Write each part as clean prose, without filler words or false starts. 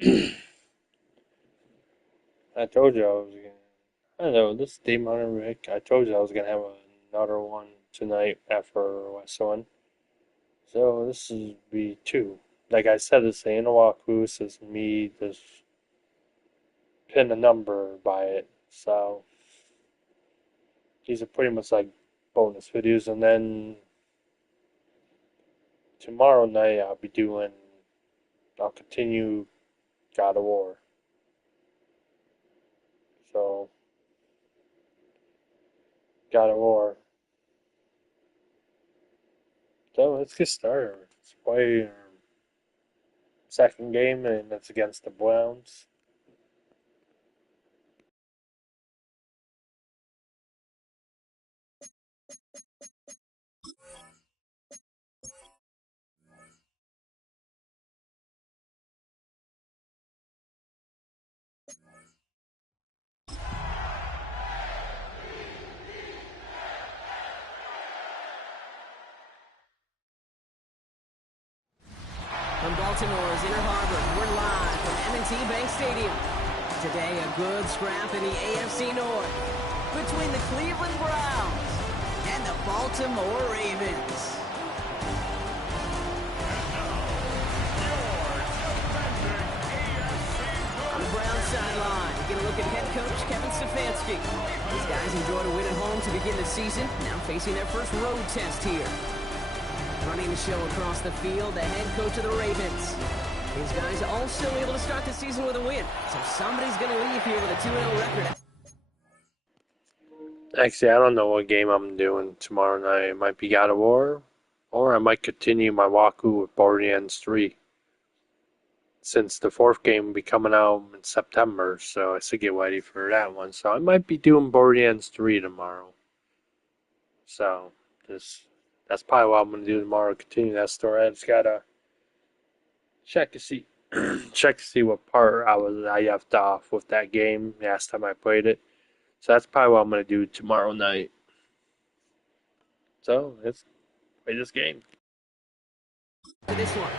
I told you I was gonna. I don't know this Demon Rick. I told you I was gonna have another one tonight after West One. So this is be two. Like I said, this ain't a walkthrough. This is me just pin a number by it. So these are pretty much like bonus videos, and then tomorrow night I'll be doing. I'll continue God of War. So God of War. So let's get started. Let's play our second game, and it's against the Browns. From Baltimore's Inner Harbor, we're live from M&T Bank Stadium. Today, a good scrap in the AFC North between the Cleveland Browns and the Baltimore Ravens. On the Browns sideline, we get a look at head coach Kevin Stefanski. These guys enjoyed a win at home to begin the season, now facing their first road test here. Running the show across the field, the head coach of the Ravens. These guys also able to start the season with a win, so somebody's going to leave here with a 2-0 record. Actually, I don't know what game I'm doing tomorrow night. It might be God of War, or I might continue my walkthrough with Borderlands 3. Since the fourth game will be coming out in September, so I should get ready for that one. So I might be doing Borderlands 3 tomorrow. So that's probably what I'm gonna do tomorrow. Continue that story. I just gotta check to see check to see what part I left off with that game last time I played it. So that's probably what I'm gonna do tomorrow night. So let's play this game. For this one.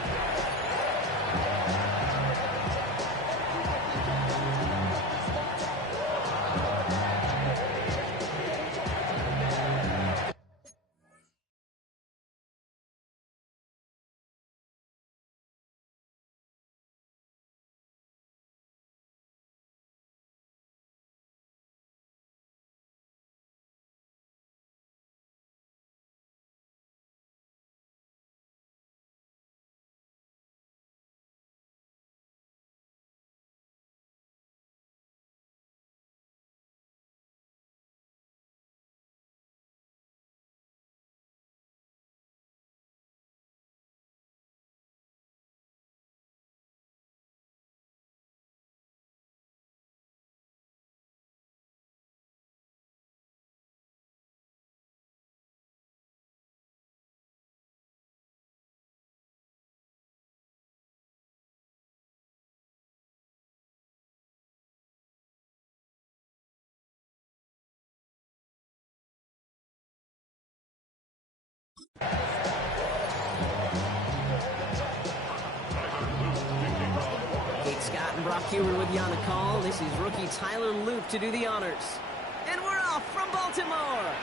Kate Scott and Brock Huber with you on the call. This is rookie Tyler Luke to do the honors. And we're off from Baltimore.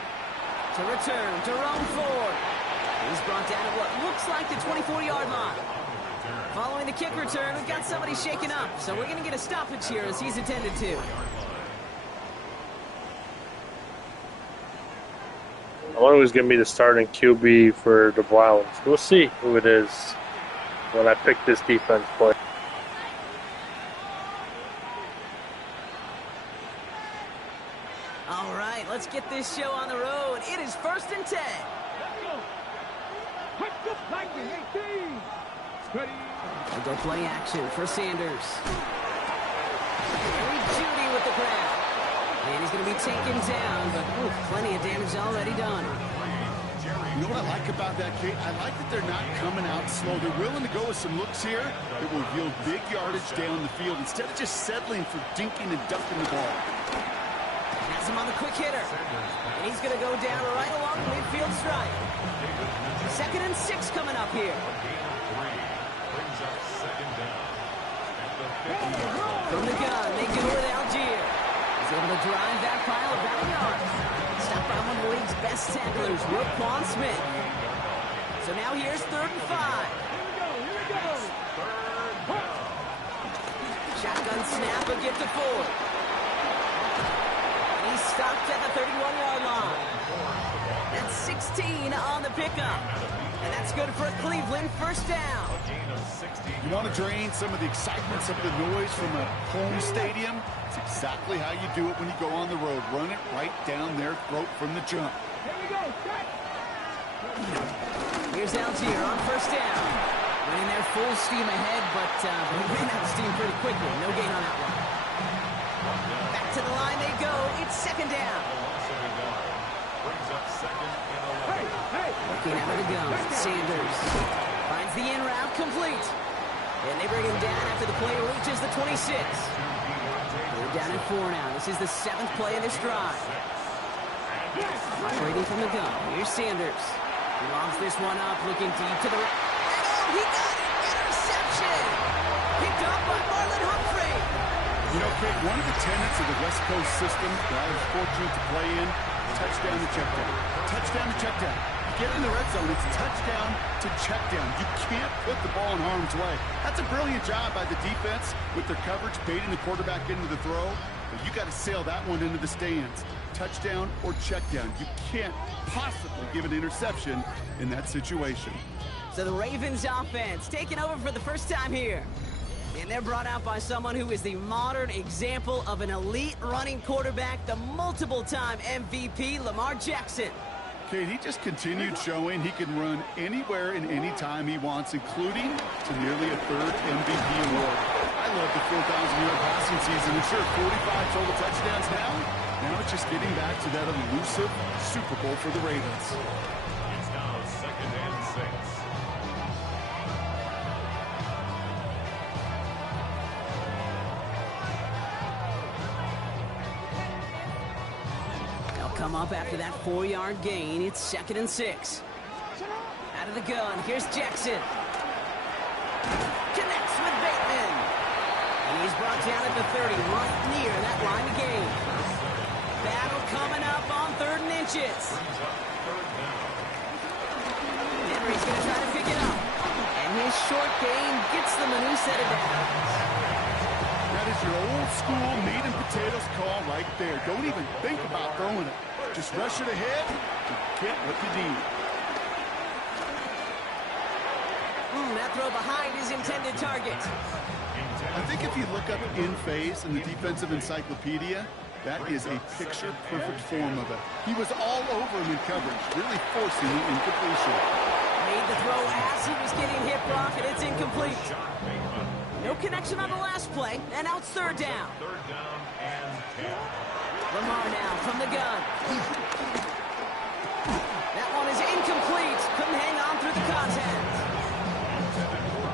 To return to Rome Ford. He's brought down at what looks like the 24-yard line. Following the kick return, we've got somebody shaken up, so we're going to get a stoppage here as he's intended to. I wonder who's gonna be the starting QB for the Browns. We'll see who it is when I pick this defense play. All right, let's get this show on the road. It is 1st and 10. A go play action for Sanders. Very Judy with the grab. And he's going to be taken down, but plenty of damage already done. You know what I like about that, Kate? I like that they're not coming out slow. They're willing to go with some looks here that will yield big yardage down the field instead of just settling for dinking and ducking the ball. Has him on the quick hitter. And he's going to go down right along the midfield stripe. 2nd and 6 coming up here. From the gun, they go with Algier. He's able to drive that pile about a yard. Stopped by one of the league's best tacklers, Roquan Smith. So now here's 3rd and 5. Shotgun snap, a gift to Ford. And he's stopped at the 31-yard line. That's 16 on the pickup. And that's good for Cleveland, 1st down. You want to drain some of the excitement, some of the noise from a home stadium? It's exactly how you do it when you go on the road. Run it right down their throat from the jump. Here's Algier on 1st down. Running their full steam ahead, but they ran out of steam pretty quickly. No gain on that one. Back to the line they go. It's 2nd down. Looking out of the gun. Sanders finds the in route complete. And they bring him down after the play reaches the 26. They're down at 4 now. This is the 7th play of this drive. Operating from the gun. Here's Sanders. He lobs this one up, looking deep to the right. He got it! Interception! Picked up by Marlon Humphrey! You know, Kate, one of the tenets of the West Coast system that I was fortunate to play in, touchdown to checkdown. Touchdown to checkdown. Get in the red zone, it's touchdown to checkdown. You can't put the ball in harm's way. That's a brilliant job by the defense with their coverage, baiting the quarterback into the throw. But you got to sail that one into the stands. Touchdown or checkdown. You can't possibly give an interception in that situation. So the Ravens offense taking over for the first time here. And they're brought out by someone who is the modern example of an elite running quarterback, the multiple-time MVP, Lamar Jackson. Kate, he just continued showing he can run anywhere and anytime he wants, including to nearly a 3rd MVP award. I love the 4,000-yard passing season. And sure, 45 total touchdowns now. Now it's just getting back to that elusive Super Bowl for the Ravens. It's now 2nd and 6. Come up after that 4-yard gain. It's 2nd and 6. Out of the gun. Here's Jackson. Connects with Bateman. And he's brought down at the 30, right near that line of gain. Battle coming up on 3rd and inches. Henry's going to try to pick it up. And his short gain gets them a new set of downs. That is your old school meat and potatoes call right there. Don't even think about throwing it. Just rush it ahead and get what you need. That throw behind his intended target. I think if you look up in phase in the defensive encyclopedia, that is a picture-perfect form of it. He was all over him in coverage, really forcing the incompletion. Made the throw as he was getting hit, Brock, and it's incomplete. No connection on the last play, and now it's 3rd down. 3rd down and 10. Lamar now from the gun. That one is incomplete. Couldn't hang on through the contact.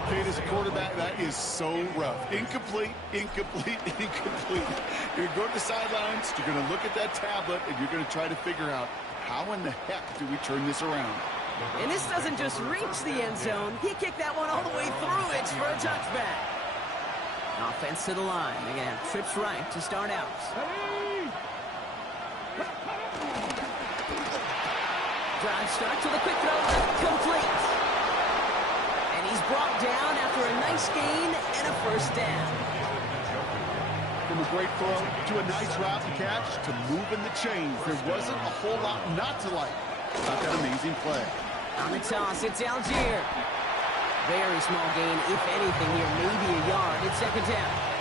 Kate, as a quarterback, that is so rough. Incomplete, incomplete, incomplete. You're going to go to the sidelines, you're going to look at that tablet, and you're going to try to figure out how in the heck do we turn this around. And this doesn't just reach the end zone. He kicked that one all the way through it for a touchback. Offense to the line. They're going to have trips right to start out. Drive starts with a quick throw, complete. And he's brought down after a nice gain and a 1st down. From a great throw to a nice route and catch to moving the chains. There wasn't a whole lot not to like about that amazing play. On the toss, it's Algier. Very small gain, if anything here, maybe a yard. It's 2nd down.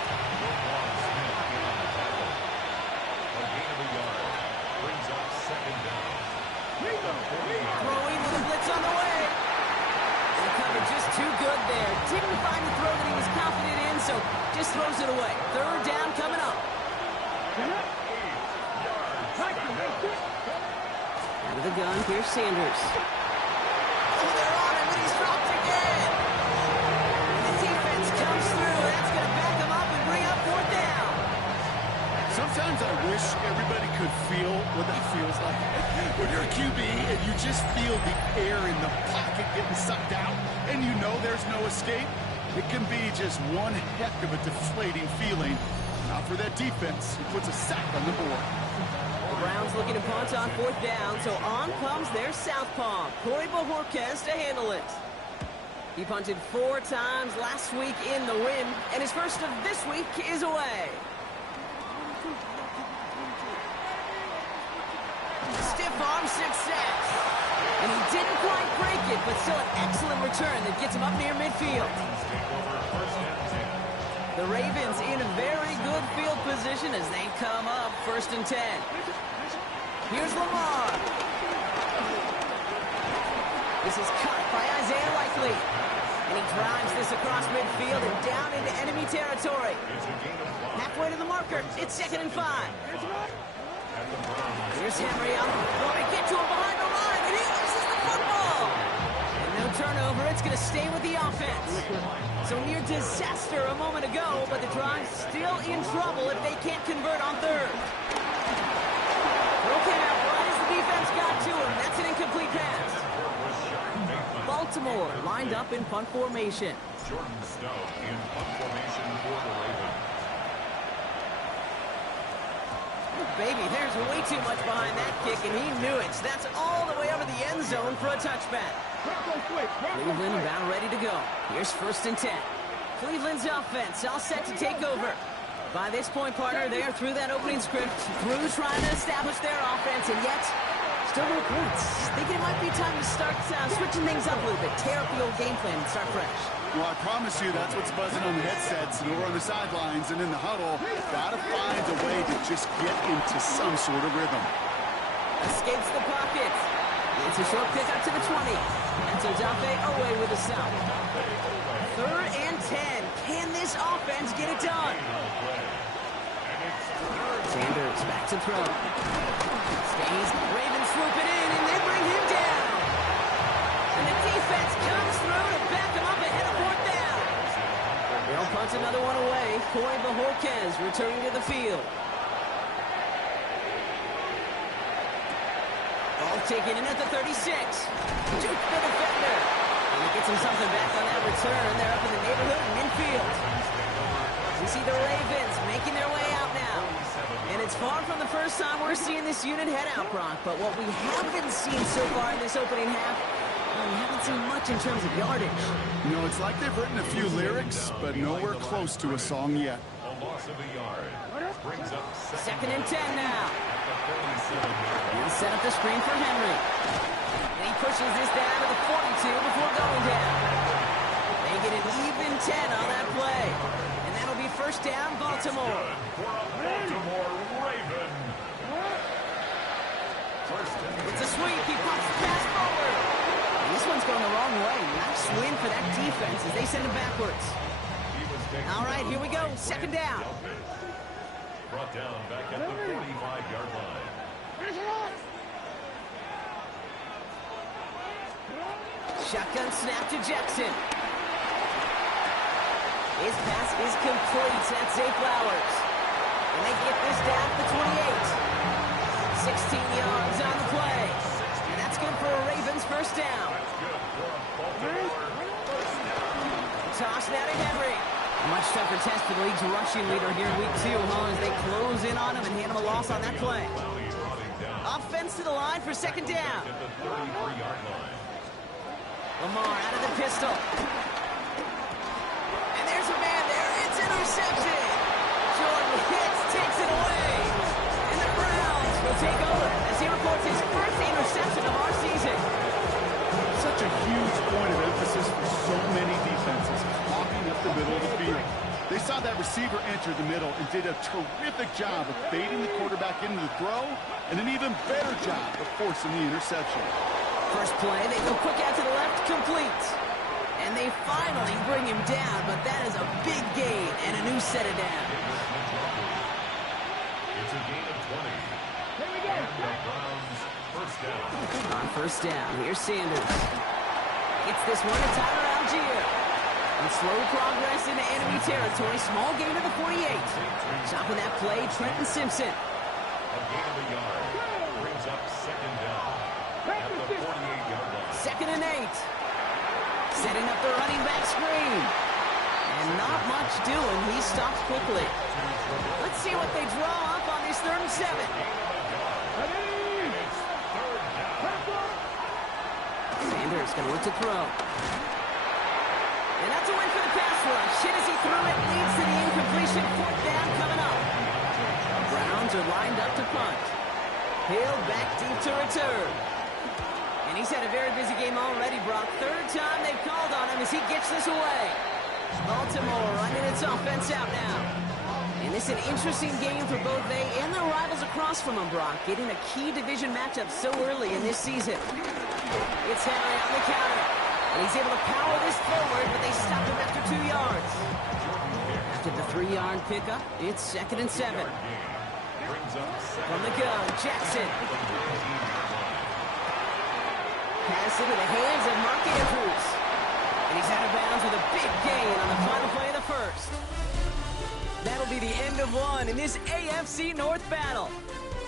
Throwing with a blitz on the way. And the cover just too good there. Didn't find the throw that he was confident in, so just throws it away. 3rd down coming up. Out of the gun, here's Sanders. Oh, they're on him, and he's dropped again. The defense comes through. That's going to back him up and bring up 4th down. Sometimes I wish everybody could feel what that feels like. When you're a QB and you just feel the air in the pocket getting sucked out and you know there's no escape, It can be just one heck of a deflating feeling. Not for that defense, who puts a sack on the board. The Browns looking to punt on 4th down, so on comes their southpaw, Corey Bojorquez, to handle it. He punted 4 times last week in the win, and his first of this week is away. Stiff arm success. And he didn't quite break it, but still an excellent return that gets him up near midfield. The Ravens in a very good field position as they come up 1st and 10. Here's Lamar. This is cut by Isaiah Likely. And he drives this across midfield and down into enemy territory. Halfway to the marker, it's 2nd and 5. Here's Henry up. Want to get to him behind the line, and he loses the football. And no turnover, it's going to stay with the offense. So near disaster a moment ago, but the drive's still in trouble if they can't convert on 3rd. Okay, now right as the defense got to him, that's an incomplete pass. Baltimore lined up in punt formation. Jordan Stone in punt formation for the Ravens. Baby, there's way too much behind that kick, and he knew it. So that's all the way over the end zone for a touchback. Cleveland about ready to go. Here's 1st and 10. Cleveland's offense all set to take over. By this point, partner, they are through that opening script, through trying to establish their offense, and yet still no points. Thinking it might be time to start switching things up a little bit, tear up the old game plan and start fresh. Well, I promise you that's what's buzzing on the headsets and over on the sidelines and in the huddle. Gotta find a way to just get into some sort of rhythm. Escapes the pocket. It's a short pick up to the 20. And so Dafe away with a stop. 3rd and 10. Can this offense get it done? Sanders back to throw. Stays. Ravens swoop it in, and they bring him down. And the defense comes through to back him up ahead of 4th down. They'll punt another one away. Corey Bojorquez returning to the field. Ball taken in at the 36. Duke the defender. And he gets him something back on that return. They're up in the neighborhood and infield. We see the Ravens making their way out now. And it's far from the first time we're seeing this unit head out, Brock. But what we haven't seen so far in this opening half, well, we haven't seen much in terms of yardage. You know, it's like they've written a few lyrics, but nowhere close to a song yet. A loss of a yard. Brings up 2nd and 10 now. He'll set up the screen for Henry. And he pushes this down to the 42 before going down. They get an even 10 on that play. And that'll be 1st down, Baltimore. for a Baltimore Raven. It's a sweep. He pops the pass forward. And this one's going the wrong way. Nice win for that defense as they send him backwards. All right, here we go. 2nd down. Brought down back at the 45-yard line. Shotgun snap to Jackson. His pass is complete. That's Zay Flowers. And they get this down to the 28. 16 yards on the play. And that's good for a Ravens 1st down. Toss now to Henry. A much tougher test for the league's rushing leader here in week 2, as they close in on him and hand him a loss on that play. Offense to the line for 2nd down. Lamar out of the pistol. And there's a man there. It's interception. Jordan Hicks takes it away. And the Browns will take over as he reports his first interception of our season. Such a huge point of emphasis for so many defenses, clogging up the middle of the field. They saw that receiver enter the middle and did a terrific job of baiting the quarterback into the throw, and an even better job of forcing the interception. First play, they go quick out to the left, complete. And they finally bring him down, but that is a big gain and a new set of downs. It's a gain of 20. Here we go. And the Browns 1st down. On 1st down, here's Sanders. Gets this one to Tyler Algier. And slow progress into enemy territory. Small gain to the 48. Chopping that play, Trenton Simpson. A gain of a yard. Brings up 2nd down. At the 48-yard line. 2nd and 8. Setting up the running back screen. And not much doing. He stops quickly. Let's see what they draw up on this 3rd and 7. Sanders going to look to throw. And that's a win for the pass rush. Hit as he threw it, leads to the incompletion. 4th down coming up. Browns are lined up to punt. Hill back deep to return. And he's had a very busy game already, Brock. 3rd time they've called on him as he gets this away. Baltimore running its offense out now. And this is an interesting game for both they and their rivals across from them, Brock, getting a key division matchup so early in this season. It's Henry on the counter. And he's able to power this forward, but they stop him after 2 yards. After the 3-yard pickup, it's 2nd and 7. From the gun, Jackson. Pass into the hands of Mark Andrews. And he's out of bounds with a big gain on the final play of the 1st. That'll be the end of one in this AFC North battle.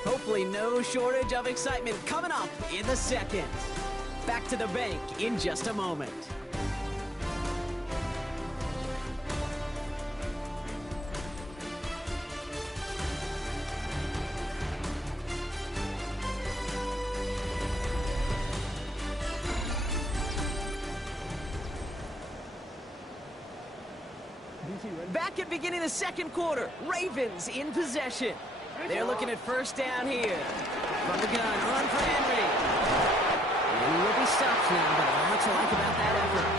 Hopefully no shortage of excitement coming up in the 2nd. Back to the bank in just a moment. Back at beginning of the 2nd quarter, Ravens in possession. They're looking at 1st down here. From the gun, run for Henry. And he will be stopped now, but a lot to like about that effort.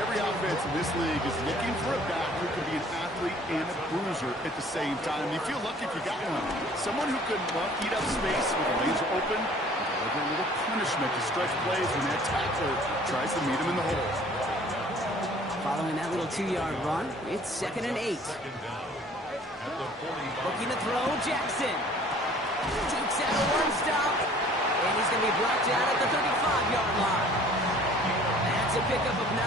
Every offense in this league is looking for a back who can be an athlete and a bruiser at the same time. You feel lucky if you got one. Someone who can eat up space when the lanes are open and deliver a little punishment to stretch plays when that tackler tries to meet him in the hole. Following that little 2-yard run, it's 2nd and 8. Looking to throw, Jackson. Takes out a 1-stop. And he's going to be brought down at the 35-yard line. That's a pickup of 9.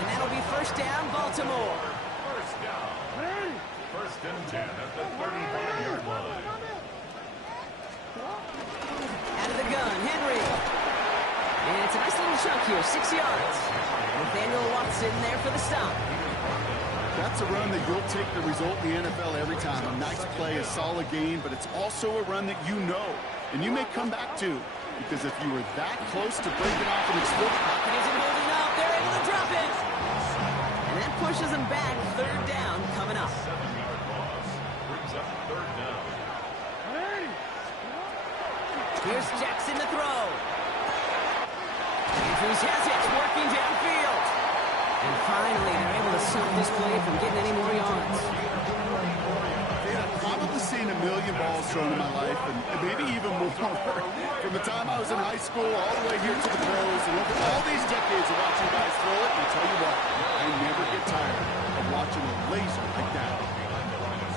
And that'll be 1st down, Baltimore. First down. 1st and 10 at the 35-yard line. Out of the gun, Henry. And it's a nice little chunk here, 6 yards. Nathaniel Watson there for the stop. That's a run that you'll take the result in the NFL every time. A nice play, a solid game, but it's also a run that you know and you may come back to, because if you were that close to breaking off an explosive... Pocket isn't holding up. They're able to drop it. And that pushes them back. 3rd down coming up. 7-yard loss brings up 3rd down. Here's Jackson to throw. Andrews has it, working downfield. And finally, they're able to stop this play from getting any more yards. I've probably seen a million balls thrown in my life, and maybe even more. From the time I was in high school all the way here to the pros, and over all these decades of watching guys throw it, I'll tell you what, I never get tired of watching a laser like that.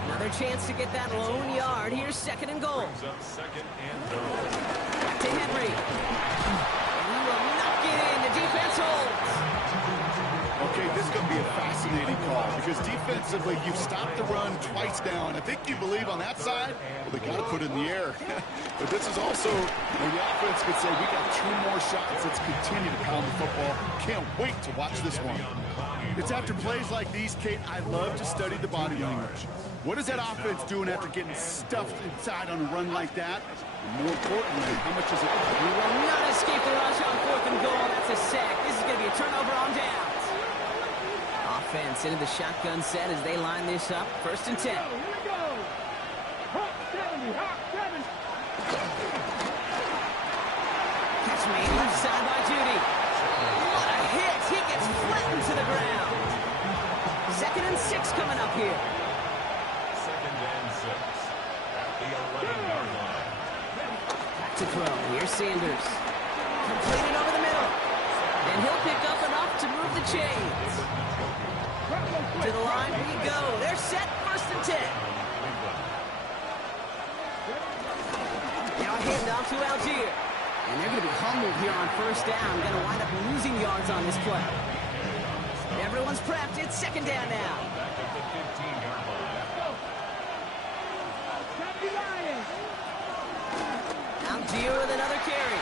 Another chance to get that lone yard. Here's 2nd and goal. Brings up 2nd and 3rd. Back to Henry. And he will knock it in. The defense holds. Okay, this is going to be a fascinating call, because defensively, you've stopped the run twice now, and I think you believe on that side, well, they got to put it in the air. But this is also where the offense could say, we got 2 more shots. Let's continue to pound the football. Can't wait to watch this one. It's after plays like these, Kate, I love to study the body language. What is that offense doing after getting stuffed inside on a run like that? And more importantly, how much is it? He will not escape the rush on 4th and goal. That's a sack. This is going to be a turnover on downs. Offense into the shotgun set as they line this up. 1st and 10. Catch made left side by Judy. What a hit. He gets flattened to the ground. 2nd and 6 coming up here. 2nd and 6 at the 11-yard line. Back to throw. Here's Sanders. Completed over the middle. And he'll pick up enough to move the chains. To the line we go. They're set. 1st and 10. Now a handoff to Algier. And they're going to be humbled here on 1st down. Going to wind up losing yards on this play. Everyone's prepped. It's 2nd down now. Back at the 15-yard line. Algier with another carry.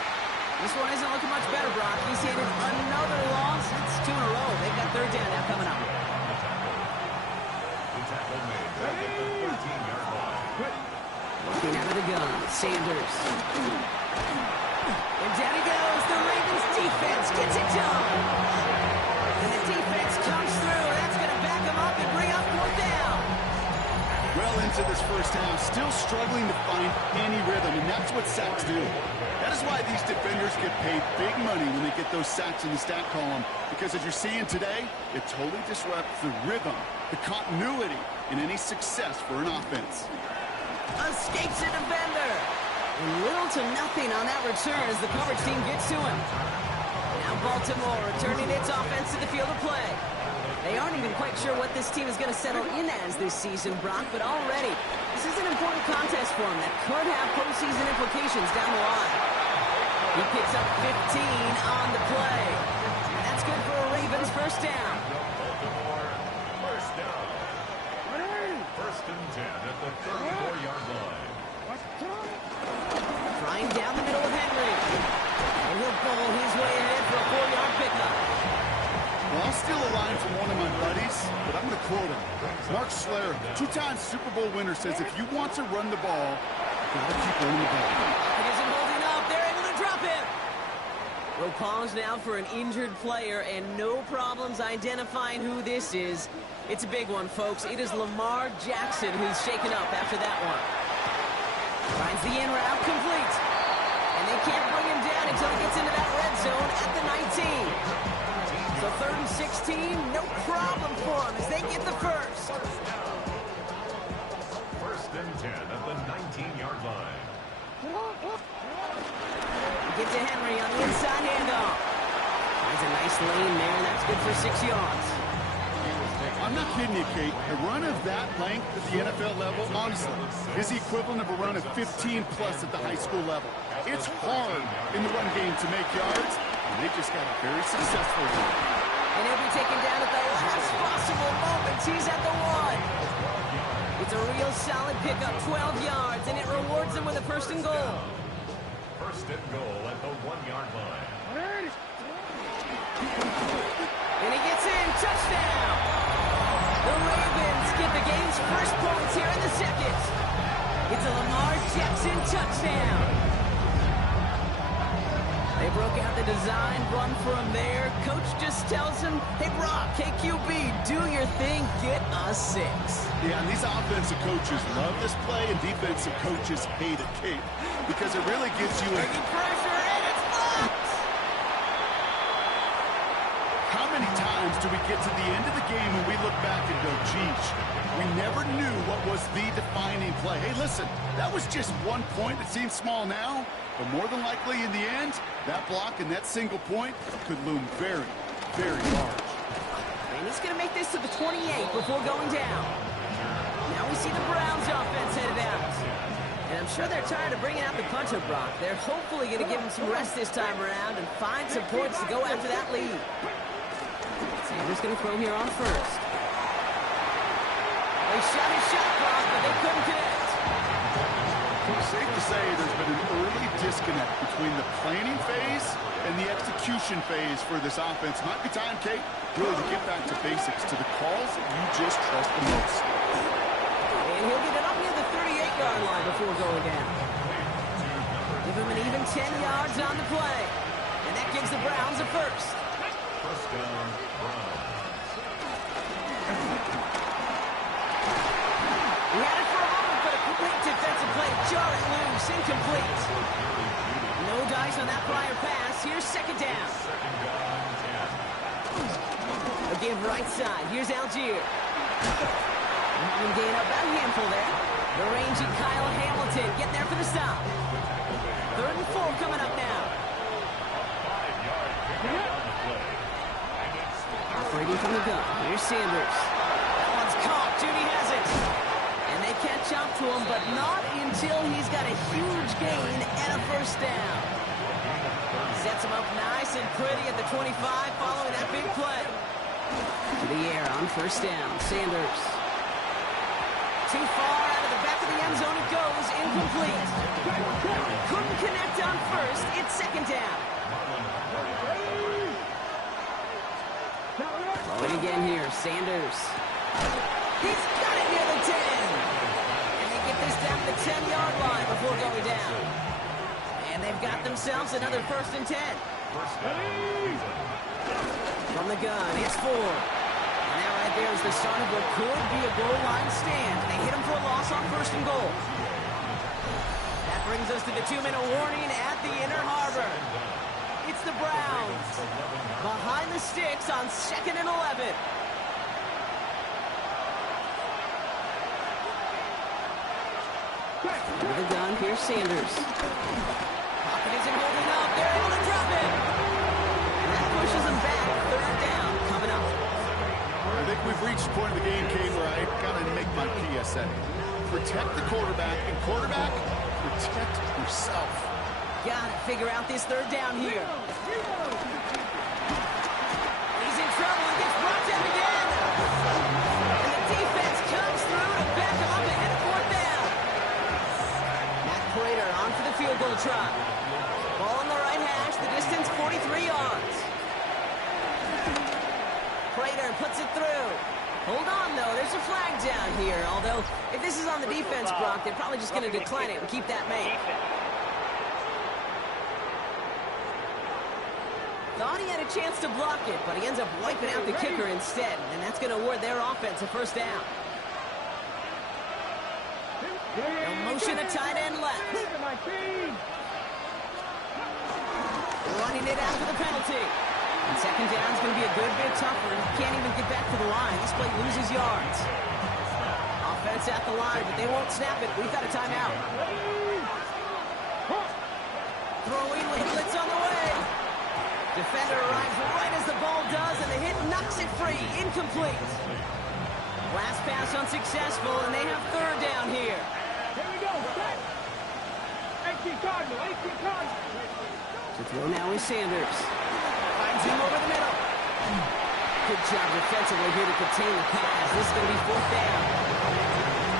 This one isn't looking much better, Brock. He's handed another loss. It's 2 in a row. They've got 3rd down now coming up. Throwing out of the gun, Sanders. And down he goes. The Ravens defense gets it done. And the defense comes through. That's going to back them up and bring up 4th down. Well into this first half, still struggling to find any rhythm, and that's what sacks do. That is why these defenders get paid big money when they get those sacks in the stat column, because as you're seeing today, it totally disrupts the rhythm, the continuity, and any success for an offense. Escapes a defender. And little to nothing on that return as the coverage team gets to him. Now Baltimore returning its offense to the field of play. They aren't even quite sure what this team is going to settle in as this season, Brock, but already this is an important contest for them that could have postseason implications down the line. He picks up 15 on the play. That's good for a Ravens first down. First down. First and 10 at the 34-yard line. Trying down the middle of Henry. And he'll bowl his way ahead for a 4-yard pickup. Well, I'll steal a line from one of my buddies, but I'm going to quote him. Mark Schler, 2-time Super Bowl winner, says if you want to run the ball, you got to keep running the ball. It isn't holding up. They're able to drop him. We'll pause now for an injured player, and no problems identifying who this is. It's a big one, folks. It is Lamar Jackson who's shaken up after that one. Finds the in route complete. And they can't bring him down until he gets into that red zone at the 19. So 3rd and 16, no problem for them as they get the first. First and 10 at the 19-yard line. Get to Henry on the inside handoff. Finds a nice lane there. That's good for 6 yards. I'm not kidding you, Kate. A run of that length at the NFL level, honestly, is the equivalent of a run of 15-plus at the high school level. It's hard in the run game to make yards, and they just got a very successful one. And he'll be taken down at the last possible moment. He's at the 1. It's a real solid pickup, 12 yards, and it rewards them with a first and goal. First and goal at the 1-yard line. And he gets in, touchdown! The Ravens get the game's first points here in the second. It's a Lamar Jackson touchdown. They broke out the design, run for him there. Coach just tells him, hey, Brock, KQB, do your thing, get a 6. Yeah, and these offensive coaches love this play, and defensive coaches hate it, Kate, because it really gives you a... Taking pressure, and it's blocked! How many times do we get to the end of the game and we look back and go, geez, we never knew what was the defining play. Hey, listen, that was just 1 point. It seems small now, but more than likely in the end, that block and that single point could loom very, very large. And he's going to make this to the 28 before going down. Now we see the Browns offense headed out. And I'm sure they're tired of bringing out the puncher, Brock. They're hopefully going to give him some rest this time around and find some points to go after that lead. Sanders going to throw here on first. They shot his shot clock, but they couldn't connect. It's safe to say there's been an early disconnect between the planning phase and the execution phase for this offense. Might be time, Kate, really to get back to basics, to the calls that you just trust the most. And he'll get it up near the 38-yard line before going down. Give him an even 10 yards on the play. And that gives the Browns a first. First down, Browns. He had it for a moment, but a complete defensive play. Jar it loose, incomplete. No dice on that prior pass. Here's second down. Again, right side. Here's Algier. And gain up that handful there. The rangy Kyle Hamilton getting there for the stop. 3rd and 4 coming up now. 5-yard pickup on the play. Operating from the gun. Here's Sanders. That one's caught. Judy has it. And they catch up to him, but not until he's got a huge gain and a first down. Sets him up nice and pretty at the 25 following that big play. To the air on first down. Sanders. Too far out of the back of the end zone it goes. Incomplete. Couldn't connect on first. It's second down. Throwing again here. Sanders. He's got it near the 10. And they get this down to the 10-yard line before going down. And they've got themselves another 1st and 10. From the gun, it's Ford. And that right there is the start of what could be a goal line stand. They hit him for a loss on 1st and goal. That brings us to the 2-minute warning at the Inner Harbor. It's the Browns behind the sticks on 2nd and 11. With the gun, here's Sanders. Pocket isn't holding up. They're able to drop it. And that pushes them back. 3rd down coming up. I think we've reached the point of the game, Kane, where I gotta make my PSA. Protect the quarterback, and quarterback, protect yourself. Gotta figure out this 3rd down here. He's in trouble and gets brought down again. And the defense comes through to back him up ahead of 4th down. Matt Prater on for the field goal try. Ball on the right hash, the distance 43 yards. Prater puts it through. Hold on, though. There's a flag down here. Although, if this is on the defense, Brock, they're probably just going to decline it and keep that made. Thought he had a chance to block it, but he ends up wiping out the kicker instead, and that's going to award their offense a 1st down. They'll motion a tight end left. Running it after the penalty. And 2nd down is going to be a good bit tougher. He can't even get back to the line. This play loses yards. Offense at the line, but they won't snap it. We've got a timeout. Throwing with blitz on the way. Defender arrives right as the ball does, and the hit knocks it free. Incomplete. Last pass unsuccessful, and they have 3rd down here. Here we go. 18 Cardinal. To throw now is Sanders. Finds him over the middle. Good job defensively here to contain the pass. This is going to be 4th down.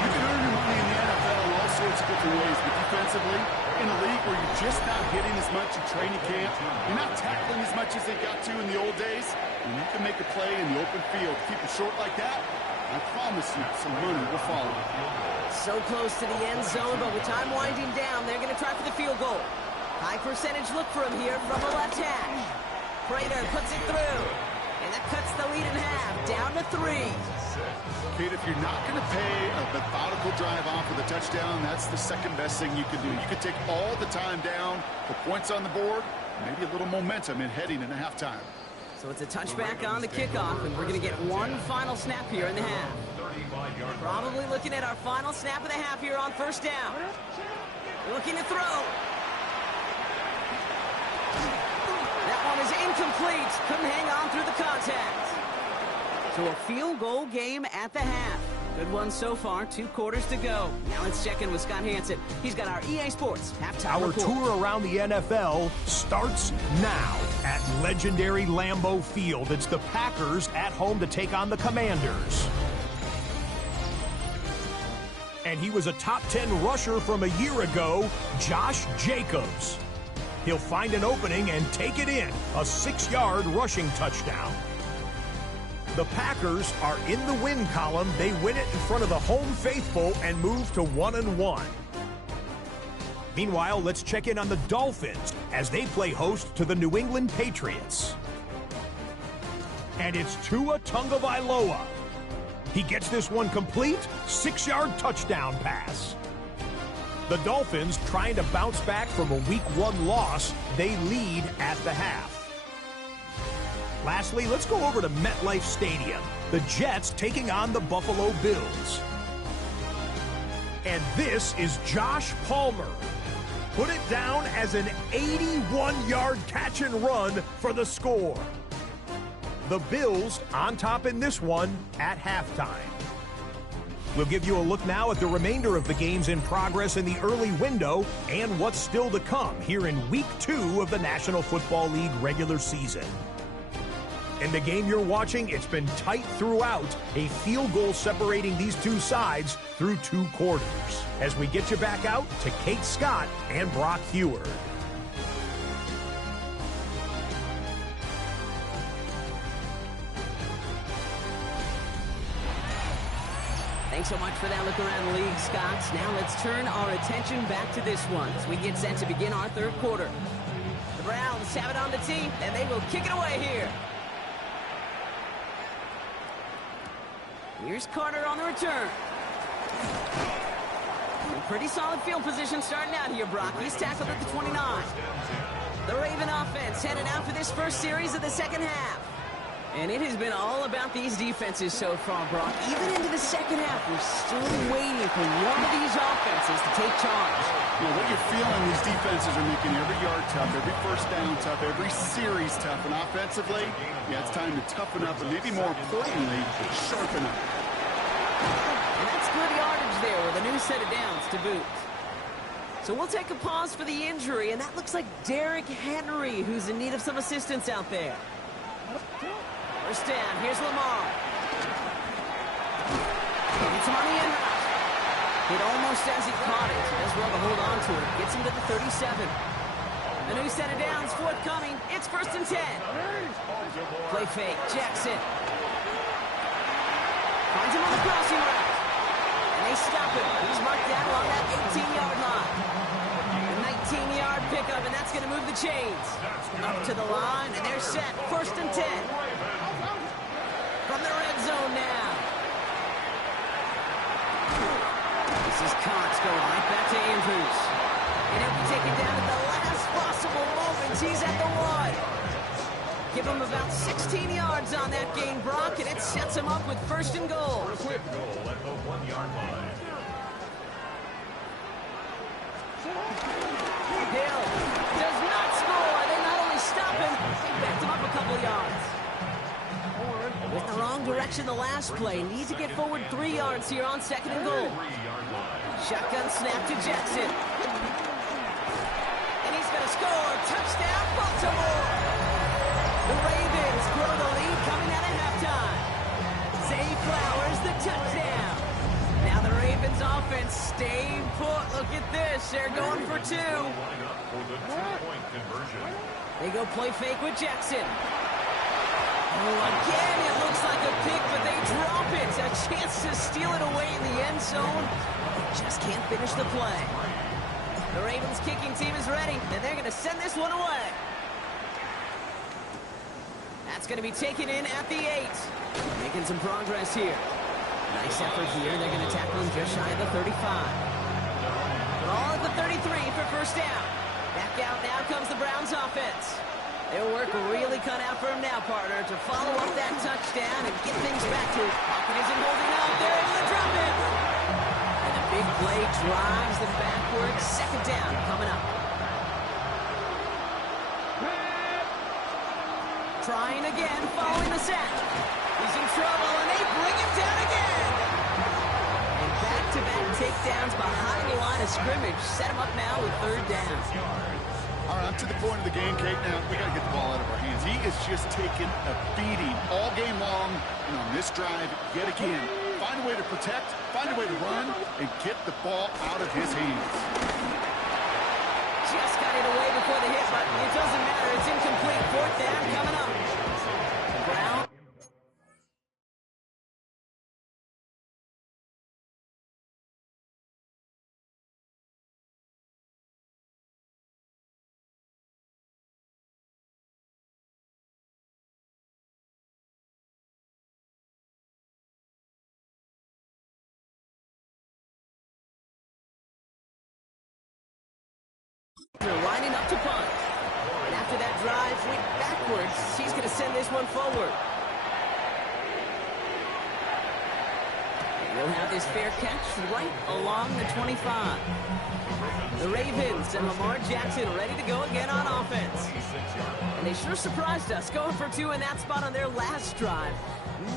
You can earn your money in the NFL in all sorts of different ways, but defensively, in a league where you're just not hitting as much in training camp, you're not tackling as much as they got to in the old days, and you can make a play in the open field. Keep it short like that, I promise you some money will follow. So close to the end zone, but with time winding down, they're going to try for the field goal. High percentage look for him here from the left hash. Prater puts it through, and that cuts the lead in half, down to 3. Kate, if you're not going to pay a methodical drive off with a touchdown, that's the 2nd best thing you can do. You can take all the time down, the points on the board, maybe a little momentum in heading into halftime. So it's a touchback on the kickoff, and we're going to get one final snap here in the half. Probably looking at our final snap of the half here on 1st down. Looking to throw. That one is incomplete. Couldn't hang on through the contact. So a field goal game at the half. Good one so far. 2 quarters to go. Now let's check in with Scott Hansen. He's got our EA Sports halftime Our report. tour around the NFL starts now at legendary Lambeau Field. It's the Packers at home to take on the Commanders. And he was a top 10 rusher from a year ago, Josh Jacobs. He'll find an opening and take it in, a 6-yard rushing touchdown. The Packers are in the win column. They win it in front of the home faithful and move to 1-1. Meanwhile, let's check in on the Dolphins as they play host to the New England Patriots. And it's Tua Tagovailoa. He gets this one complete, 6-yard touchdown pass. The Dolphins trying to bounce back from a Week 1 loss. They lead at the half. Lastly, let's go over to MetLife Stadium. The Jets taking on the Buffalo Bills. And this is Josh Palmer. Put it down as an 81-yard catch and run for the score. The Bills on top in this one at halftime. We'll give you a look now at the remainder of the games in progress in the early window and what's still to come here in Week 2 of the National Football League regular season. In the game you're watching, it's been tight throughout, a field goal separating these two sides through 2 quarters. As we get you back out to Kate Scott and Brock Heward. Thanks so much for that look around the league, Scott. Now let's turn our attention back to this one as we get set to begin our third quarter. The Browns have it on the tee, and they will kick it away here. Here's Carter on the return. Pretty solid field position starting out here, Brock. He's tackled at the 29. The Raven offense headed out for this first series of the second half. And it has been all about these defenses so far, Brock. Even into the second half, we're still waiting for one of these offenses to take charge. You know, what you're feeling, these defenses are making every yard tough, every first down tough, every series tough. And offensively, yeah, it's time to toughen up, and maybe more importantly, sharpen up. And that's good yardage there with a new set of downs to boot. So we'll take a pause for the injury, and that looks like Derrick Henry, who's in need of some assistance out there. First down, here's Lamar. It's on the end route. Hit almost as he caught it. He does well to hold on to it. Gets him to the 37. A new set of downs forthcoming. It's 1st and 10. Play fake, Jackson. Finds him on the crossing route. And they stop him. He's marked down along that 18-yard line. A 19-yard pickup, and that's going to move the chains. Up to the line, and they're set. 1st and 10. From the red zone now. This is Cox going right back to Andrews. And he'll be taken down at the last possible moment. He's at the 1. Give him about 16 yards on that gain, Brock, and it sets him up with 1st and goal. Quick goal at the 1-yard line. Hill does not score. They not only stop him, they backed him up a couple yards. With the wrong direction the last play. Need to get forward 3 yards here on 2nd and goal. Shotgun snap to Jackson. And he's going to score. Touchdown, Baltimore. The Ravens grow the lead coming out of halftime. Zay Flowers, the touchdown. Now the Ravens offense staying put. Look at this. They're going for 2. They go play fake with Jackson. Oh, again, it looks like a pick, but they drop it. A chance to steal it away in the end zone. They just can't finish the play. The Ravens kicking team is ready, and they're going to send this one away. That's going to be taken in at the 8. Making some progress here. Nice effort here. They're going to tackle him just shy of the 35. Ball at the 33 for 1st down. Back out now comes the Browns offense. Their work really cut out for him now, partner, to follow up that touchdown and get things back to it. Pocket isn't holding up. They're able to drop it. And a big play drives them backwards. 2nd down coming up. Trying again, following the sack. He's in trouble, and they bring him down again. And back-to-back takedowns behind the line of scrimmage. Set him up now with 3rd down. All right, I'm to the point of the game, Kate. Now, we got to get the ball out of our hands. He is just taking a beating all game long. And on this drive, yet again, find a way to protect, find a way to run, and get the ball out of his hands. Just got it away before the hit, but it doesn't matter. It's incomplete. 4th down coming up. Brown. They're lining up to punt. And after that drive went backwards, he's going to send this one forward. And he'll have this fair catch right along the 25. The Ravens and Lamar Jackson ready to go again on offense. And they sure surprised us, going for 2 in that spot on their last drive.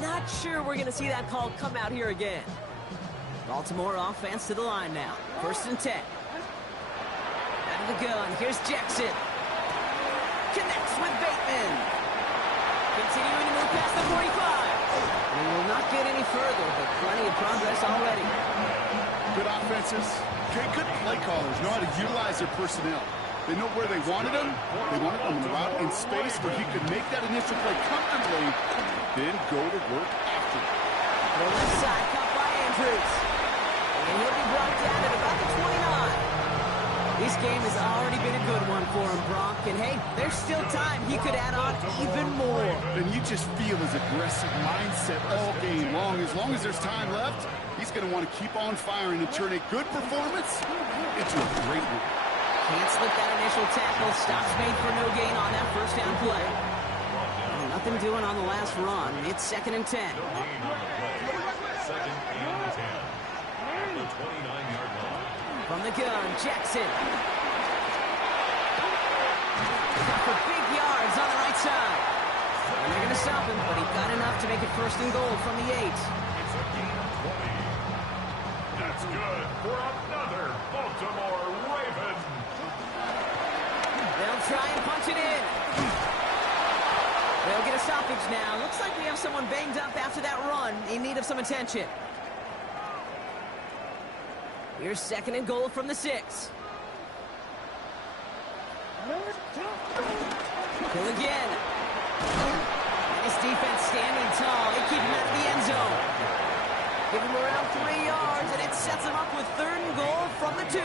Not sure we're going to see that call come out here again. Baltimore offense to the line now. 1st and 10. The gun. Here's Jackson. Connects with Bateman. Continuing to move past the 45. And will not get any further, but plenty of progress already. Good offenses. Okay, good play callers know how to utilize their personnel. They know where they wanted them. They wanted them in route in space where he could make that initial play comfortably, then go to work after. The left side caught by Andrews. And he'll be brought down at about the 29. This game has already been a good one for him, Brock. And hey, there's still time. He could add on even more. And you just feel his aggressive mindset all game long. As long as there's time left, he's going to want to keep on firing and turn a good performance into a great one. Can't slip that initial tackle. Stops made for no gain on that first down play. And nothing doing on the last run. It's 2nd and 10. No gain on the play. 2nd and 10. At the 29-yard line. From the gun, Jackson. Got for big yards on the right side. And they're going to stop him, but he got enough to make it 1st and goal from the 8. It's a gain of 20. That's good for another Baltimore Raven. They'll try and punch it in. They'll get a stoppage now. Looks like we have someone banged up after that run in need of some attention. Here's 2nd and goal from the 6. Kill again. Nice defense standing tall. They keep him out of the end zone. Give him around 3 yards, and it sets him up with 3rd and goal from the 2.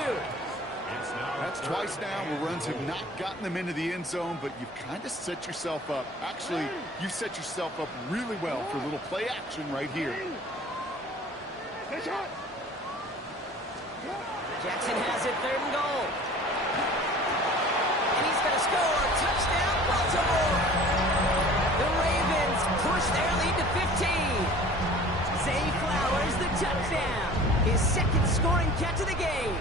That's twice now where runs have not gotten them into the end zone, but you've kind of set yourself up. Actually, you set yourself up really well for a little play action right here. Jackson has it, 3rd and goal. And he's going to score. Touchdown, Baltimore. The Ravens push their lead to 15. Zay Flowers, the touchdown. His 2nd scoring catch of the game.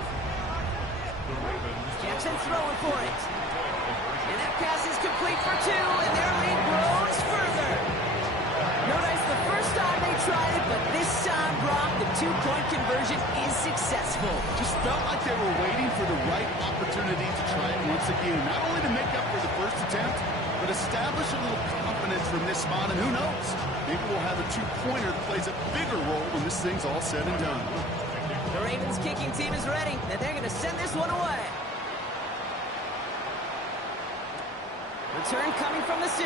Jackson throwing for it. And that pass is complete for 2, and their lead grows further. Notice the first time they tried it, but this time, Brock, the 2-point conversion is successful. Just felt like they were waiting for the right opportunity to try it once again. Not only to make up for the first attempt, but establish a little confidence from this spot, and who knows? Maybe we'll have a 2-pointer that plays a bigger role when this thing's all said and done. The Ravens kicking team is ready, and they're going to send this one away. Return coming from the 6.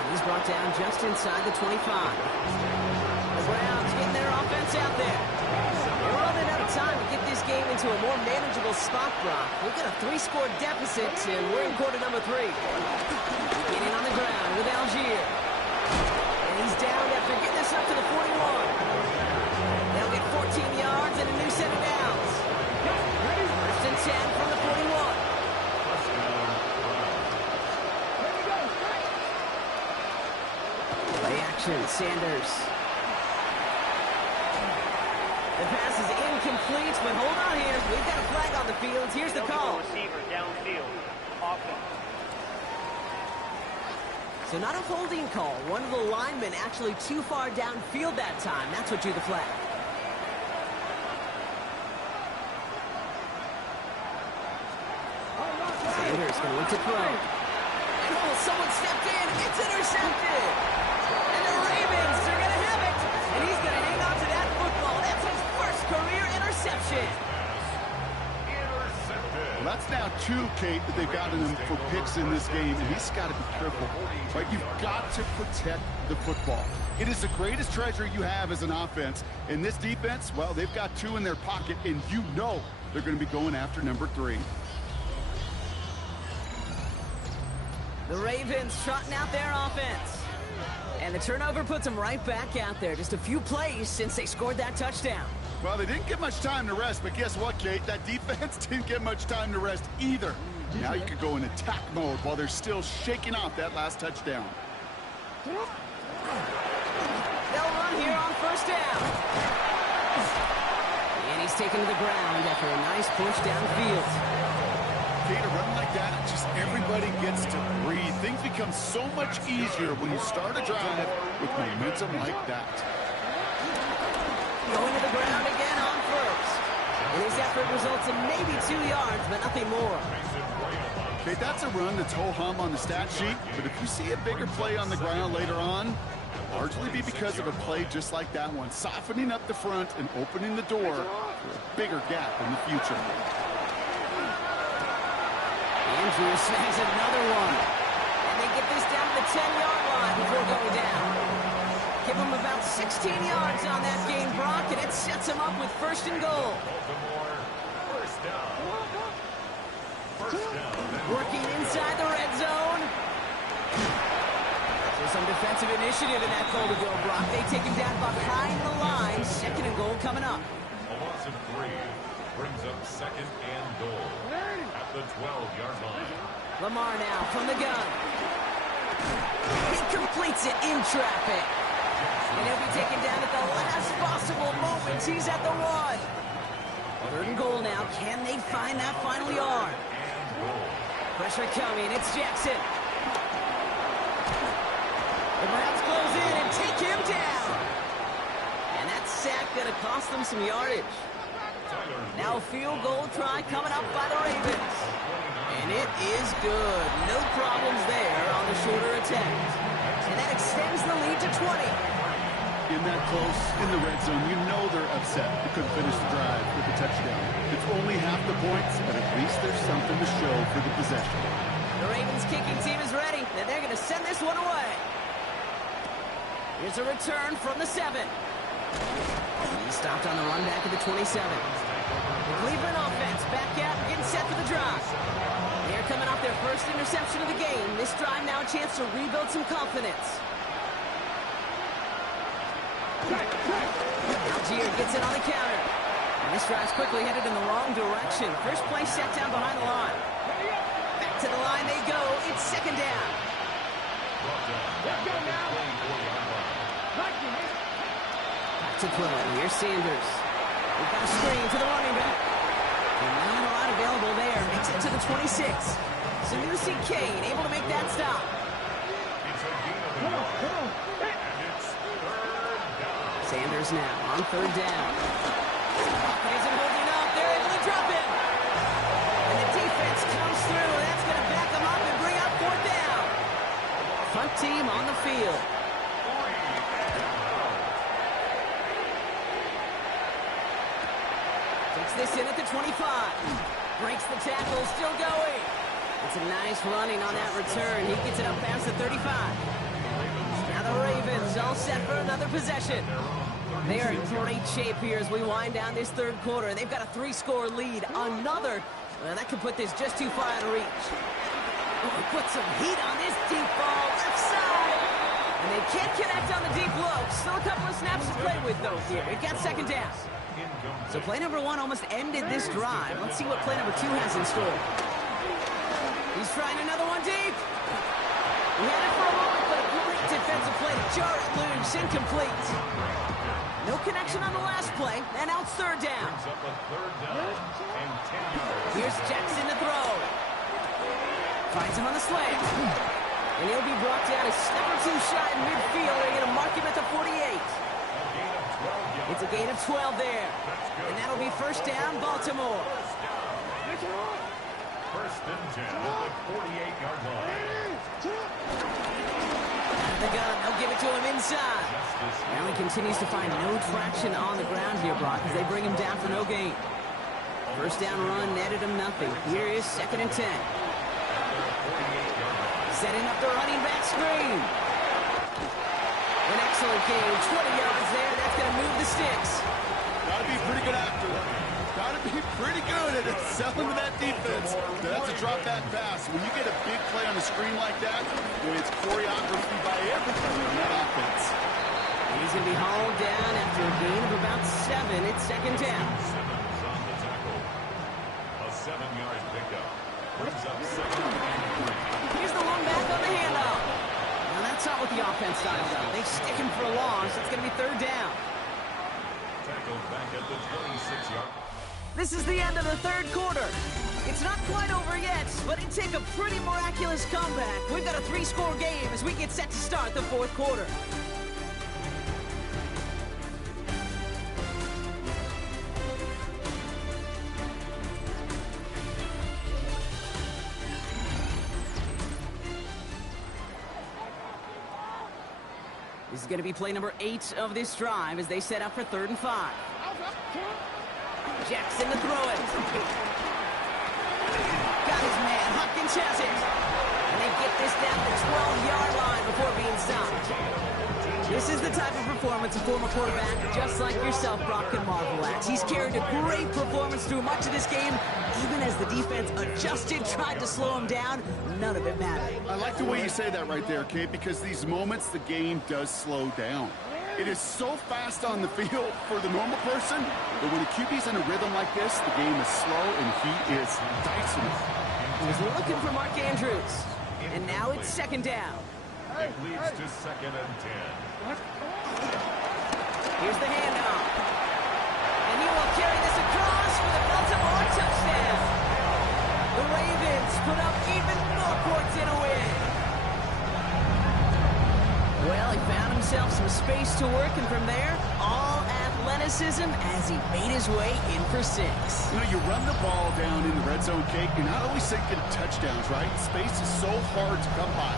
And he's brought down just inside the 25. The Browns getting their offense out there. They're running out of time to get this game into a more manageable spot, Brock. We've got a 3-score deficit, and we're in quarter number 3. Getting on the ground with Algier. And he's down after getting this up to the 41. They'll get 14 yards and a new set of downs. 1st and 10 from the 41. Play action, Sanders. The pass is incomplete, but hold on here. We've got a flag on the field. Here's the call. Receiver downfield. Offense. So not a holding call. One of the linemen actually too far downfield that time. That's what drew the flag. Sanders going to look to throw. And oh, someone stepped in. It's intercepted. And the Ravens are going to have it. And he's going to hang on to that football. That's his first career interception. Well, that's now 2, Kate, that they've gotten him for picks in this game, and he's got to be careful. Right? You've got to protect the football. It is the greatest treasure you have as an offense. And this defense, well, they've got 2 in their pocket, and you know they're going to be going after number 3. The Ravens trotting out their offense. And the turnover puts them right back out there. Just a few plays since they scored that touchdown. Well, they didn't get much time to rest, but guess what, Kate? That defense didn't get much time to rest either. Now you could go in attack mode while they're still shaking off that last touchdown. They'll run here on 1st down. And he's taken to the ground after a nice push downfield. Kate, a run like that, just everybody gets to breathe. Things become so much easier when you start a drive with momentum like that. Going to the ground again on 1st. And his effort results in maybe 2 yards, but nothing more. Okay, that's a run that's ho-hum on the stat sheet, but if you see a bigger play on the ground later on, largely be because of a play just like that one, softening up the front and opening the door for a bigger gap in the future. Andrews snags another one. And they get this down to the 10-yard line before going down. Give him about 16 yards on that gain, Brock, and it sets him up with 1st and goal. Baltimore, first down. First down. Working inside the red zone. There's some defensive initiative in that goal to go, Brock. They take him down behind the line. 2nd and goal coming up. A loss of 3 brings up 2nd and goal at the 12-yard line. Lamar now from the gun. He completes it in traffic. And he'll be taken down at the last possible moment. He's at the 1. 3rd and goal now. Can they find that final yard? Pressure coming. It's Jackson. The Browns close in and take him down. And that sack going to cost them some yardage. Now a field goal try coming up by the Ravens. And it is good. No problems there on the shorter attempt. And that extends the lead to 20. In that close, in the red zone, you know they're upset. They couldn't finish the drive with a touchdown. It's only half the points, but at least there's something to show for the possession. The Ravens kicking team is ready, and they're going to send this one away. Here's a return from the 7. He stopped on the run back at the 27. The Cleveland offense back out and getting set for the drive. They're coming off their first interception of the game. This drive now a chance to rebuild some confidence. Algier gets it on the counter. And this drive's quickly headed in the wrong direction. First play set down behind the line. Back to the line they go. It's 2nd down. Back to throw it. Here's Sanders. We've got a screen to the running back. And not a lot available there. Makes it to the 26. Sanusi Kane able to make that stop. Sanders now on 3rd down. Isn't holding up. They're able to drop it. And the defense comes through. That's going to back them up and bring up 4th down. Front team on the field. Takes this in at the 25. Breaks the tackle. Still going. It's a nice running on that return. He gets it up past the 35. Now the Ravens all set for another possession. They are in great shape here as we wind down this 3rd quarter. They've got a 3-score lead. Another, well, that could put this just too far out of reach. Put some heat on this deep ball, left side. And they can't connect on the deep low. Still a couple of snaps to play with, though, here. We've got 2nd down. So play number 1 almost ended this drive. Let's see what play number 2 has in store. He's trying another one deep. He had it for a moment, but a great defensive play to jar it loose, incomplete. No connection on the last play, and now it's 3rd down. Here's Jackson to throw. Finds him on the slant. And he'll be brought down a step or 2 shy in midfield. They're going to mark him at the 48. It's a gain of 12 there. And that'll be 1st down, Baltimore. 1st and 10 at the 48-yard line. The gun, they'll give it to him inside. Now he continues to find no traction on the ground here, Brock, as they bring him down for no gain. 1st down run netted him nothing. Here is 2nd and 10. Setting up the running back screen. An excellent game, 20 yards there. That's going to move the sticks. Got to be pretty good after it. Got to be pretty good at selling to that defense. That's a drop back pass. When you get a big play on the screen like that, it's choreography by everybody on that offense. He's going to be hauled down after a gain of about 7. It's 2nd down. Simmons on the tackle. A 7-yard pickup. Brings up 2nd and 3. Here's the one back on the handoff. Now that's not what the offense dials up. They stick him for a loss. It's going to be 3rd down. Tackled back at the 26-yard. This is the end of the 3rd quarter. It's not quite over yet, but it'd take a pretty miraculous comeback. We've got a 3-score game as we get set to start the 4th quarter. This is going to be play number 8 of this drive as they set up for 3rd and 5. Jackson to throw it. Got his man. Hopkins has it. And they get this down the 12-yard line before being stopped. This is the type of performance a former quarterback, just like yourself, Brock, can marvel at. He's carried a great performance through much of this game. Even as the defense adjusted, tried to slow him down, none of it mattered. I like the way you say that right there, Kate, because these moments the game does slow down. It is so fast on the field for the normal person, but when a QB's in a rhythm like this, the game is slow and he is dicing it. He's looking for Mark Andrews. And now it's second down. It leads to 2nd and 10. Here's the handoff. And he will carry this across for the Baltimore touchdown. The Ravens put up even more points in a win. Well, he found himself some space to work, and from there, all athleticism as he made his way in for 6. You know, you run the ball down in the red zone, Kate, you're not always thinking touchdowns, right? Space is so hard to come by.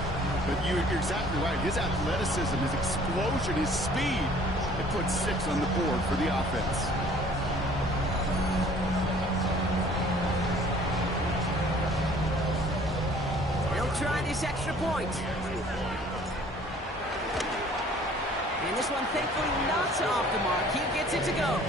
But you're exactly right. His athleticism, his explosion, his speed, it puts 6 on the board for the offense. They'll try this extra point. And this one, thankfully, not off the mark. He gets it to go.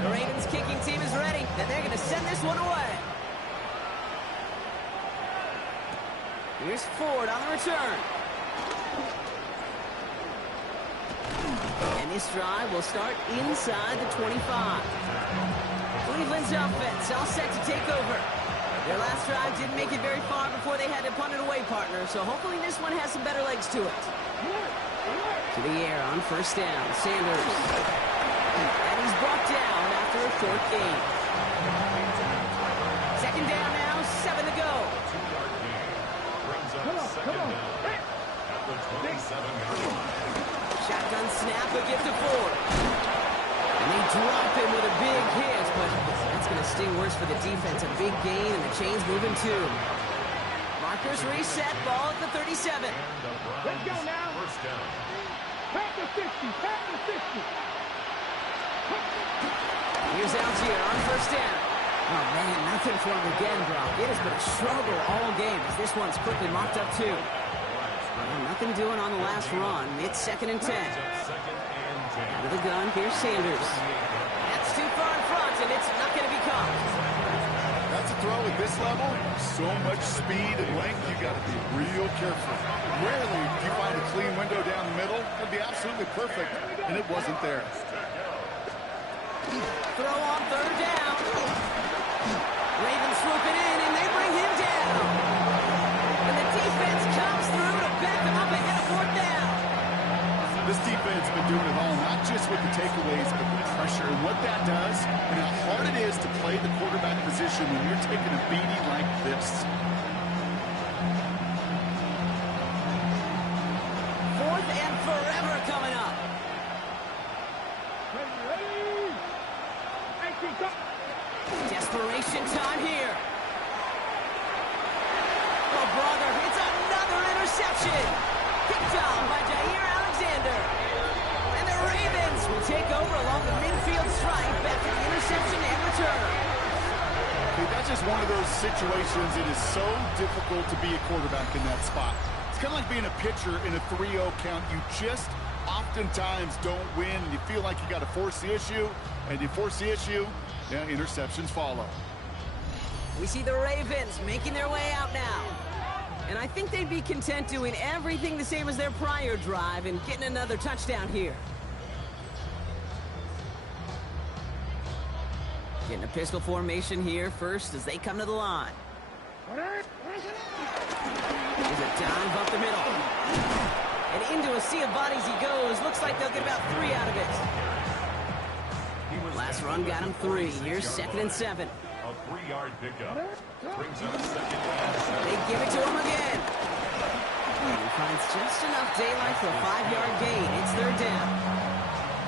The Ravens kicking team is ready, and they're going to send this one away. Here's Ford on the return. And this drive will start inside the 25. Cleveland's offense all set to take over. Their last drive didn't make it very far before they had to punt it away, partner, so hopefully this one has some better legs to it. To the air on first down, Sanders. And he's brought down after a short gain. Second down now, 7 to go. Brings up 2nd down at the 27-yard line. Shotgun snap, but gives to Ford. And they drop him with a big hit, but that's going to sting worse for the defense. A big gain, and the chain's moving too. Markers reset, ball at the 37. Let's go now. First down. Pack the 60, pack the 60. Here's Algier on first down. Oh, man, nothing for him again, Brock. It has been a struggle all game as this one's quickly mocked up too. Well, nothing doing on the last run. It's 2nd and 10. Out of the gun, here's Sanders. That's too far in front, and it's not going to be caught. That's a throw at this level. So much speed and length, you got to be real careful. Rarely do you find a clean window down the middle. That'd be absolutely perfect, and it wasn't there. Throw on third down. Ravens swooping in, and they bring him down. And the defense comes through to back them up ahead of fourth down. This defense has been doing it all, not just with the takeaways, but the pressure. And what that does, and how hard it is to play the quarterback position when you're taking a beating like this. Fourth and forever coming up. Desperation time here. Oh, brother, it's another interception. Picked off by Jair Alexander. And the Ravens will take over along the midfield stripe after the interception and return. Okay, that's just one of those situations. It is so difficult to be a quarterback in that spot. It's kind of like being a pitcher in a 3-0 count. You just oftentimes don't win. You feel like you got to force the issue, and you force the issue, yeah, interceptions follow. We see the Ravens making their way out now. And I think they'd be content doing everything the same as their prior drive and getting another touchdown here. Getting a pistol formation here first as they come to the line. There's a dive up the middle. And into a sea of bodies he goes. Looks like they'll get about 3 out of it. Last run got him 3. Here's 2nd and 7. A 3-yard pickup. Brings up 2nd and 7. They give it to him again. He finds just enough daylight for a 5-yard gain. It's third down.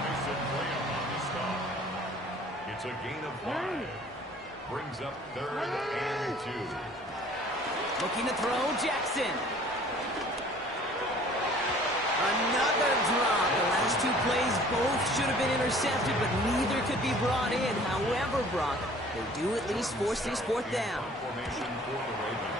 Mason Graham on the stop. It's a gain of 5. Brings up 3rd and 2. Looking to throw, Jackson. Another drop. The last 2 plays Both should have been intercepted, but neither could be brought in. However, Brock, they do at least force this fourth down. Formation for the Ravens.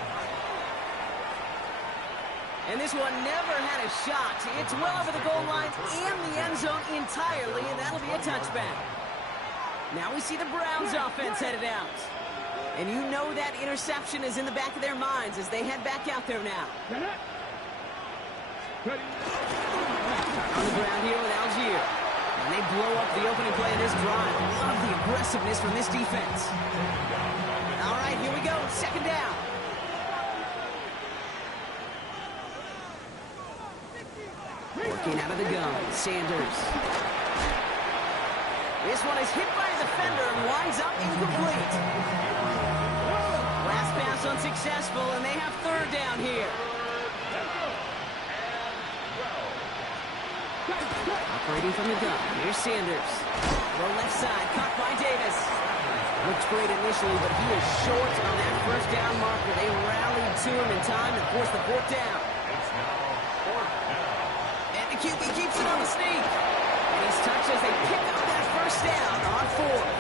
And this one never had a shot. It's well over the goal line and the end zone entirely, and that'll be a touchback. Now we see the Browns offense headed out. And you know that interception is in the back of their minds as they head back out there now. On the ground here with Algier. And they blow up the opening play of this drive. Love the aggressiveness from this defense. All right, here we go. Second down. Working out of the gun. Sanders. This one is hit by a defender and winds up incomplete. Last pass unsuccessful, and they have third down here. Operating from the gun. Here's Sanders. Throw left side. Caught by Davis. Looks great initially, but he is short on that first down marker. They rallied to him in time and forced the fourth down. And the QB keeps it on the sneak. And he's touched as they pick up that first down on fourth.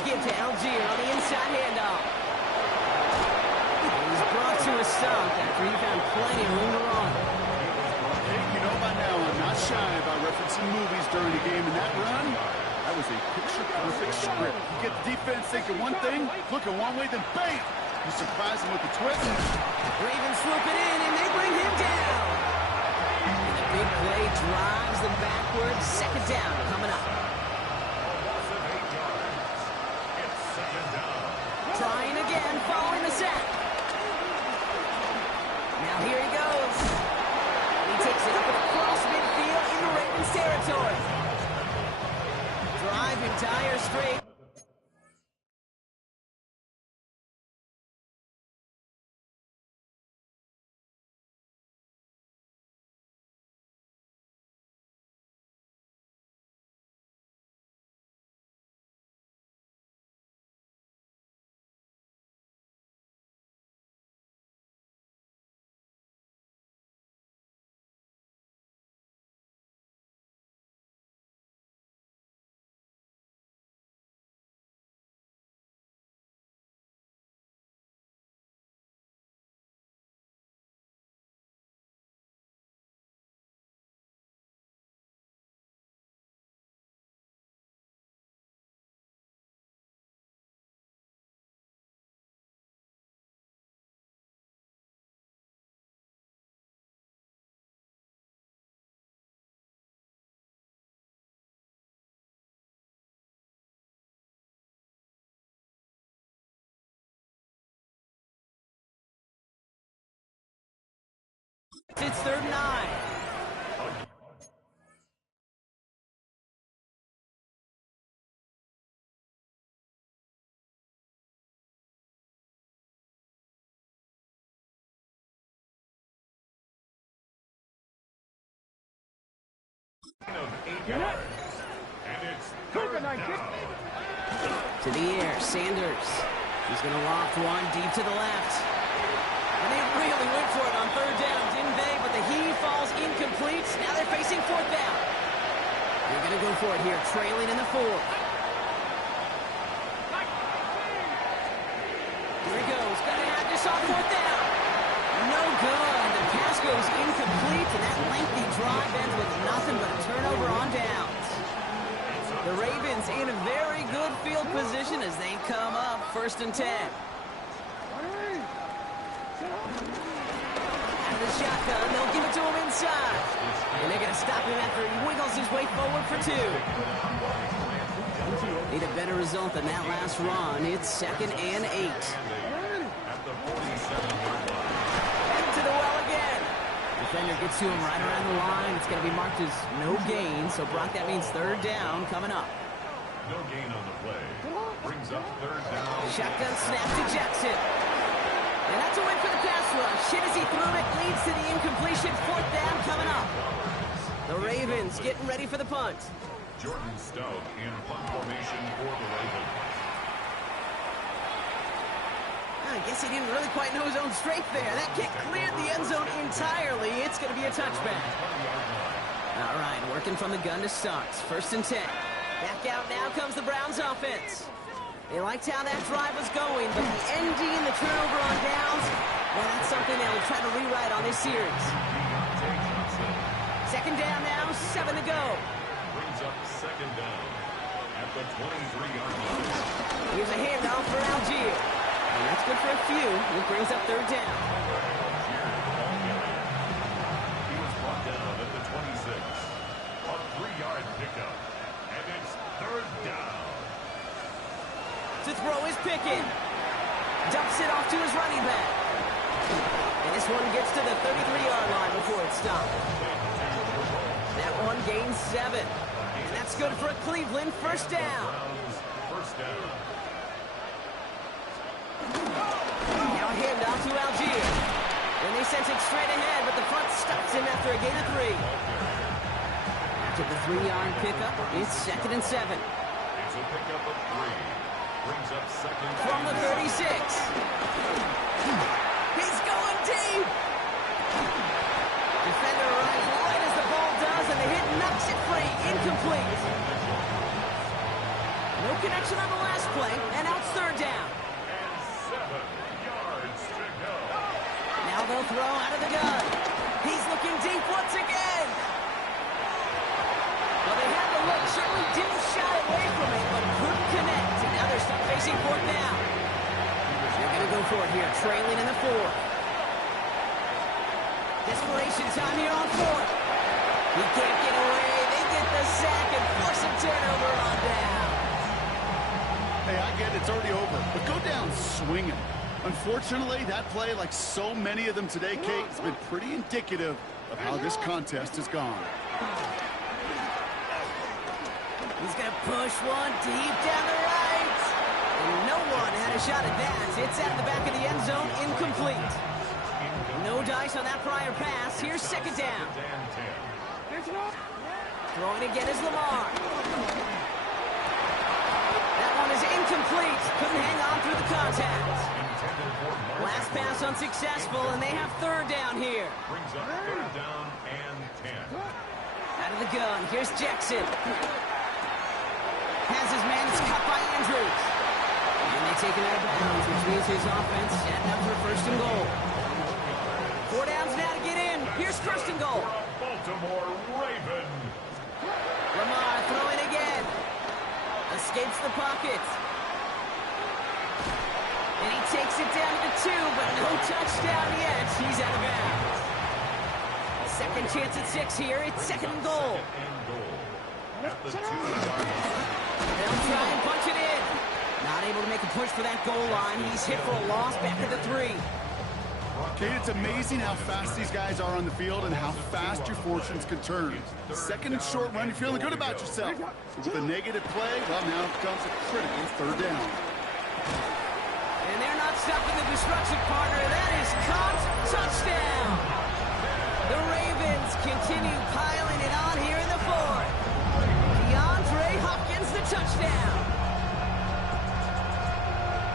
Again to Algier on the inside handoff. He's brought to a stop after he found plenty of room to run. Hey, you know by now I'm not shy about referencing movies during the game, and that run, that was a picture-perfect script. You get the defense thinking one thing, looking one way, then bang! You surprise them with the twist. Ravens swoop it in, and they bring him down. And the big play drives them backwards. Second down coming up. Trying again, following the sack. Now here he goes. He takes it up and across midfield into Ravens territory. Drive entire straight. It's third and 9. Of 8 yards. And it's third down. To the air, Sanders. He's going to loft one deep to the left. And they really went for it on third down, didn't they? But the heave falls incomplete. Now they're facing fourth down. They're going to go for it here, trailing in the fourth. Here he goes. Got to have this on fourth down. No good. The pass goes incomplete, and that lengthy drive ends with nothing but a turnover on downs. The Ravens in a very good field position as they come up first and 10. Out of the shotgun, they'll give it to him inside. And they're going to stop him after he wiggles his way forward for 2. Need a better result than that last run. It's second and 8. Back to the well again. Defender gets to him right around the line. It's going to be marked as no gain. So, Brock, that means third down coming up. No gain on the play. Brings up third down. Shotgun snap to Jackson. And that's a win for the pass rush. Hit as he threw it, leads to the incompletion. Fourth down coming up. The Ravens getting ready for the punt. Jordan Stout in punt formation for the Ravens. I guess he didn't really quite know his own strength there. That kick cleared the end zone entirely. It's going to be a touchback. All right, working from the gun to start. 1st and 10. Back out now comes the Browns offense. They liked how that drive was going, but the ND and the turnover on downs, well, that's something they'll try to rewrite on this series. 2nd down now, 7 to go. Brings up 2nd down at the 23-yard line. Here's a handoff for Algier. And that's good for a few. It brings up 3rd down. He was brought down at the 26. A 3-yard pickup. And it's 3rd down. To throw is Pickett. Dumps it off to his running back. And this one gets to the 33-yard line before it's stopped. That one gains 7. And that's good for a Cleveland 1st down. Browns 1st down. Now a handoff to Algier. And they sent it straight ahead, but the front stops him after a gain of 3. After the 3-yard pickup, it's 2nd and 7. It's a pickup of 3. Brings up 2nd From the 36. He's going deep. Defender arrives right as the ball does, and the hit knocks it free. Incomplete. No connection on the last play, and out 3rd down. And 7 yards to go. Now they'll throw out of the gun. He's looking deep once again. Well, they had the look, certainly didn't shy away from it, but couldn't connect. And now they're stuck facing 4th down. They're going to go for it here, trailing in the 4th. Desperation time here on 4th. He can't get away. They get the sack and force a turnover on down. Hey, I get it. It's already over. But go down swinging. Unfortunately, that play, like so many of them today, Kate, has been pretty indicative of how this contest has gone. He's going to push one deep down the right. And no one had a shot at that. It's out of the back of the end zone, incomplete. No dice on that prior pass. Here's 2nd down. Throwing again is Lamar. That one is incomplete. Couldn't hang on through the contact. Last pass unsuccessful, and they have 3rd down here. Brings up 3rd down and 10. Out of the gun. Here's Jackson. Has his man, it's caught by Andrews. And they take it out of bounds, which means his offense setting up for 1st and goal. 4 downs now to get in. Here's 1st and goal. Baltimore Raven. Lamar throwing again. Escapes the pocket. And he takes it down to 2, but no touchdown yet. He's out of bounds. 2nd chance at 6 here. It's 2nd and goal. At the 2-yard line. They'll try and punch it in. Not able to make a push for that goal line. He's hit for a loss back at the 3. Kate, it's amazing how fast these guys are on the field and how fast your fortunes can turn. 2nd and short run, you're feeling good about yourself. With a negative play, well, now comes a critical 3rd down. And they're not stopping the destruction, partner. That is caught. Touchdown. The Ravens continue piling it on here in the 4th. DeAndre Hopkins, the touchdown.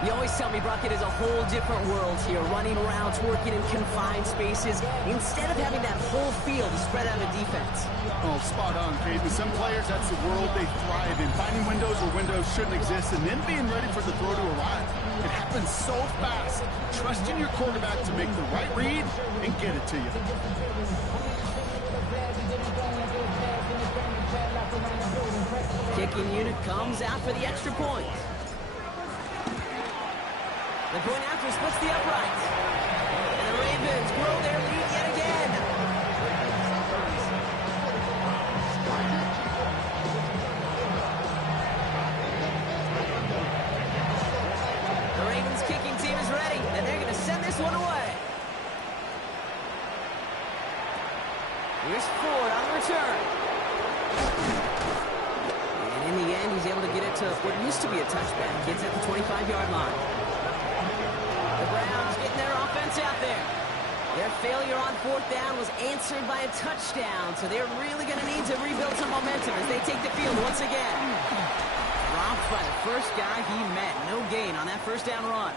You always tell me, Brock, it is a whole different world here, running routes, working in confined spaces, instead of having that whole field to spread out a defense. Oh, spot on, Kate. With some players, that's the world they thrive in. Finding windows where windows shouldn't exist, and then being ready for the throw to arrive. It happens so fast. Trusting your quarterback to make the right read and get it to you. Kicking unit comes out for the extra point. The point after splits the uprights. And the Ravens grow their lead yet again. The Ravens kicking team is ready, and they're going to send this one away. Here's Ford on the return. And in the end, he's able to get it to what used to be a touchback. Gets at the 25-yard line. The Browns getting their offense out there. Their failure on 4th down was answered by a touchdown, so they're really going to need to rebuild some momentum as they take the field once again. Dropped by the first guy he met. No gain on that 1st down run.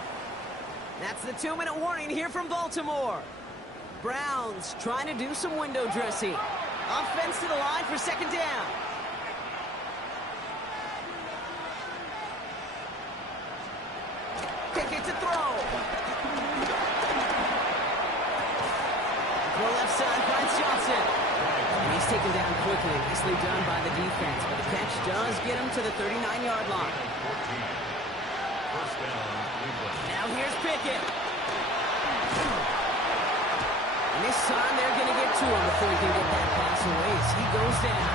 That's the 2-minute warning here from Baltimore. Browns trying to do some window dressing. Offense to the line for second down. Pickett to throw. Throw left side finds Johnson. And he's taken down quickly. Nicely done by the defense. But the catch does get him to the 39-yard line. First down, Cleveland. Now here's Pickett. And this time they're going to get to him before he can get that pass away as he goes down.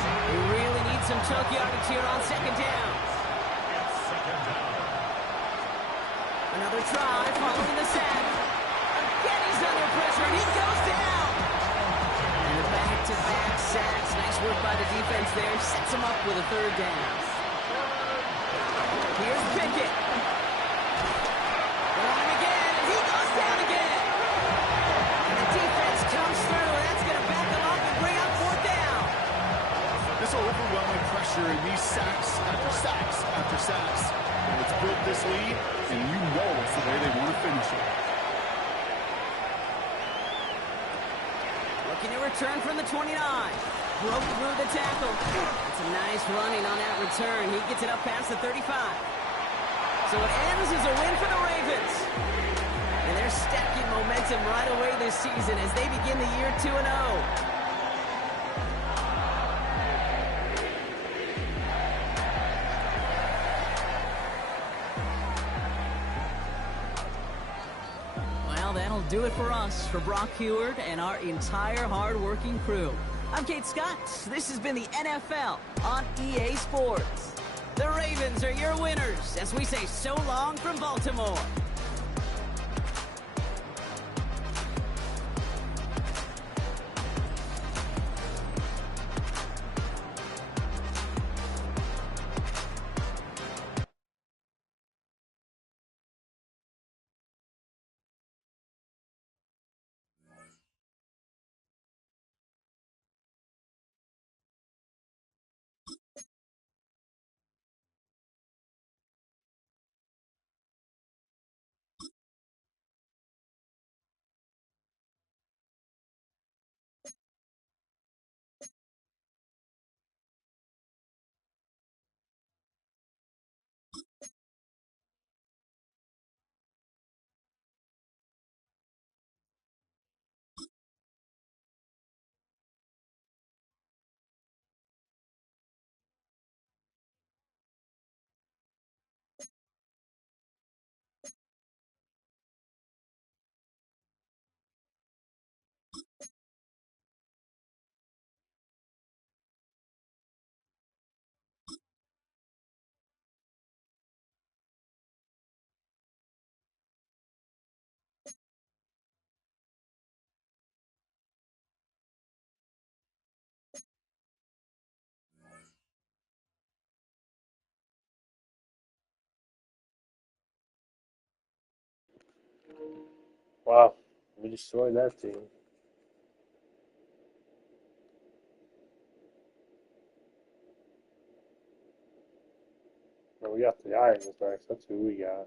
They really need some choke yardage here on second down. It's second down. Another try following the sack. Again he's under pressure and he goes down. And the back-to-back sacks. Nice work by the defense there. Sets him up with a third down. Here's Pickett. They want him again and he goes down again. And the defense comes through and that's going to back them up and bring up fourth down. This overwhelming pressure and these sacks after sacks after sacks. And it's built this lead, and you know it's the way they want to finish it. Looking to return from the 29. Broke through the tackle. It's a nice running on that return. He gets it up past the 35. So it ends as a win for the Ravens. And they're stacking momentum right away this season as they begin the year 2-0. Well, that'll do it for us, for Brock Heward and our entire hard-working crew. I'm Kate Scott. This has been the NFL on EA Sports. The Ravens are your winners as we say so long from Baltimore. Wow, we destroyed that team. Now we got the Irons next. That's who we got.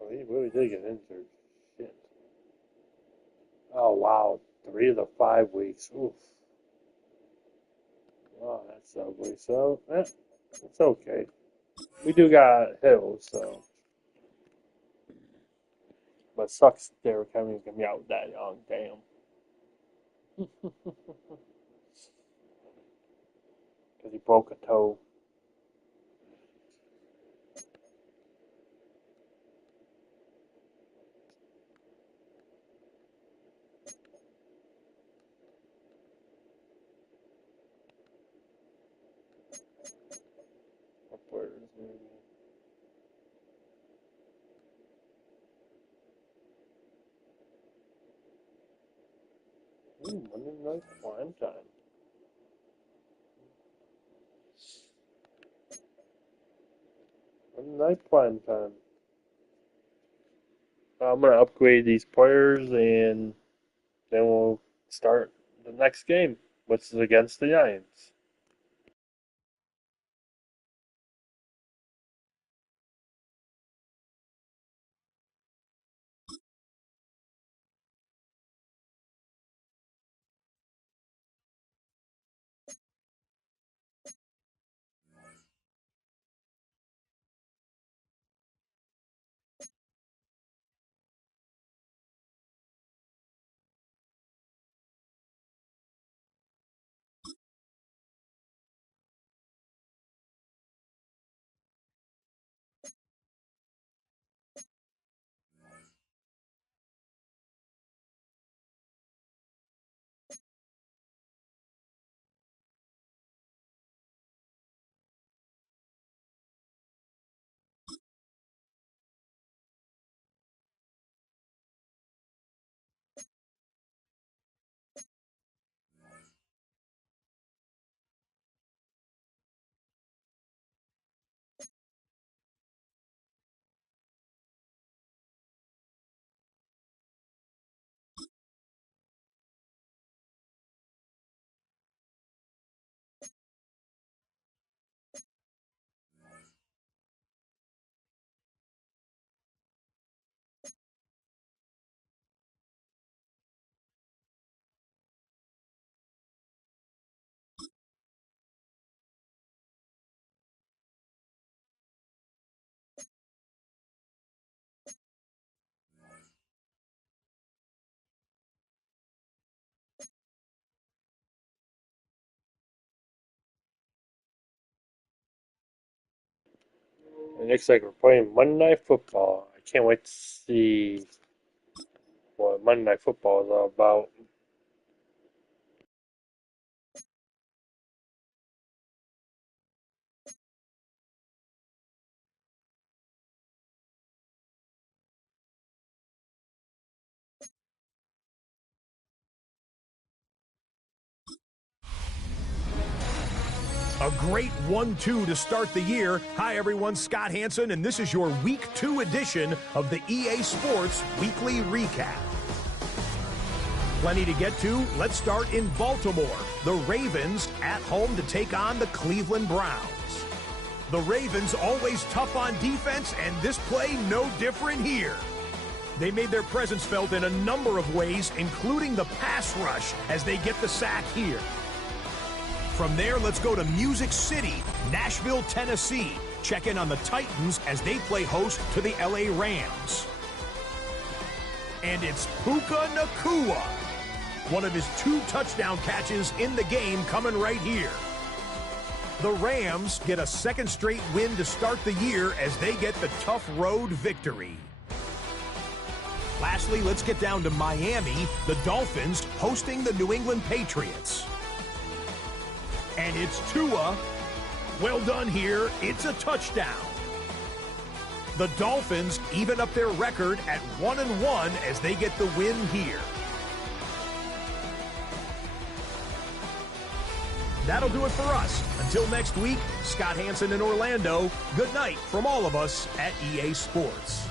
Oh, he really did get injured. Shit. Oh, wow. 3 of the 5 weeks. Oof. Oh, that's ugly. So, it's okay. We do got Hill, so. But it sucks Derrick Henry's going to be out that young. Damn. Because he broke a toe. Upwards, maybe. Monday night prime time. Monday night prime time. I'm gonna upgrade these players and then we'll start the next game, which is against the Giants. It looks like we're playing Monday Night Football. I can't wait to see what Monday Night Football is all about. A great 1-2 to start the year. Hi, everyone. Scott Hansen, and this is your Week 2 edition of the EA Sports Weekly Recap. Plenty to get to. Let's start in Baltimore. The Ravens at home to take on the Cleveland Browns. The Ravens always tough on defense, and this play no different here. They made their presence felt in a number of ways, including the pass rush as they get the sack here. From there, let's go to Music City, Nashville, Tennessee. Check in on the Titans as they play host to the LA Rams. And it's Puka Nacua. One of his 2 touchdown catches in the game coming right here. The Rams get a 2nd straight win to start the year as they get the tough road victory. Lastly, let's get down to Miami, the Dolphins hosting the New England Patriots. And it's Tua. Well done here. It's a touchdown. The Dolphins even up their record at 1-1 as they get the win here. That'll do it for us. Until next week, Scott Hansen in Orlando. Good night from all of us at EA Sports.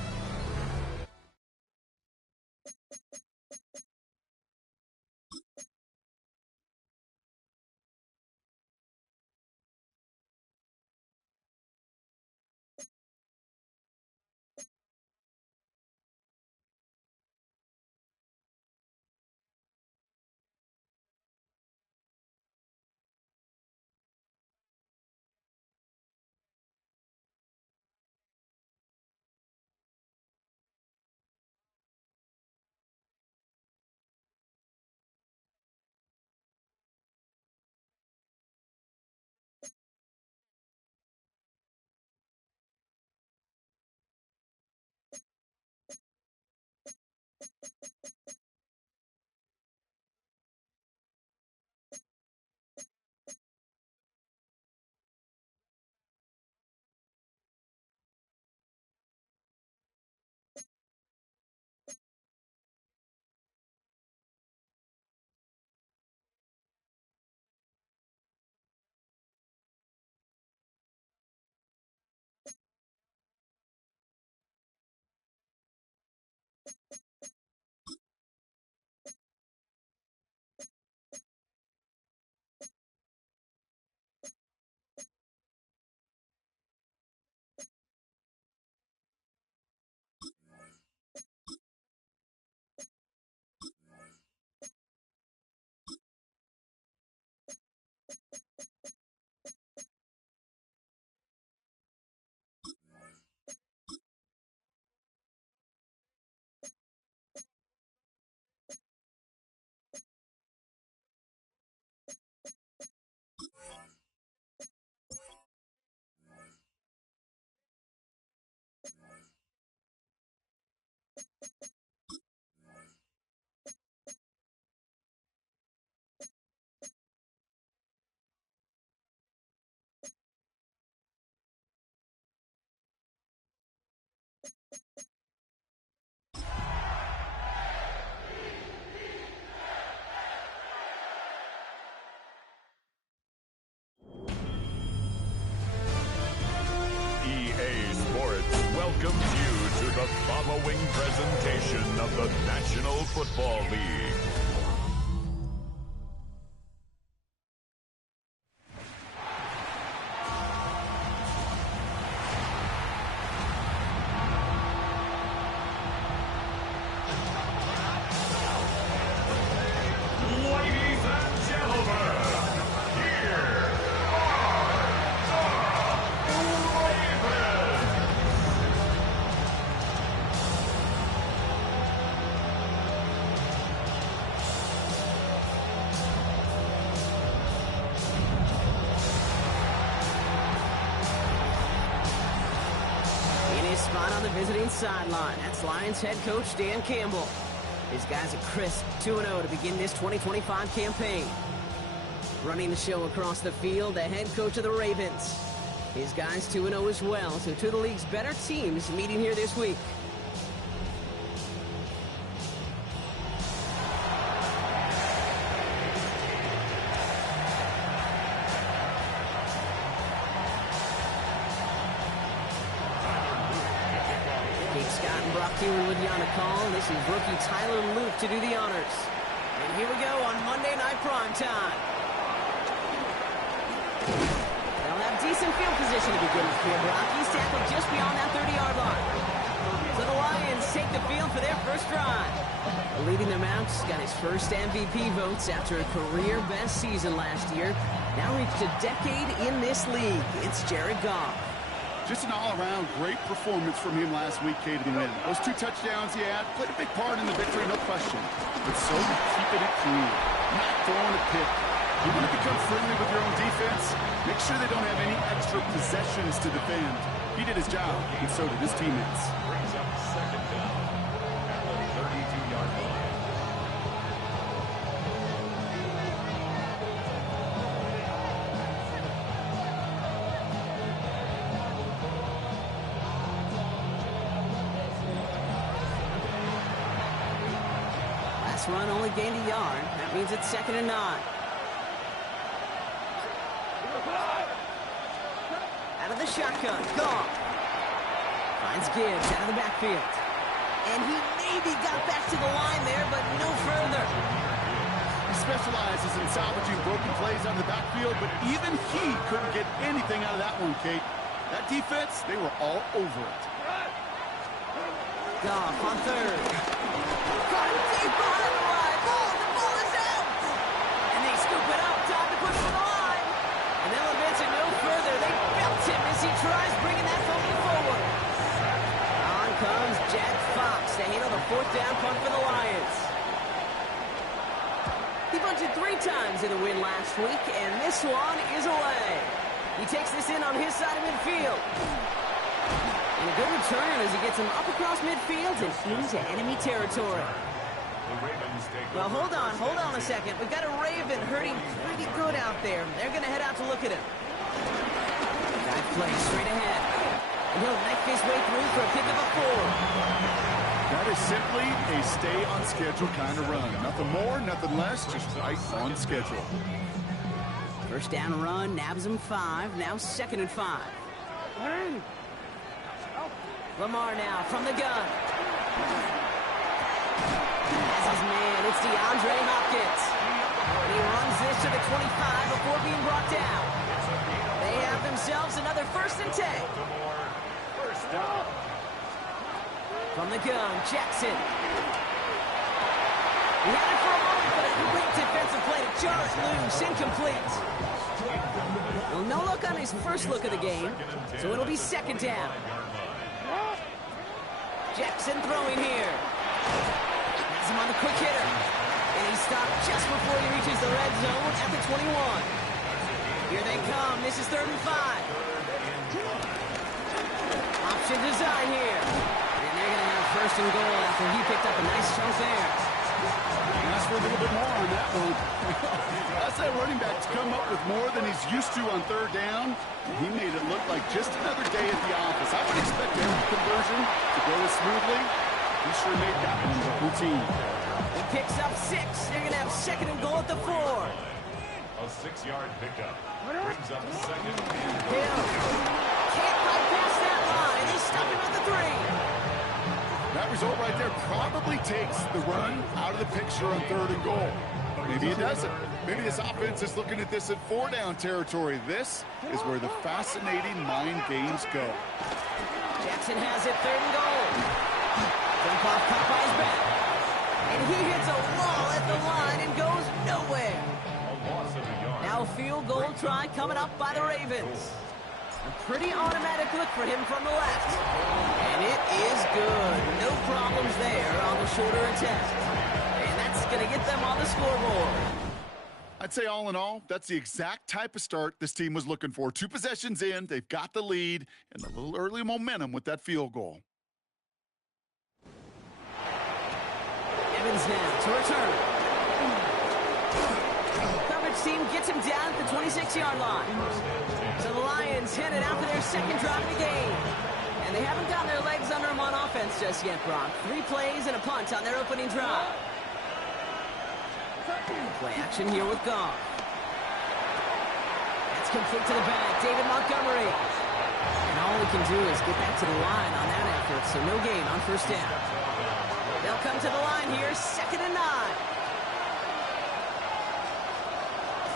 the National Football League. Ladies and gentlemen, here are the Ravens. In his spot on the visiting sideline, that's Lions head coach Dan Campbell. His guys are crisp 2-0 to begin this 2025 campaign. Running the show across the field, the head coach of the Ravens. His guys 2-0 as well, so two of the league's better teams meeting here this week. With you on the call, this is rookie Tyler Luke to do the honors. And here we go on Monday Night Primetime. They'll have decent field position to begin with here. Rockies tackled just beyond that 30-yard line. So the Lions take the field for their first drive. Leading them out, got his first MVP votes after a career-best season last year. Now reached a decade in this league. It's Jared Goff. Just an all-around great performance from him last week, Kate, to win. Those 2 touchdowns he had played a big part in the victory, no question. But so keeping it clean, not throwing a pick. You want to become friendly with your own defense? Make sure they don't have any extra possessions to defend. He did his job, and so did his teammates. Brings up second down at the 32-yard line. Last run only gained a yard. That means it's 2nd and 9. Out of the shotgun, Goff finds Gibbs out of the backfield. And he maybe got back to the line there, but no further. He specializes in salvaging broken plays out of the backfield, but even he couldn't get anything out of that one, Kate. That defense, they were all over it. Goff on 3rd. Got him deep behind the line. The ball is out. And they scoop it up. Time to push for the line. And they'll advance it no further. They belt him as he tries bringing that phony forward. On comes Jack Fox to handle the 4th down punt for the Lions. He bunted 3 times in the win last week, and this one is away. He takes this in on his side of midfield. And a good return as he gets him up across midfield and into enemy territory. Well, hold on a second. We've got a Raven hurting pretty good out there. They're going to head out to look at him. Guy plays straight ahead. And he'll knife his way through for a pick of a 4. That is simply a stay-on-schedule kind of run. Nothing more, nothing less, just right on schedule. First down run, nabs him 5. Now 2nd and 5. Lamar now from the gun. As his man, it's DeAndre Hopkins. And he runs this to the 25 before being brought down. They have themselves another 1st and 10. From the gun, Jackson. He had it for a moment, but a great defensive play to jar it loose, incomplete. Well, no look on his first look of the game, so it'll be 2nd down. Jackson throwing here. Has him on the quick hitter. And he stopped just before he reaches the red zone at the 21. Here they come. This is 3rd and 5. Option design here. And they're going to have 1st and goal after he picked up a nice chunk there. Ask for a little bit more on that one. That's that running back to come up with more than he's used to on 3rd down. He made it look like just another day at the office. I would expect every conversion to go as smoothly. He sure made that one routine. He picks up 6. They're going to have 2nd and goal at the 4. A 6-yard pickup. Brings up 2nd and goal. Hill can't bypass that line. They stop him at the 3. That result right there probably takes the run out of the picture on 3rd and goal. Maybe it doesn't. Maybe this offense is looking at this at 4-down territory. This is where the fascinating mind games go. Jackson has it, 3rd and goal. Dump off Popeye's back. And he hits a wall at the line and goes nowhere. Now a field goal try coming up by the Ravens. A pretty automatic look for him from the left. And it is good. No problems there on the shorter attempt. And that's going to get them on the scoreboard. I'd say all in all, that's the exact type of start this team was looking for. 2 possessions in, they've got the lead, and a little early momentum with that field goal. Evans now to return. Coverage team gets him down at the 26-yard line. So the Lions headed out for their second drive of the game. And they haven't gotten their legs under them on offense just yet, Brock. 3 plays and a punt on their opening drive. Play action here with Goff. That's complete to the back, David Montgomery. And all we can do is get back to the line on that effort, so no gain on 1st down. They'll come to the line here, 2nd and 9.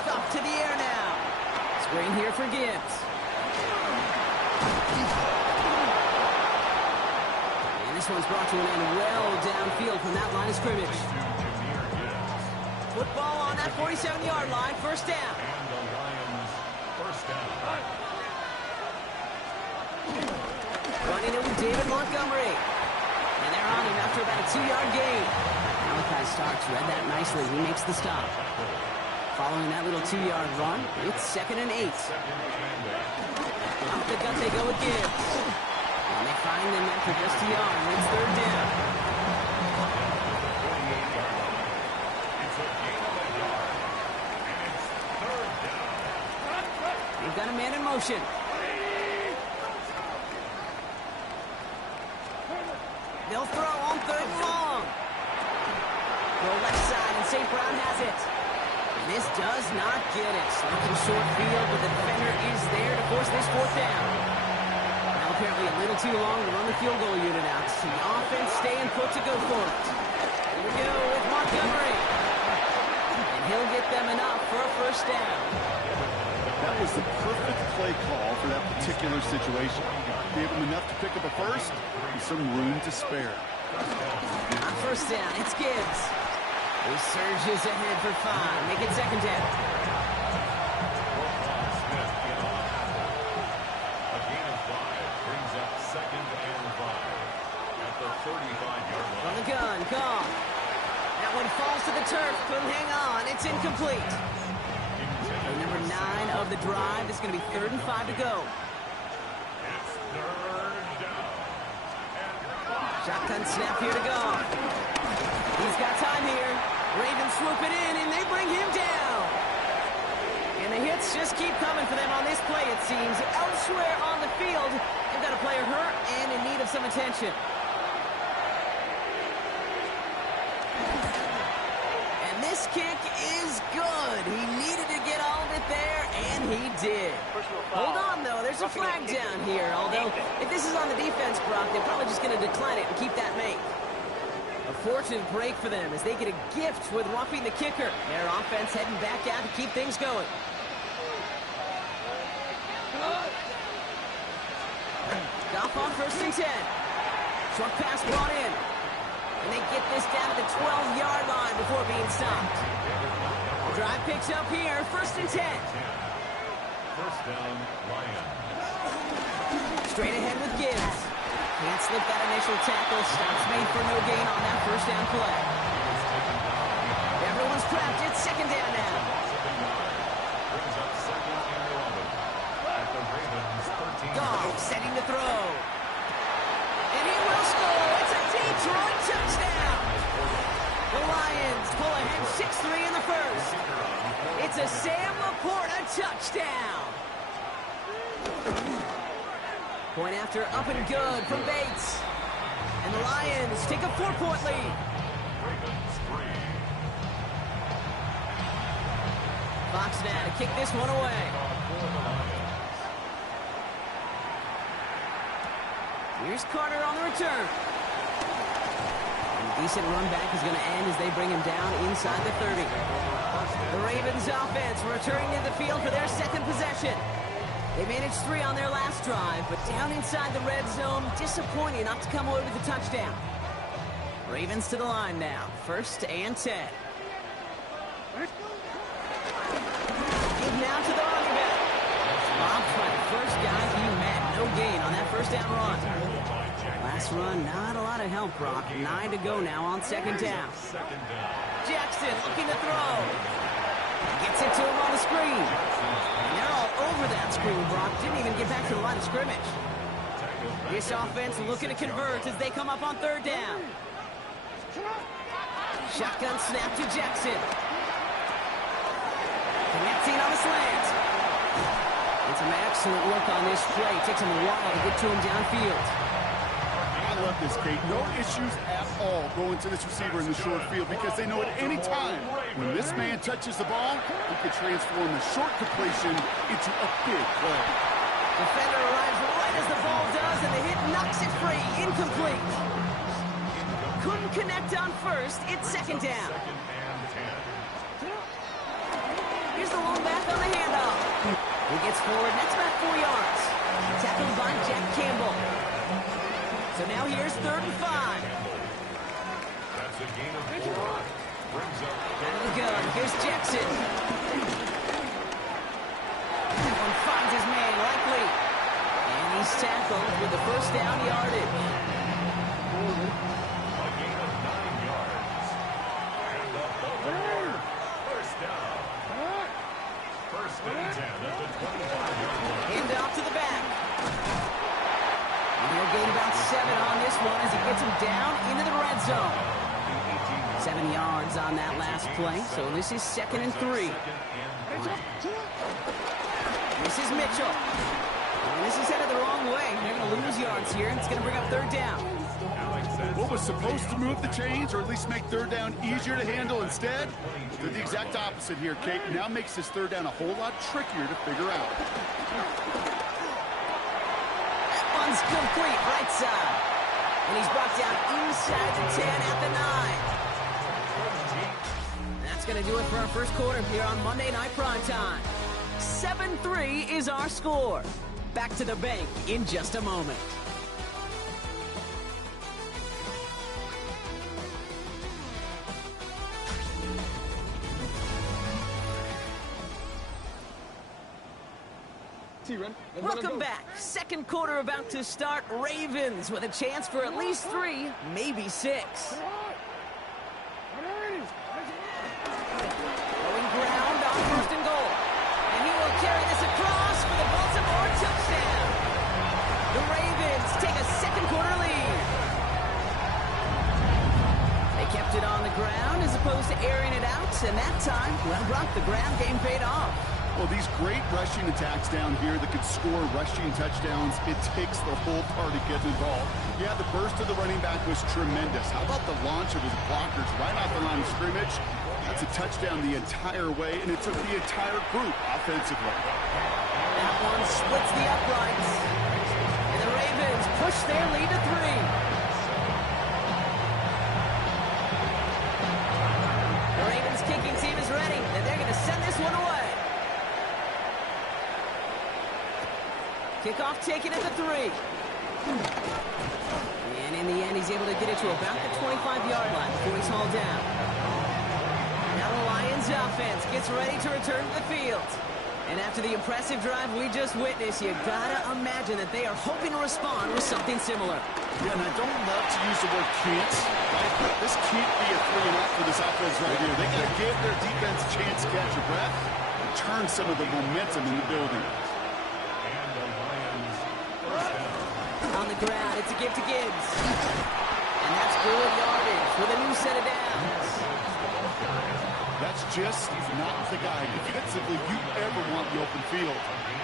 Up to the air now. Screen here for Gibbs. And this one's brought to an end well downfield from that line of scrimmage. Football on that 47-yard line, 1st down. And the Lions, 1st down. Running it with David Montgomery. And they're on him after about a 2-yard gain. Malachi Starks read that nicely. He makes the stop. Following that little 2-yard run, it's 2nd and 8. Off the gut they go with Gibbs. And they find him after just a yard. It's 3rd down. They've got a man in motion. They'll throw on 3rd and long. Go left side, and St. Brown has it. And this does not get it. Looking short field, but the defender is there to force this 4th down. Now apparently a little too long to run the field goal unit out. The offense staying put to go for it. Here we go with Montgomery. And he'll get them enough for a 1st down. That was the perfect play call for that particular situation. Gave him enough to pick up a 1st and some room to spare. On 1st down, it's Gibbs. He surges ahead for 5. Make it 2nd down. A gain of 5 brings up 2nd and 5 at the 35-yard line. From the gun, Goff. That one falls to the turf. Couldn't hang on. It's incomplete. And number 9 of the drive is going to be 3rd and 5 to go. It's 3rd down. Shotgun snap here to Goff. He's got time here. Ravens swoop it in, and they bring him down. And the hits just keep coming for them on this play, it seems. Elsewhere on the field, they've got a player hurt and in need of some attention. And this kick is good. He needed to get all of it there, and he did. Hold on, though. There's a flag down here. Although, if this is on the defense, Brock, they're probably just going to decline it and keep that make. A fortunate break for them as they get a gift with roughing the kicker. Their offense heading back out to keep things going. Goff on 1st and 10. Short pass brought in. And they get this down to the 12-yard line before being stopped. Drive picks up here, 1st and 10. 1st down, Lions. Straight ahead with Gibbs. Can't slip that initial tackle. Stops made for no gain on that 1st down play. Everyone's prepped. It's 2nd down now. Brings up 2nd and 11 at the Ravens 13. Goff setting to throw. And he will score. It's a Detroit touchdown. The Lions pull ahead 6-3 in the 1st. It's a Sam Laporta touchdown. Point after up and good from Bates. And the Lions take a 4-point lead. Ravens 3. Fox now to kick this one away. Here's Carter on the return. Decent run back is going to end as they bring him down inside the 30. The Ravens offense returning to the field for their second possession. They managed 3 on their last drive, but down inside the red zone, disappointing not to come away with a touchdown. Ravens to the line now, 1st and 10. Give now to the running back. Robbed by the first guy he met. No gain on that first down run. Last run, not a lot of help, Brock. 9 to go now on 2nd down. Jackson looking to throw. Gets it to him on the screen. And they're all over that screen, Brock. Didn't even get back to the line of scrimmage. This offense looking to convert as they come up on 3rd down. Shotgun snap to Jackson. Connecting on the slant. It's an excellent look on this play. Takes him a while to get to him downfield. I love this, Kate. No issues at all going to this receiver in the short field because they know at any time when this man touches the ball, he can transform the short completion into a big play. Defender arrives right as the ball does, and the hit knocks it free. Incomplete. Couldn't connect on 1st. It's 2nd down. Here's the long back on the handoff. He gets forward, and that's about 4 yards. Tackled by Jack Campbell. So now here's 3rd and 5. That's a gain of 4. Brings up Out of the gun, here's Jackson. That one finds his man, likely. And he's tackled with the first down yardage. a gain of 9 yards. And the Baltimore first down. 1st and 10 at the 25-yard line. Hand off to the back. And he'll gain about 7 on this one as he gets him down into the red zone. 7 yards on that last play, so this is 2nd and 3. This is Mitchell. And this is headed the wrong way. They're going to lose yards here, and it's going to bring up 3rd down. What was supposed to move the chains or at least make 3rd down easier to handle instead? Did the exact opposite here, Kate. Now makes this 3rd down a whole lot trickier to figure out. That one's complete, right side. And he's brought down inside the 10 at the 9. That's going to do it for our first quarter here on Monday Night Primetime. 7-3 is our score. Back to the bank in just a moment. Welcome back. Second quarter about to start. Ravens with a chance for at least 3, maybe 6. Going ground on 1st and goal. And he will carry this across for the Baltimore touchdown. The Ravens take a second quarter lead. They kept it on the ground as opposed to airing it out. And that time, well, Brock, the ground game paid off. Well, these great rushing attacks down here that could score rushing touchdowns, it takes the whole party getting involved. Yeah, the burst of the running back was tremendous. How about the launch of his blockers right off the line of scrimmage? That's a touchdown the entire way, and it took the entire group offensively. That one splits the uprights. And the Ravens push their lead to 3. The Ravens kicking team is ready, and they're going to send this one away. Kickoff taken at the 3. And in the end, he's able to get it to about the 25-yard line before he's hauled down. Now the Lions offense gets ready to return to the field. And after the impressive drive we just witnessed, you gotta imagine that they are hoping to respond with something similar. Yeah, and I don't love to use the word can't, right? But this can't be a 3-and-out for this offense right here. They gotta give their defense a chance to catch your breath and turn some of the momentum in the building. On the ground, it's a give to Gibbs. And that's good yardage with a new set of downs. That's just not the guy defensively you ever want in the open field.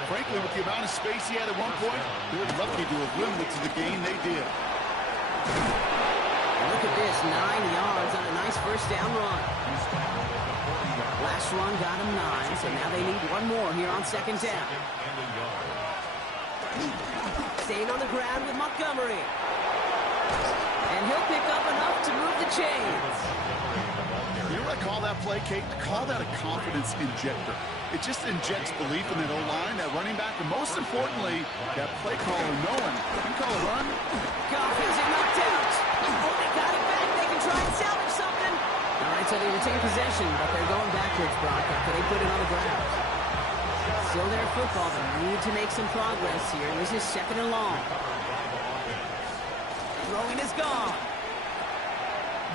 Frankly, with the amount of space he had at one point, they're lucky to have limited to the gain they did. Look at this, 9 yards on a nice first down run. Last run got him 9, so now they need one more here on 2nd down. Staying on the ground with Montgomery. And he'll pick up enough to move the chains. You know what I call that play, Kate? I call that a confidence injector. It just injects belief in that O-line, that running back, and most importantly, that play caller knowing you call a run. Goff has it knocked out. Oh, they got it back. They can try and salvage something. All right, so they retain possession, but they're going backwards, Brock, after they put it on the ground. Still their football, but need to make some progress here. This is second and long. Throwing is gone.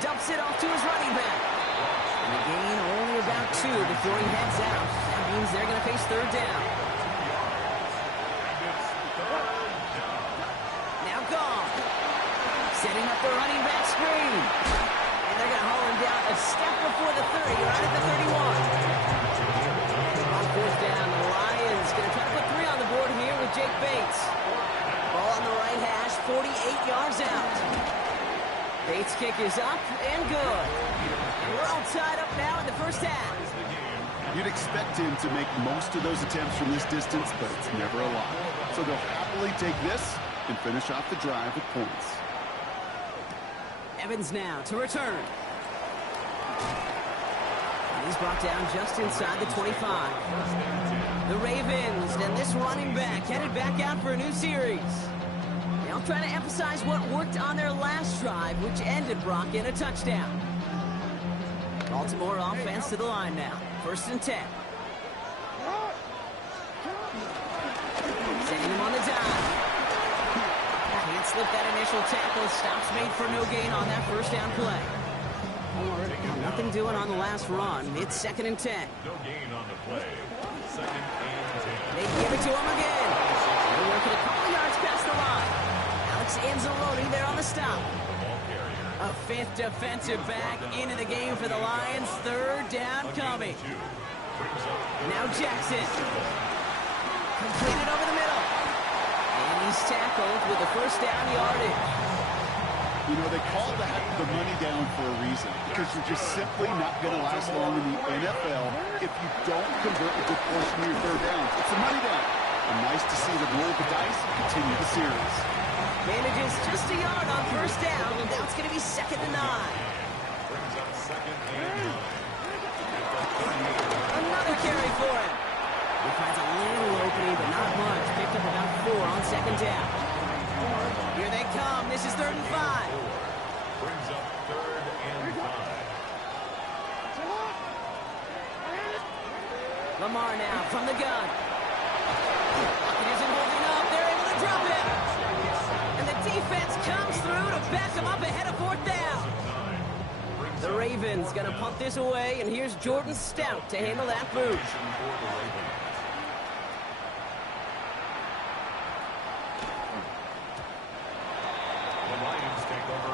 Dumps it off to his running back. And the gain only about 2 before he heads out. That means they're going to face third down. Now gone. Setting up the running back screen. And they're going to haul him down a step before the 30, right at the 31. On fourth down, the Lions going to try to put 3 on the board here with Jake Bates. Ball on the right hash, 48 yards out. Bates' kick is up and good. And we're all tied up now in the first half. You'd expect him to make most of those attempts from this distance, but it's never a lot. So they'll happily take this and finish off the drive with points. Evans now to return. And he's brought down just inside the 25. The Ravens and this running back headed back out for a new series. They'll try to emphasize what worked on their last drive, which ended, Brock, in a touchdown. Baltimore offense to the line now. First and 10. Sending him on the dive. Can't slip that initial tackle. Stops made for no gain on that first down play. Nothing doing on the last run. It's second and 10. No gain on the play. Second and 10. They give it to him again. They're working a couple yards past the line. Alex Anzalone there on the stop. A 5th defensive back into the game for the Lions. Third down coming. Now Jackson. Completed over the middle. And he's tackled with the first down yardage. You know, they call that the money down for a reason, because you're just simply not going to last long in the NFL if you don't convert a good portion of your third downs. It's a money down. And nice to see them roll the dice and continue the series. Manages just a yard on first down, and now it's going to be second and 9. Another carry for him. He finds a little opening, but not much. Picked up about 4 on second down. Here they come. This is third and 5. Brings up third and 5. Lamar now from the gun. It isn't holding up. They're able to drop it. And the defense comes through to back them up ahead of fourth down. The Ravens going to pump this away, and here's Jordan Stout to handle that boot.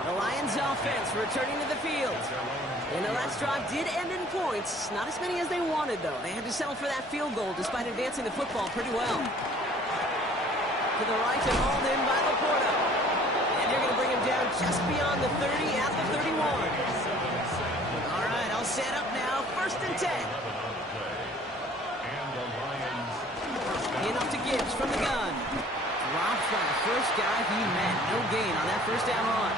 The Lions offense returning to the field. And the last drive did end in points. Not as many as they wanted, though. They had to settle for that field goal despite advancing the football pretty well. To the right and hauled in by Laporta. And they're going to bring him down just beyond the 30 at the 31. All right, all set up now. First and 10. In up to Gibbs from the gun. Drops by the first guy he met. No gain on that first down run.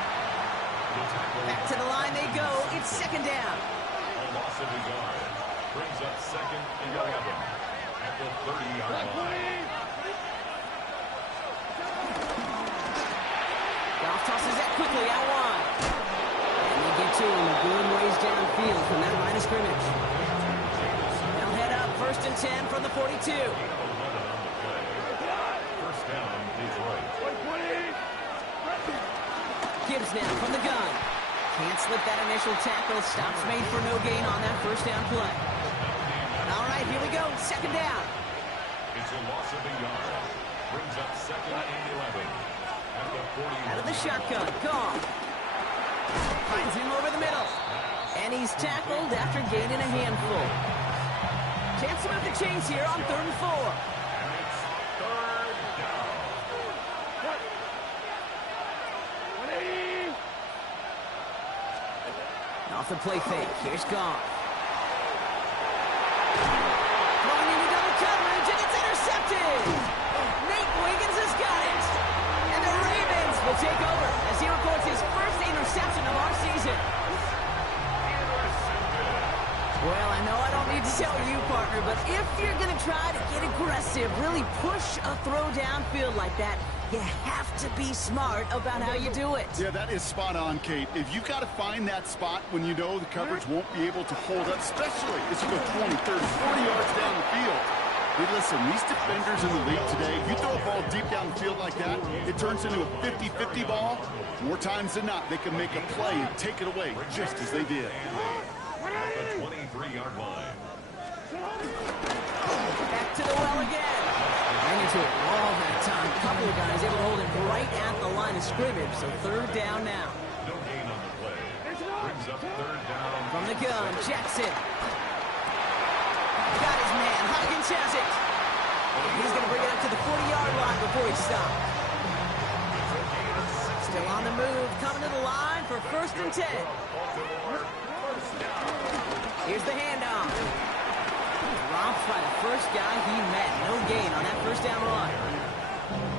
Back to the line they go. It's second down. A loss of a yard. Brings up second and 11 at the 30-yard line. Goff tosses that quickly out wide. And they get to him a good ways downfield from that line of scrimmage. They'll head up first and 10 from the 42. First down, Detroit. Gibbs now from the gun. Can't slip that initial tackle. Stops made for no gain on that first down play. All right, here we go. Second down. It's a loss of a yard. Brings up second and 11 at the 40. Out of the shotgun. Gone. Finds him over the middle. And he's tackled after gaining a handful. Chance to move the chains here on third and 4. And it's third down. Off the play fake. Here's Goff. Throwing into double coverage, and it's intercepted. Nate Wiggins has got it. And the Ravens will take over as he records his first interception of our season. Well, I know I don't need to tell you, partner, but if you're going to try to get aggressive, really push a throw downfield like that, you have to be smart about how you do it. Yeah, that is spot on, Kate. If you've got to find that spot when you know the coverage won't be able to hold up, especially as you go 20, 30, 40 yards down the field. Hey, listen, these defenders in the league today, you throw a ball deep down the field like that, it turns into a 50-50 ball. More times than not, they can make a play and take it away just as they did. The 23-yard line. Back to the well again. Ran into a wall that time. A couple of guys able to hold it right at the line of scrimmage, so third down now. No gain on the play. Brings up third down. From the gun, Jackson. Got his man. Hopkins has it. And he's going to bring it up to the 40-yard line before he stops. Still on the move, coming to the line for 1st and 10. Here's the handoff. Dropped by the first guy he met. No gain on that first down run.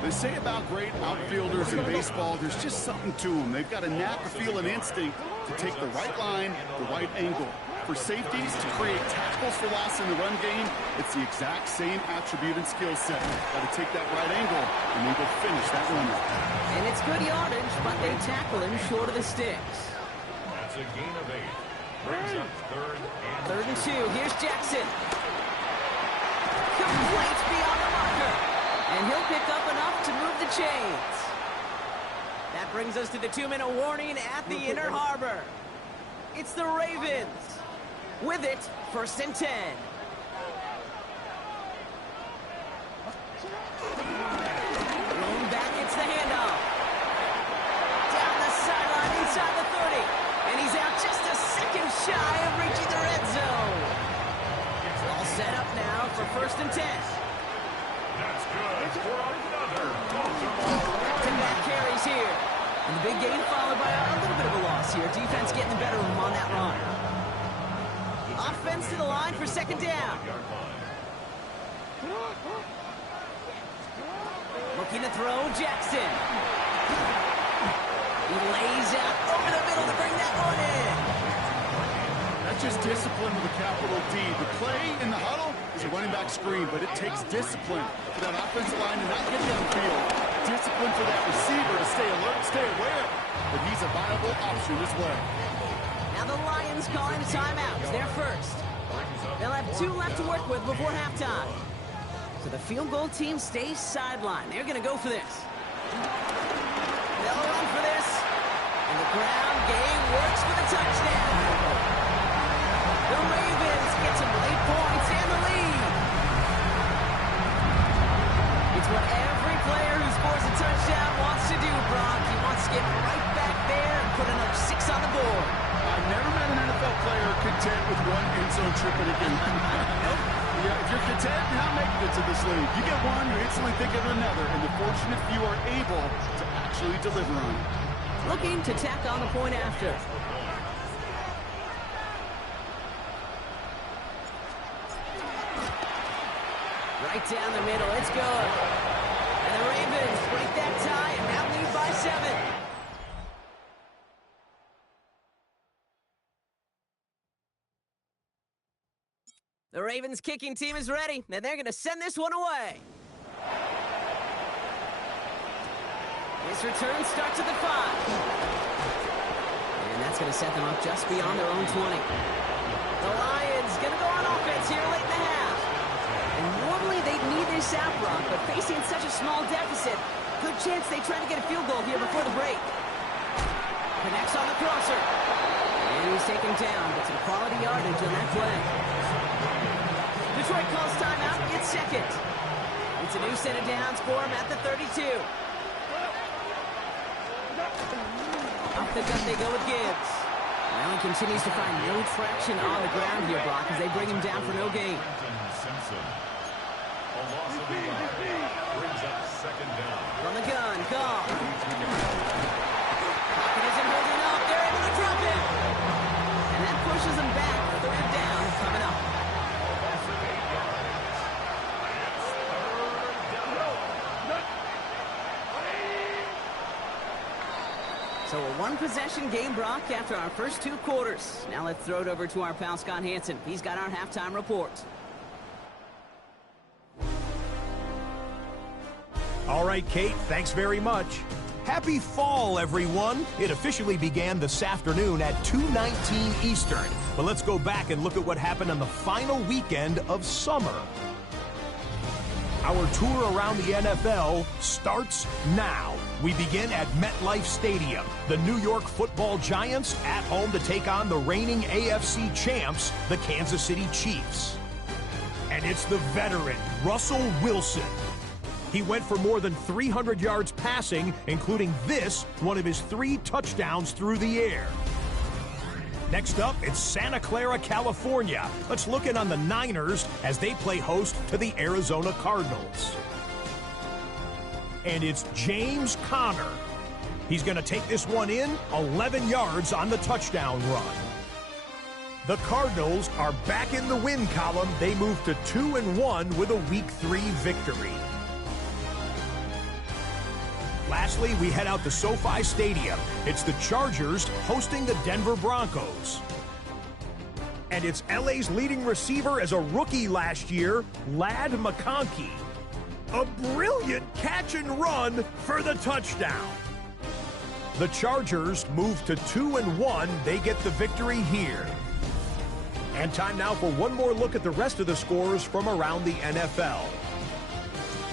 They say about great outfielders in baseball, there's just something to them. They've got a knack, a feel, and instinct to take the right line, the right angle. For safeties, to create tackles for loss in the run game, it's the exact same attribute and skill set. Got to take that right angle and then go finish that runner. And it's good yardage, but they tackle him short of the sticks. That's a gain of 8. Brings up third and 2. Here's Jackson. Complete beyond the marker. And he'll pick up enough to move the chains. That brings us to the 2-minute warning at the inner harbor. It's the Ravens. With it, 1st and 10. Thrown back, it's the handoff. Down the sideline, inside the 30. And he's out just a second shy of reaching the red zone. It's all set up now for 1st and 10. that's good for another Baltimore. Back-to-back carries here. And the big gain followed by a little bit of a loss here. Defense getting the better of him on that run. Offense to the line for 2nd down. Looking to throw, Jackson. He lays out over the middle to bring that one in. That's just discipline with a capital D. The play in the huddle is a running back screen, but it takes discipline for that offensive line to not get downfield. Discipline for that receiver to stay alert, stay aware. But he's a viable option as well. Now the Lions calling a timeout. It's their first. They'll have 2 left to work with before halftime. So the field goal team stays sidelined. They're going to go for this. They'll run for this. And the ground game works for the touchdown. The Ravens get some late points and the lead. It's what every player who scores a touchdown wants to do, Brock. He wants to get right back there and put another 6 on the board. I've never met an NFL player content with one end zone trip in a game. Yeah, if you're content, you're not making it to this league. You get one, you instantly think of another, and the fortunate few are able to actually deliver on it. Looking to tack on the point after. Right down the middle, it's good. And the Ravens break that tie and now lead by 7. The Ravens kicking team is ready, and they're going to send this one away. This return starts at the 5. And that's going to set them up just beyond their own 20. The Lions going to go on offense here late in the half. And normally they'd need this out, Brock, but facing such a small deficit, good chance they try to get a field goal here before the break. Connects on the crosser. And he's taken down, but some quality yardage on that play. Detroit calls timeout, it's 2nd. It's a new set of downs for him at the 32. Off the gut they go with Gibbs. Allen continues to find no traction on the ground here, Brock, as they bring him down for no gain. Simpson. A loss of 8. Brings up 2nd down. From the gun, Goff. Pocket isn't holding up. They're able to drop him. And that pushes them back. 3rd down coming up. So So a one-possession game, Brock, after our first 2 quarters. Now let's throw it over to our pal Scott Hansen. He's got our halftime report. All right, Kate, thanks very much. Happy fall, everyone. It officially began this afternoon at 2:19 Eastern. But let's go back and look at what happened on the final weekend of summer. Our tour around the NFL starts now. We begin at MetLife Stadium. The New York Football Giants at home to take on the reigning AFC champs, the Kansas City Chiefs. And it's the veteran, Russell Wilson. He went for more than 300 yards passing, including this, one of his 3 touchdowns through the air. Next up, it's Santa Clara, California. Let's look in on the Niners as they play host to the Arizona Cardinals. And it's James Conner. He's going to take this one in, 11 yards on the touchdown run. The Cardinals are back in the win column. They move to 2-1 with a Week 3 victory. Lastly, we head out to SoFi Stadium. It's the Chargers hosting the Denver Broncos. And it's LA's leading receiver as a rookie last year, Ladd McConkey. A brilliant catch and run for the touchdown. The Chargers move to 2-1. They get the victory here. And time now for one more look at the rest of the scores from around the NFL.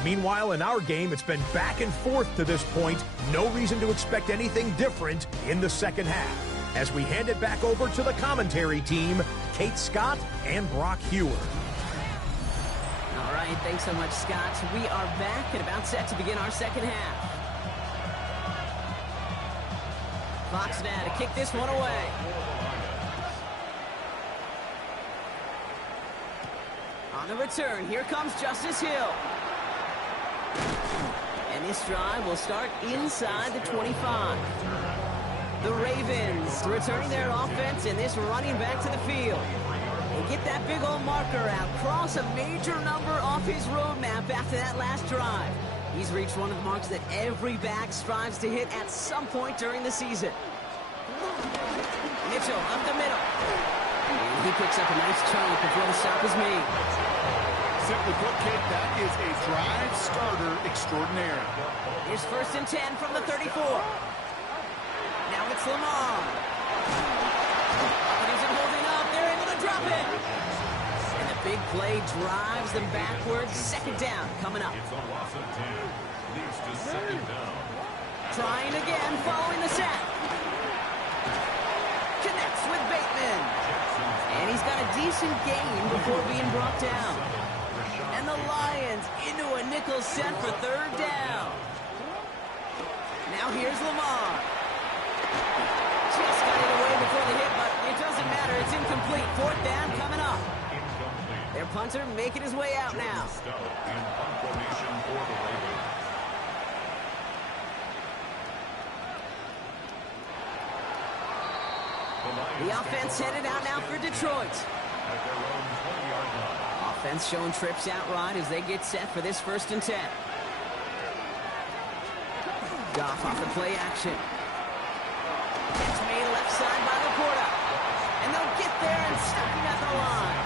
Meanwhile, in our game, it's been back and forth to this point. No reason to expect anything different in the second half. As we hand it back over to the commentary team, Kate Scott and Brock Hewer. All right, thanks so much, Scott. We are back and about set to begin our second half. Clock's now to kick this one away. On the return, here comes Justice Hill. And this drive will start inside the 25. The Ravens returning their offense and this running back to the field. And get that big old marker out. Cross a major number off his roadmap after that last drive. He's reached one of the marks that every back strives to hit at some point during the season. Mitchell up the middle. And he picks up a nice chunk before the stop is made. Simply put, Kate, that is a drive starter extraordinaire. Here's 1st and 10 from the 34. Now it's Lamar. And isn't holding up. They're able to drop it. And the big play drives them backwards. 2nd down coming up. It's a loss of 10. Leads to 2nd down. Trying again following the sack. Connects with Bateman. And he's got a decent gain before being brought down. And the Lions into a nickel set for 3rd down. Now here's Lamar. Just got it away before the hit, but it doesn't matter. It's incomplete. 4th down coming up. Their punter making his way out now. The offense headed out now for Detroit. Offense showing trips out right as they get set for this 1st and 10. Goff off the play action. It's made left side by Laporta. And they'll get there and stop him at the line.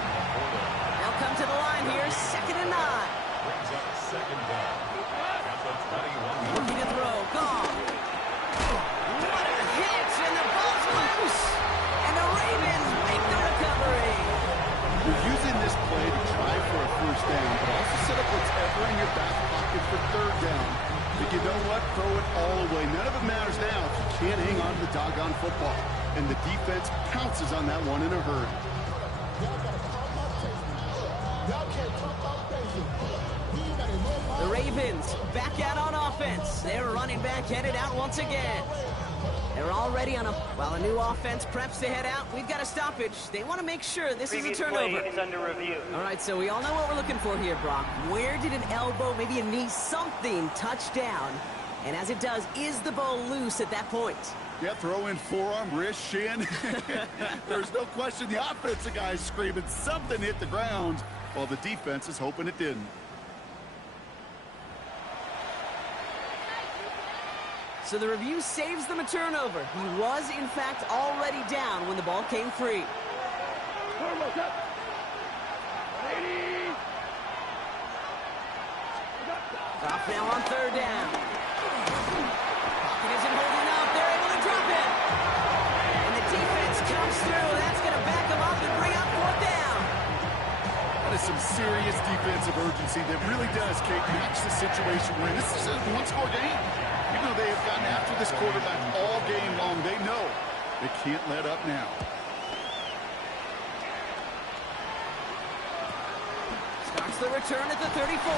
They'll come to the line here, 2nd and 9. Brings up 2nd down. At the 21. Looking to throw, Goff. What a hit, and the ball's loose. And the Ravens make the recovery. You're using this play to try for a 1st down, but also set up whatever in your back pocket for 3rd down. But you know what? Throw it all away. None of it matters now if you can't hang on to the doggone football. And the defense pounces on that one in a hurry. The Ravens back out on offense. Their running back headed out once again. They're already on a new offense preps to head out. We've got a stoppage. They want to make sure this is a turnover. Play is under review. All right, so we all know what we're looking for here, Brock. Where did an elbow, maybe a knee, something touch down? And as it does, is the ball loose at that point? Yeah, throw in forearm, wrist, shin. There's no question the offensive guy's screaming something hit the ground while the defense is hoping it didn't. So the review saves them a turnover. He was, in fact, already down when the ball came free. Off now on third down. Pocket isn't holding up. They're able to drop it. And the defense comes through. That's going to back them up and bring up fourth down. That is some serious defensive urgency that really does, Kate, match the situation we're in. This is a one-score game. Even though they have gotten after this quarterback all game long, they know they can't let up now. Starts the return at the 34.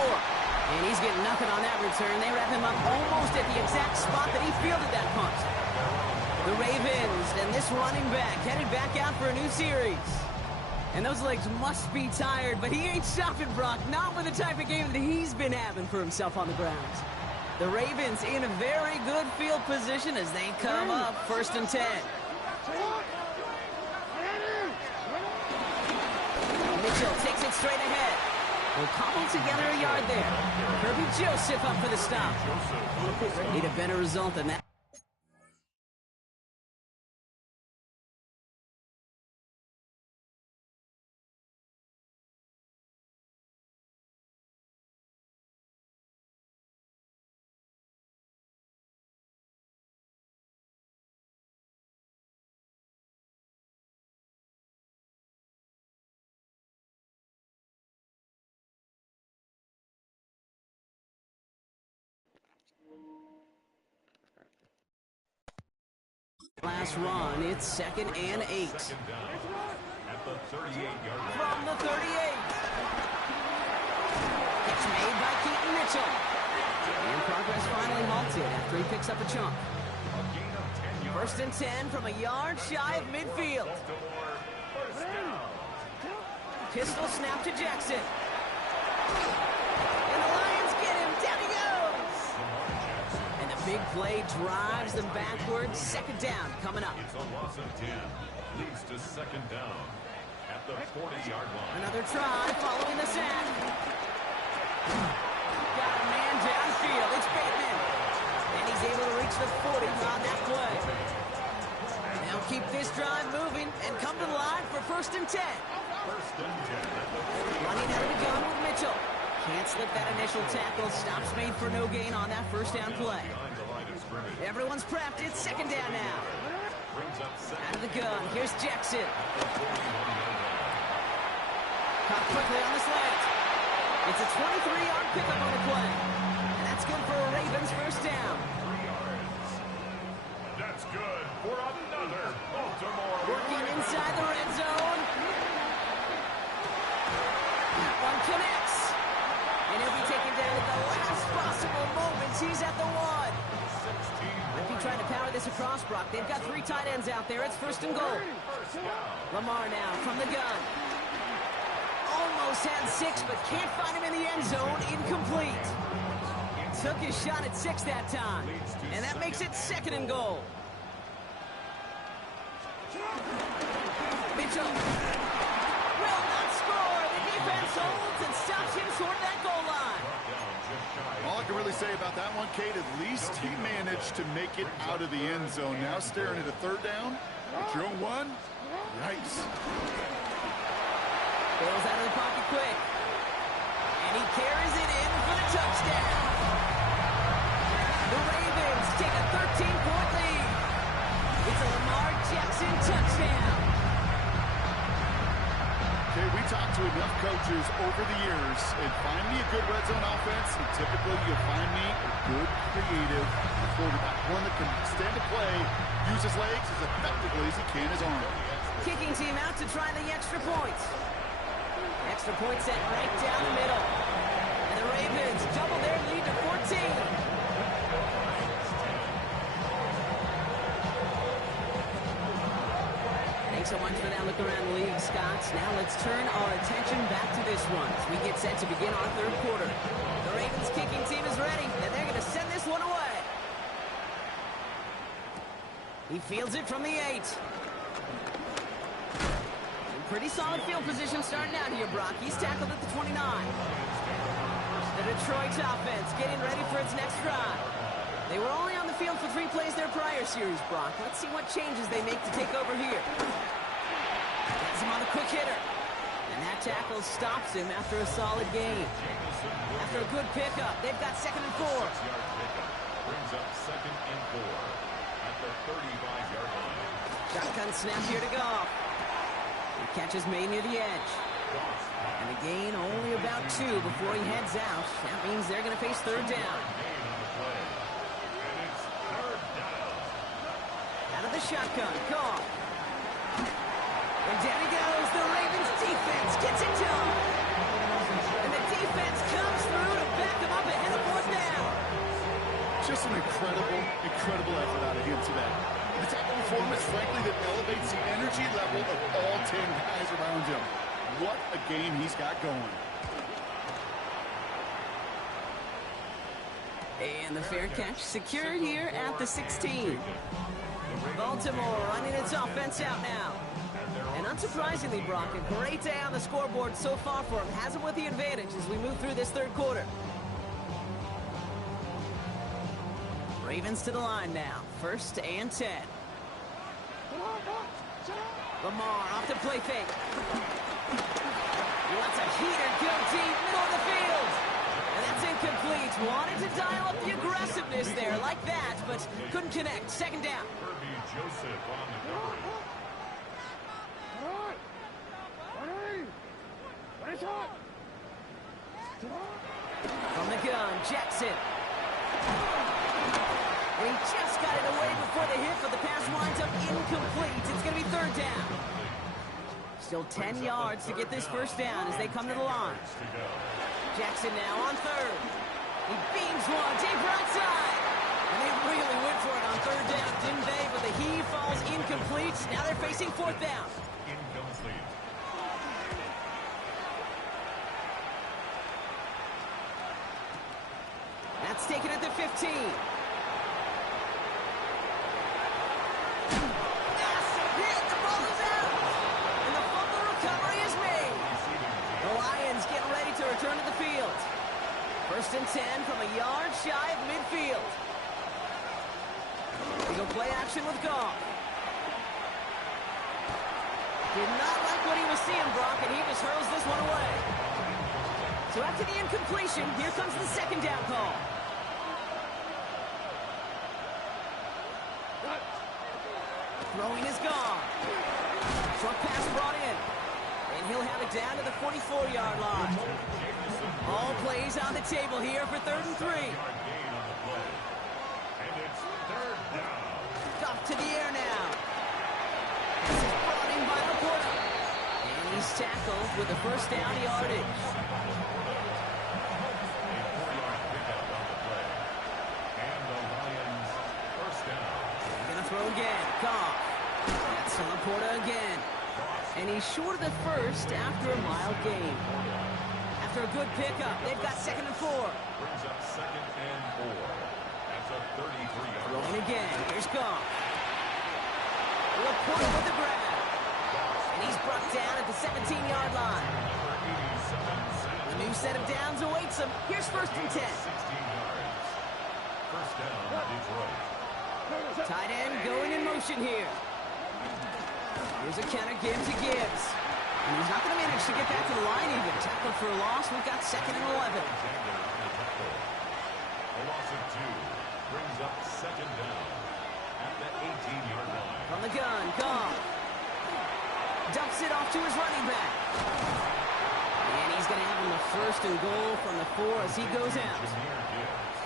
And he's getting nothing on that return. They wrap him up almost at the exact spot that he fielded that punt. The Ravens and this running back headed back out for a new series. And those legs must be tired, but he ain't stopping, Brock. Not with the type of game that he's been having for himself on the ground. The Ravens in a very good field position as they come up 1st and 10. Mitchell takes it straight ahead. We'll cobble together a yard there. Kirby Joseph up for the stop. Need a better result than that. Last run, it's 2nd and 8. Second down at the 38-yard line. From the 38. Catch made by Keaton Mitchell. And progress finally halted after he picks up a chunk. A gain of 10 yards. 1st and 10 from a yard shy of midfield. Baltimore, first down. Pistol snap to Jackson. And the Lions get him. Down he goes. And the big play drives them backwards. 2nd down coming up. It's a loss of 10. Leads to second down at the 40-yard line. Another try following the sack. Got a man downfield. It's Bateman. And he's able to reach the 40 on that play. They'll keep this drive moving and come to the line for 1st and 10. First and 10. Running out of the gun with Mitchell. Can't slip that initial tackle. Stops made for no gain on that 1st down play. Behind the line of scrimmage. Everyone's prepped. It's 2nd down now. Brings up second. Out of the gun. Here's Jackson. Caught quickly on the slant. It's a 23-yard pickup on the play. And that's good for a Ravens 1st down. 3 yards. That's good for another Baltimore. Working inside the red zone. That one connects. And he'll be taken down at the last possible moments. He's at the 1. Might be trying to power this across, Brock. They've got 3 tight ends out there. It's 1st and goal. Lamar now from the gun. Almost had 6, but can't find him in the end zone. Incomplete. Took his shot at 6 that time. And that makes it 2nd and goal. Mitchell will not score. The defense holds and stops him short of that goal line. All I can really say about that one, Kate, at least he managed to make it out of the end zone. Now staring at a 3rd down. At your own 1. Yikes. Bails out of the pocket quick. And he carries it in for the touchdown. The Ravens take a 13-point lead. It's a Lamar Jackson touchdown. Okay, we talked to enough coaches over the years, and find me a good red zone offense, and typically you'll find me a good creative quarterback. One that can stand to play, use his legs as effectively as he can his arm. Kicking team out to try the extra points. Extra point set right down the middle. And the Ravens double their lead to 14. Thanks so much for that look around the league, Scotts. Now let's turn our attention back to this one as we get set to begin our 3rd quarter. The Ravens kicking team is ready, and they're going to send this one away. He fields it from the 8. Pretty solid field position starting out here, Brock. He's tackled at the 29. The Detroit offense getting ready for its next drive. They were only on the field for 3 plays their prior series, Brock. Let's see what changes they make to take over here. Gets him on a quick hitter. And that tackle stops him after a solid game. After a good pickup, they've got 2nd and 4. 6-yard pickup brings up 2nd and 4 at the 35-yard line. Shotgun snap here to Goff. He catches May near the edge. And a gain only about 2 before he heads out. That means they're going to face 3rd down. Gain on the play. And it's 3rd down. Out of the shotgun, Goff. And down he goes. The Ravens defense gets it done. And the defense comes through to back them up ahead of 4th down. Just an incredible effort out of him today. The type of performance, frankly, that elevates the energy level of all 10 guys around him. What a game he's got going. And the fair catch secured here at the 16. Baltimore running its offense out now. And unsurprisingly, Brock, a great day on the scoreboard so far for him. Has him with the advantage as we move through this 3rd quarter. Ravens to the line now. 1st and 10. Lamar off the play fake. He lets a heater go deep, middle of the field. And that's incomplete. Wanted to dial up the aggressiveness there like that, but couldn't connect. 2nd down. Kirby Joseph on the coverage. From the gun, Jackson. And he just got it away before the hit, but the pass winds up incomplete. It's going to be 3rd down. Still 10 yards to get this 1st down as they come to the line. Jackson now on 3rd. He beams one deep right side. And they really went for it on 3rd down, didn't they? But the heave falls incomplete. Now they're facing 4th down. Incomplete. That's taken at the 15. Massive hit. The ball is out. And the fumble recovery is made. The Lions getting ready to return to the field. 1st and 10 from a yard shy of midfield. They go play action with Goff. Did not like what he was seeing, Brock, and he just hurls this one away. So after the incompletion, here comes the 2nd down call. Throwing is gone. Short pass brought in. And he'll have it down to the 44-yard line. All plays on the table here for 3rd and 3. Gain on the play. And it's 3rd down. Off to the air now. This is brought in by Laporta. And he's tackled with the 1st down yardage. A 4-yard pickup on the play. And the Lions 1st down. They're going to throw again. Goff. That's to Laporta again. And he's short of the 1st after a mild gain. After a good pickup, they've got 2nd and 4. Brings up 2nd and 4. That's a 33-yard. Throwing again. Here's Goff. Laporta with the grab. And he's brought down at the 17-yard line. A new set of downs awaits him. Here's 1st and 10. 16 yards. 1st down, Detroit. Tight end going in motion here. Here's a counter give to Gibbs. And he's not going to manage to get back to the line even. Tackled for a loss. We've got 2nd and 11. A loss of 2 brings up 2nd down at the 18-yard line. From the gun, Goff. Dumps it off to his running back. And he's going to have him the 1st and goal from the 4 as he goes out. Jameer Gibbs.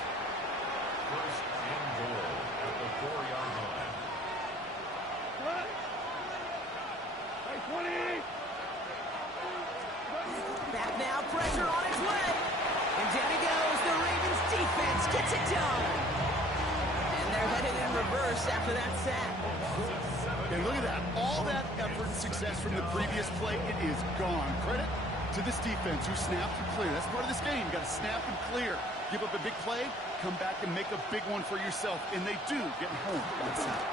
1st and goal at the 4-yard line. Back now, pressure on its way. And down he goes. The Ravens defense gets it done. And they're headed in reverse after that sack. And look at that. All that effort and success from the previous play, it is gone. Credit to this defense who snapped and cleared. That's part of this game. You got to snap and clear. Give up a big play, come back and make a big one for yourself. And they do get home on the snap.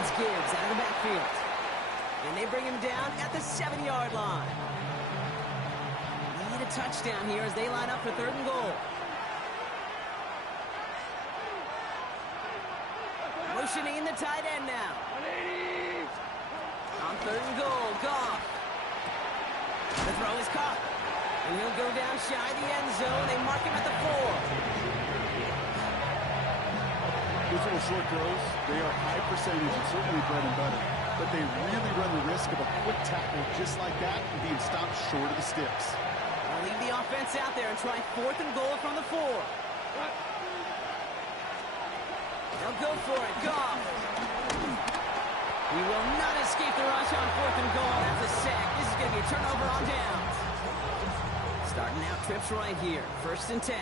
That's Gibbs out of the backfield. And they bring him down at the 7-yard line. Need a touchdown here as they line up for 3rd and goal. motioning the tight end now. On 3rd and goal, Goff. The throw is caught. And he'll go down shy of the end zone. They mark him at the 4. Those little short throws, they are high percentage and certainly bread and butter. But they really run the risk of a quick tackle just like that and being stopped short of the sticks. They'll leave the offense out there and try 4th and goal from the 4. They'll go for it. Goff. He will not escape the rush on 4th and goal. That's a sack. This is going to be a turnover on downs. Starting out trips right here. 1st and 10.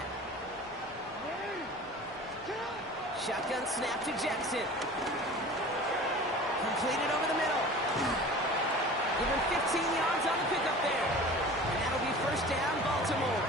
Shotgun snap to Jackson. Completed over the middle. Give him 15 yards on the pickup there. And that'll be 1st down, Baltimore.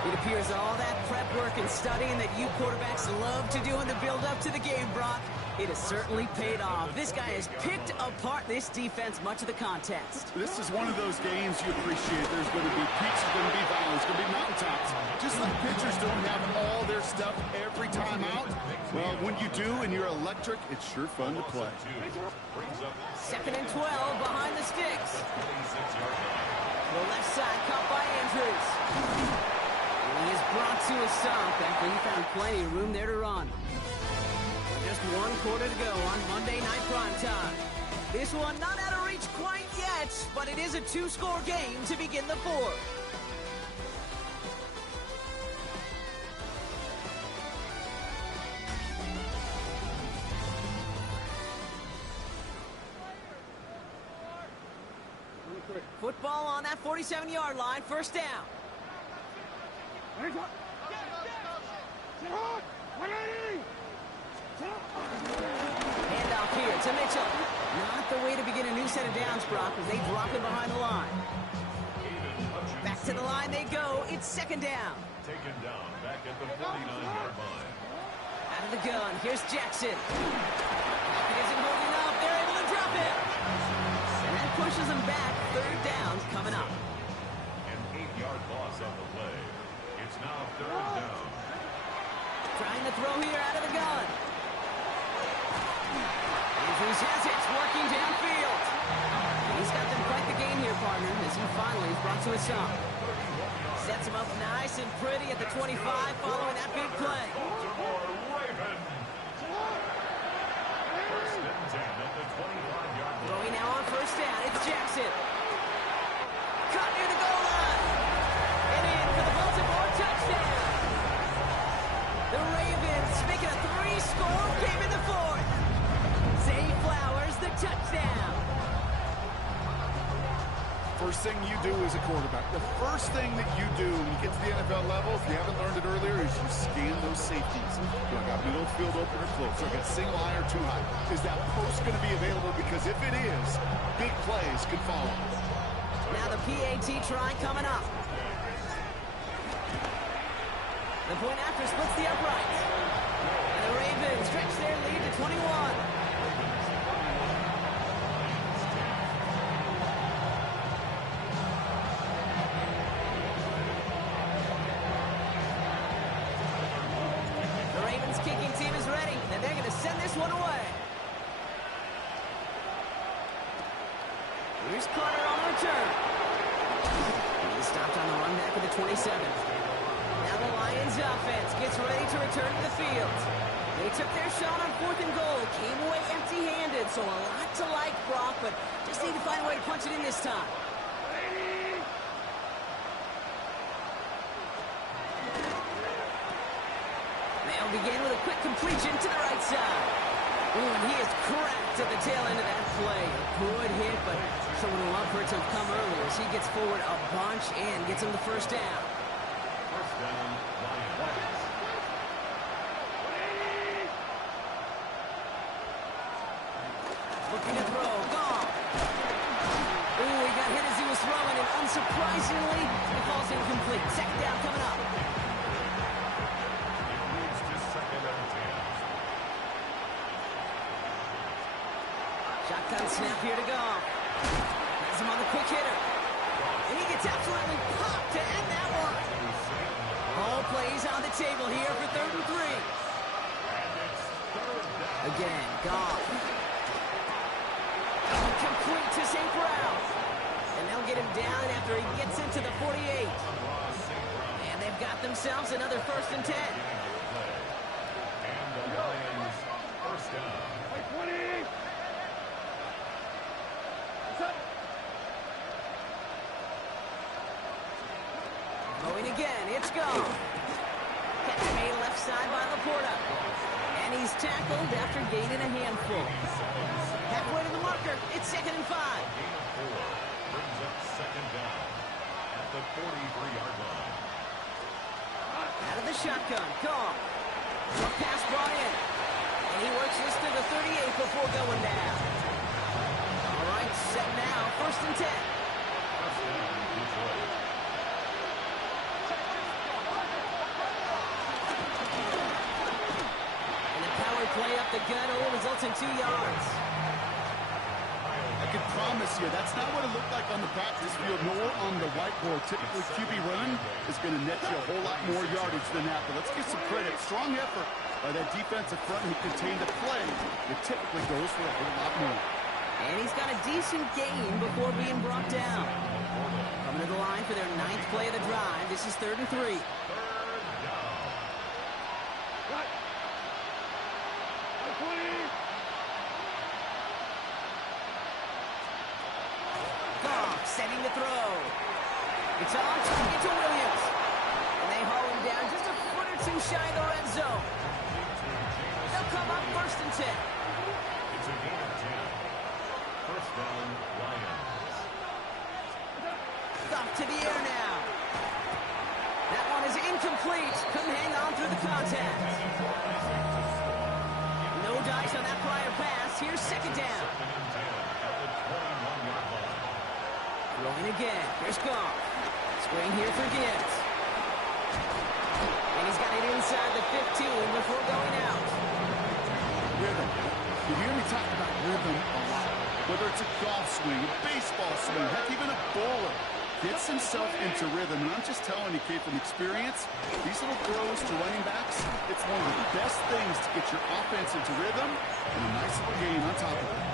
It appears all that prep work and studying that you quarterbacks love to do in the build-up to the game, Brock, it has certainly paid off. This guy has picked apart this defense much of the contest. This is one of those games you appreciate. There's going to be peaks, there's going to be valleys, there's going to be mountaintops. Just like pitchers don't have all their stuff every time out, well, when you do and you're electric, it's sure fun to play. 2nd and 12 behind the sticks. The left side caught by Andrews. And he is brought to a stop after he found plenty of room there to run. Just 1 quarter to go on Monday Night Primetime. This one not out of reach quite yet, but it is a 2-score game to begin the 4th. Football on that 47-yard line, 1st down. Handoff here to Mitchell. Not the way to begin a new set of downs, Brock, as they drop him behind the line. Back to the line they go. It's 2nd down. Taken down back at the 49-yard line. Out of the gun. Here's Jackson. He isn't holding up. They're able to drop it. And that pushes him back. 3rd down's coming up. An 8-yard loss on the play. It's now 3rd down. Trying to throw here out of the gun. Andrews has it, working downfield. He's got them quite the game here, partner, as he finally is brought to a stop. Sets him up nice and pretty at the 25 following that big play. Baltimore Ravens. 1st and 10 at the 25-yard line. Throwing now on 1st down, it's Jackson. Caught near the goal line. And in for the Baltimore touchdown. The Ravens make it a 3-score game in the 4th. Zay Flowers, the touchdown. First thing you do as a quarterback, the first thing that you do when you get to the NFL level, if you haven't learned it earlier, is you scan those safeties. I got middle field open or close. So I got single high or too high. Is that post going to be available? Because if it is, big plays could follow. Now the PAT try coming up. The point after splits the uprights. And the Ravens stretch their lead to 21. Kicking team is ready, and they're going to send this one away. Here's Carter on the return. He's stopped on the run back at the 27. Now the Lions offense gets ready to return to the field. They took their shot on 4th and goal, came away empty-handed, so a lot to like, Brock, but just need to find a way to punch it in this time. Begin with a quick completion to the right side. Ooh, and he is cracked at the tail end of that play. A good hit, but someone will love for it to have come earlier as he gets forward a bunch and gets him the 1st down. 1st down, Lions. Looking to throw. Gone. Ooh, he got hit as he was throwing, and unsurprisingly, he falls incomplete. 2nd down coming up. Shotgun snap here to go. Has him on the quick hitter. And he gets absolutely popped to end that one. All plays on the table here for 3rd and 3. And it's 3rd Again, Goff. Complete to St. Brown. And they'll get him down after he gets into the 48. And they've got themselves another 1st and 10. And the Lions first down. 20. Going again, it's gone. Catch made left side by Laporta. And he's tackled after gaining a handful. Halfway to the marker, it's 2nd and 5. Gain of 4 brings up 2nd down at the 43-yard line. Out of the shotgun, gone. Short pass brought in. And he works this to the 38 before going down. All right, set now, 1st and 10. First down, Detroit. And the power play up the gut only results in 2 yards. I can promise you, that's not what it looked like on the practice field nor on the whiteboard. Typically, QB run is going to net you a whole lot more yardage than that. But let's give some credit. Strong effort by that defensive front who contained the play. It typically goes for a whole lot more. And he's got a decent gain before being brought down. Coming to the line for their 9th play of the drive. This is 3rd and 3. Goff setting the throw. It's on target to Williams. And they haul him down just a foot or two shy of the red zone. They'll come up 1st and 10. It's a gain of 10. First down, Lions. Goff to the air now. That one is incomplete. Couldn't hang on through the contact. No dice on that prior pass. Here's 2nd down. Rolling again. Here's Goff. Screen here for Gibbs. And he's got it inside the 15 before going out. Rhythm. You hear me talk about rhythm a lot. Whether it's a golf swing, a baseball swing, heck, even a bowler gets himself into rhythm. And I'm just telling you, Kate, from experience, these little throws to running backs, it's one of the best things to get your offense into rhythm and a nice little gain on top of it.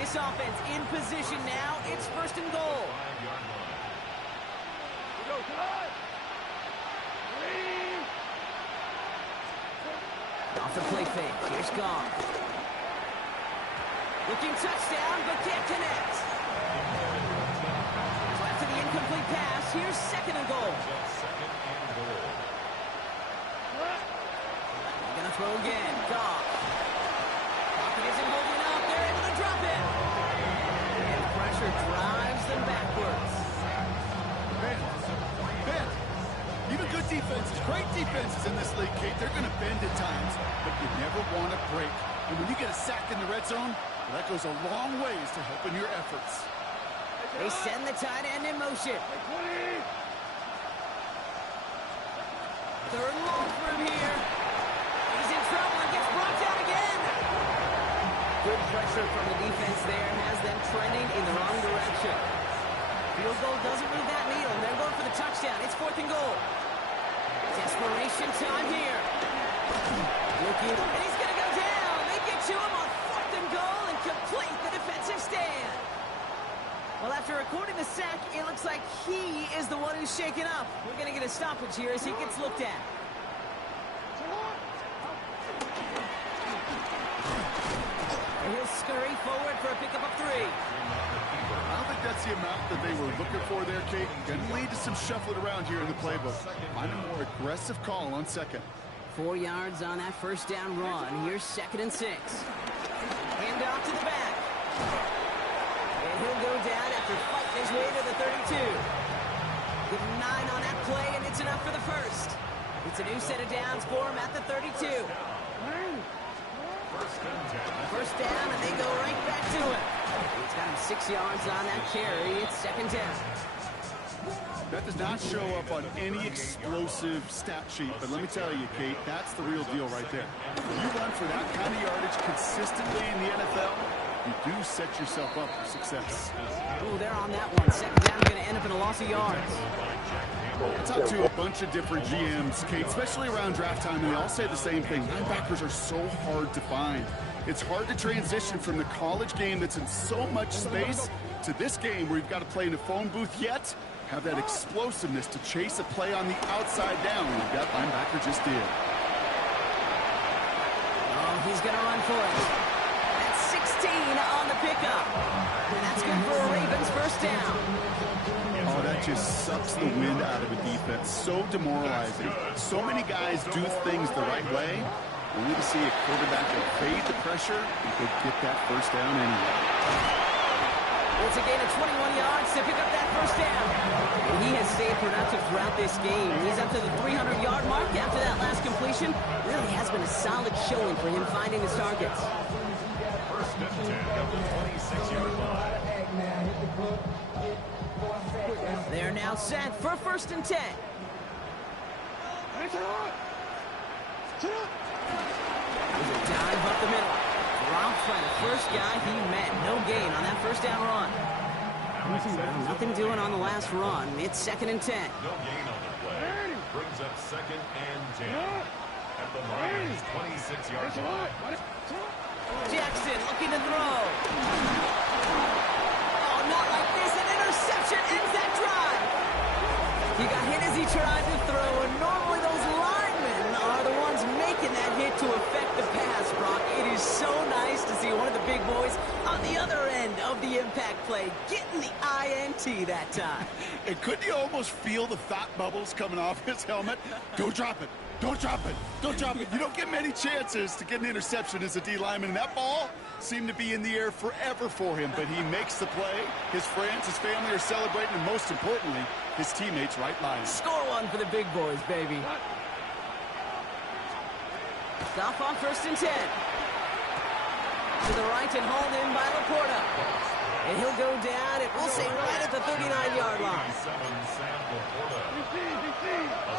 This offense in position now. It's 1st and goal. Off the play fake. Here's Goff. Looking touchdown, but can't connect. So after the incomplete pass, here's 2nd and goal. They're going to throw again. Goff. Pocket isn't holding up. They're able to drop it. And pressure drives them backwards. Ben, even good defenses, great defenses in this league, Kate, they're going to bend at times, but you never want to break. And when you get a sack in the red zone, well, that goes a long ways to helping your efforts. They send the tight end in motion. 3rd and long for him here. He's in trouble and gets brought down again. Good pressure from the defense there has them trending in the wrong direction. Field goal doesn't move that needle. They're going for the touchdown. It's 4th and goal. Desperation time here. Looking, and he's going to go down. They get to him on 4th and goal and complete the defensive stand. Well, after recording the sack, it looks like he is the one who's shaken up. We're going to get a stoppage here as he gets looked at. And he'll scurry forward for a pickup of 3. I don't think that's the amount that they were looking for there, Kate. Going to lead to some shuffling around here in the playbook. Find a more aggressive call on 2nd. 4 yards on that 1st down run. Here's 2nd and 6. Hand off to the back. And he'll go down after fighting his way to the 32. Give him 9 on that play, and it's enough for the 1st. It's a new set of downs for him at the 32. First down, and they go right back to it. He's got him 6 yards on that carry. It's 2nd down. That does not show up on any explosive stat sheet, but let me tell you, Kate, that's the real deal right there. When you run for that kind of yardage consistently in the NFL, you do set yourself up for success. Ooh, they're on that one. 2nd down, going to end up in a loss of yards. I talked to a bunch of different GMs, Kate, especially around draft time, and they all say the same thing. Linebackers are so hard to find. It's hard to transition from the college game that's in so much space to this game where you've got to play in a phone booth, yet have that explosiveness to chase a play on the outside down, like that linebacker just did. Oh, he's going to run for it. That's 16 on the pickup. And that's good for a Ravens first down. Oh, that just sucks the wind out of a defense. So demoralizing. So many guys do things the right way, only to see a quarterback evade the pressure and go get that first down anyway. It's a gain of 21 yards to pick up that first down. And he has stayed productive throughout this game. He's up to the 300-yard mark after that last completion. Really has been a solid showing for him finding his targets. First and 10 at the 26-yard line. They're now set for first and 10. There's a dive up the middle. Dropped by the first guy he met. No gain on that first down run. Nothing doing on the last run. It's second and 10. No gain on the play. Brings up second and 10 at the Lions' 26-yard line. Jackson looking to throw. Oh, not like this. An interception ends that drive. He got hit as he tried to throw, and normally those linemen are the ones making that hit to affect the pass, Brock. It is so nice to see one of the big boys on the other end of the impact play getting the INT that time. And couldn't you almost feel the thought bubbles coming off his helmet? Don't drop it. Don't drop it. Don't drop it. You don't get many chances to get an interception as a D lineman. And that ball seemed to be in the air forever for him. But he makes the play. His friends, his family are celebrating. And most importantly, his teammates right by him. Score one for the big boys, baby. Stop on first and 10. To the right and hauled in by Laporta. And he'll go down, it will say right at the 39-yard line. A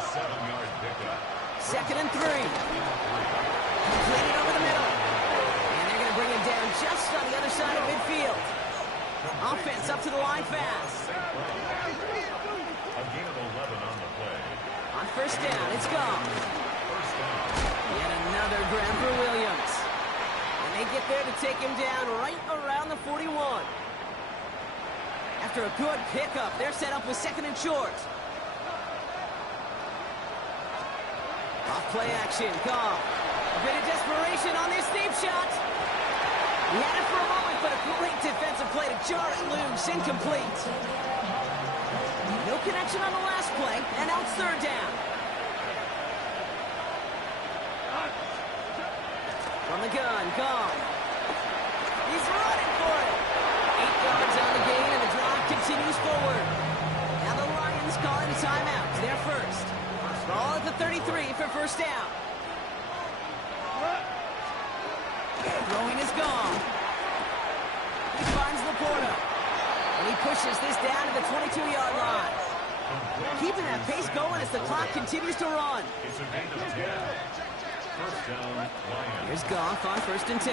7-yard pickup. Second and 3. Played it over the middle. And they're going to bring him down just on the other side of midfield. Offense up to the line fast. A gain of 11 on the play. On first down, it's gone. First down. Yet another grab for Williams. And they get there to take him down right around the 41. After a good pickup, they're set up with second and short. Off play action, Goff. A bit of desperation on this deep shot. He had it for a moment, but a great defensive play to jar it loose, incomplete. No connection on the last play, and now it's third down. From the gun, Goff. He's running for it. 8 yards on the gain, and the drive continues forward. Now the Lions calling a timeout. They're first. Ball at the 33 for first down. Throwing is gone. He finds Laporta. And he pushes this down to the 22-yard line. Keeping that pace going as the clock continues to run. It's a gain of 10. First down, Lions. Here's Goff on first and 10.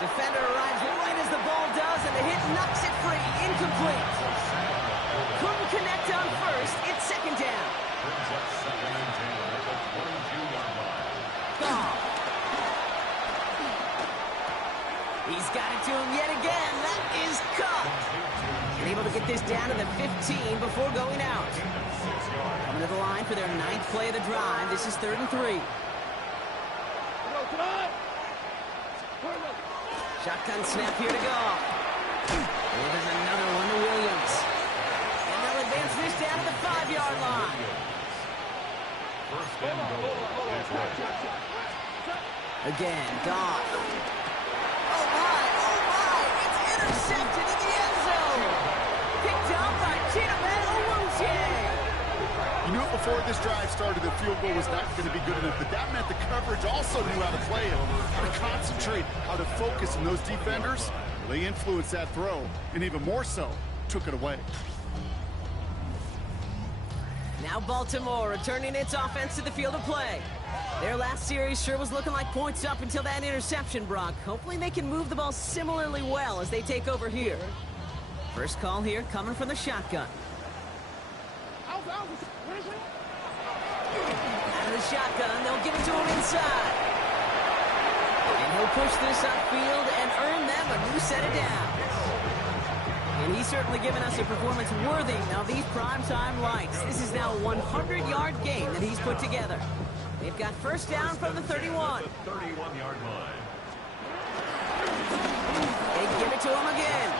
Defender arrives right as the ball does, and the hit knocks it free. Incomplete. Couldn't connect on first. It's second down. Brings up second and 10 at the 22-yard line. Goff. He's got it to him yet again. That is caught. And able to get this down to the 15 before going out. Coming to the line for their 9th play of the drive. This is third and 3. Shotgun snap here to go. And there's another one to Williams. And they'll advance this down to the 5-yard line. First and goal. Again, Goff. Oh my, it's intercepted in the end zone. Picked up by Chidobe Awuzie. You knew it before this drive started, the field goal was not going to be good enough, but that meant the coverage also knew how to play it, how to concentrate, how to focus, and those defenders, they influenced that throw, and even more so, took it away. Now Baltimore returning its offense to the field of play. Their last series sure was looking like points up until that interception, Brock. Hopefully they can move the ball similarly well as they take over here. First call here coming from the shotgun. Out of the shotgun, they'll give it to him inside. And he'll push this upfield and earn them a new set of downs. And he's certainly given us a performance worthy of these primetime lights. This is now a 100-yard game that he's put together. They've got first down from the 31. The 31-yard line. They give it to him again.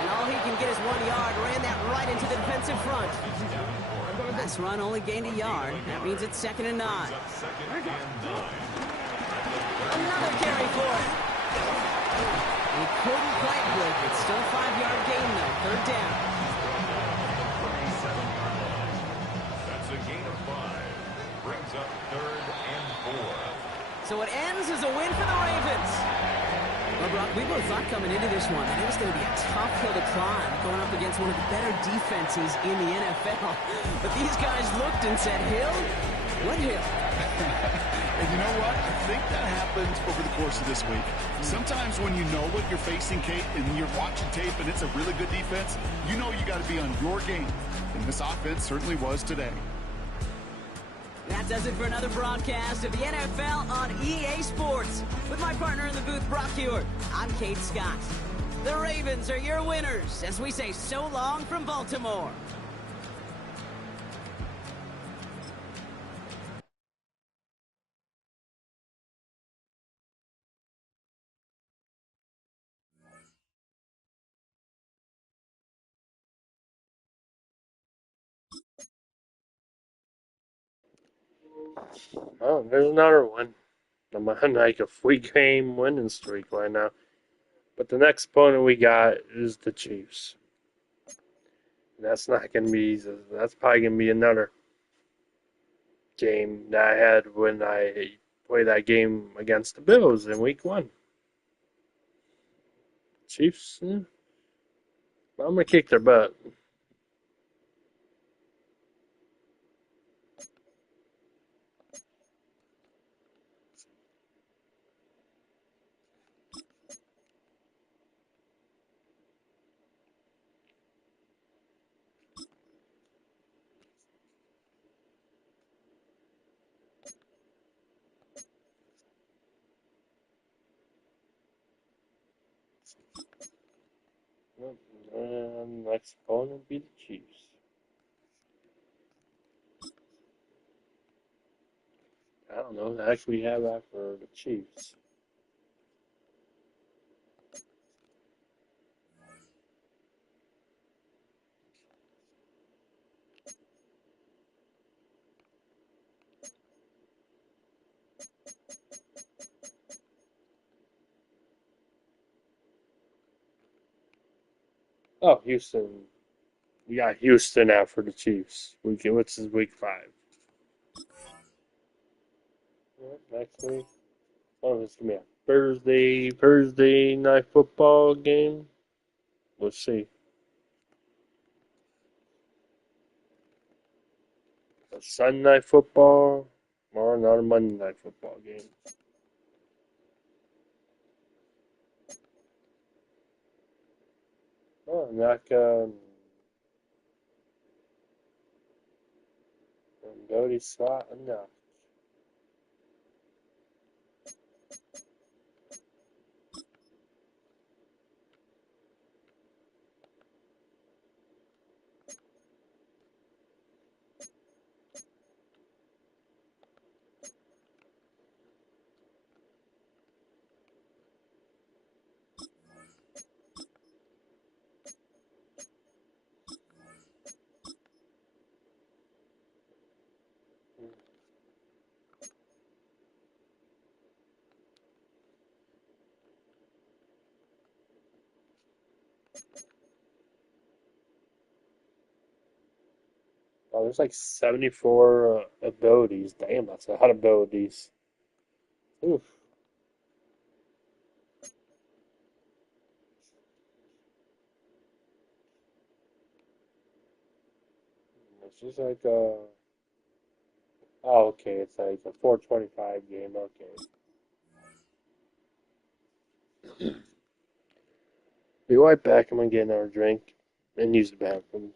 And all he can get is 1 yard. Ran that right into the defensive front. Last run only gained a yard. That means it's 2nd and 9. Another carry for him. He couldn't quite break it. Still a 5-yard gain, though. Third down. That's a gain of 5. Brings up 3rd and 4. So it ends as a win for the Ravens. Well, Brock, we both thought coming into this one that it was going to be a tough hill to climb going up against one of the better defenses in the NFL. But these guys looked and said, Hill? What hill? And you know what? I think that happens over the course of this week. Sometimes when you know what you're facing, Kate, and you're watching tape and it's a really good defense, you know you got to be on your game. And this offense certainly was today. That does it for another broadcast of the NFL on EA Sports. With my partner in the booth, Brock Hewitt, I'm Kate Scott. The Ravens are your winners as we say so long from Baltimore. Oh, there's another one. I'm on like a 3-game winning streak right now. But the next opponent we got is the Chiefs. That's not going to be easy. That's probably going to be another game that I had when I played that game against the Bills in week 1. Chiefs, I'm going to kick their butt. And the next opponent will be the Chiefs. I don't know. Who actually we have after the Chiefs. Oh, Houston. We got Houston after the Chiefs. Which is week 5. Next week. Oh, it's gonna be a Thursday night football game. Let's see. A Sunday night football or another Monday night football game. Oh, and Dodie slot enough. Oh, there's like 74 abilities. Damn, that's a lot of abilities. Oof. It's just like a. Oh, okay. It's like a 425 game. Okay. Be right back. I'm gonna get another drink and use the bathroom.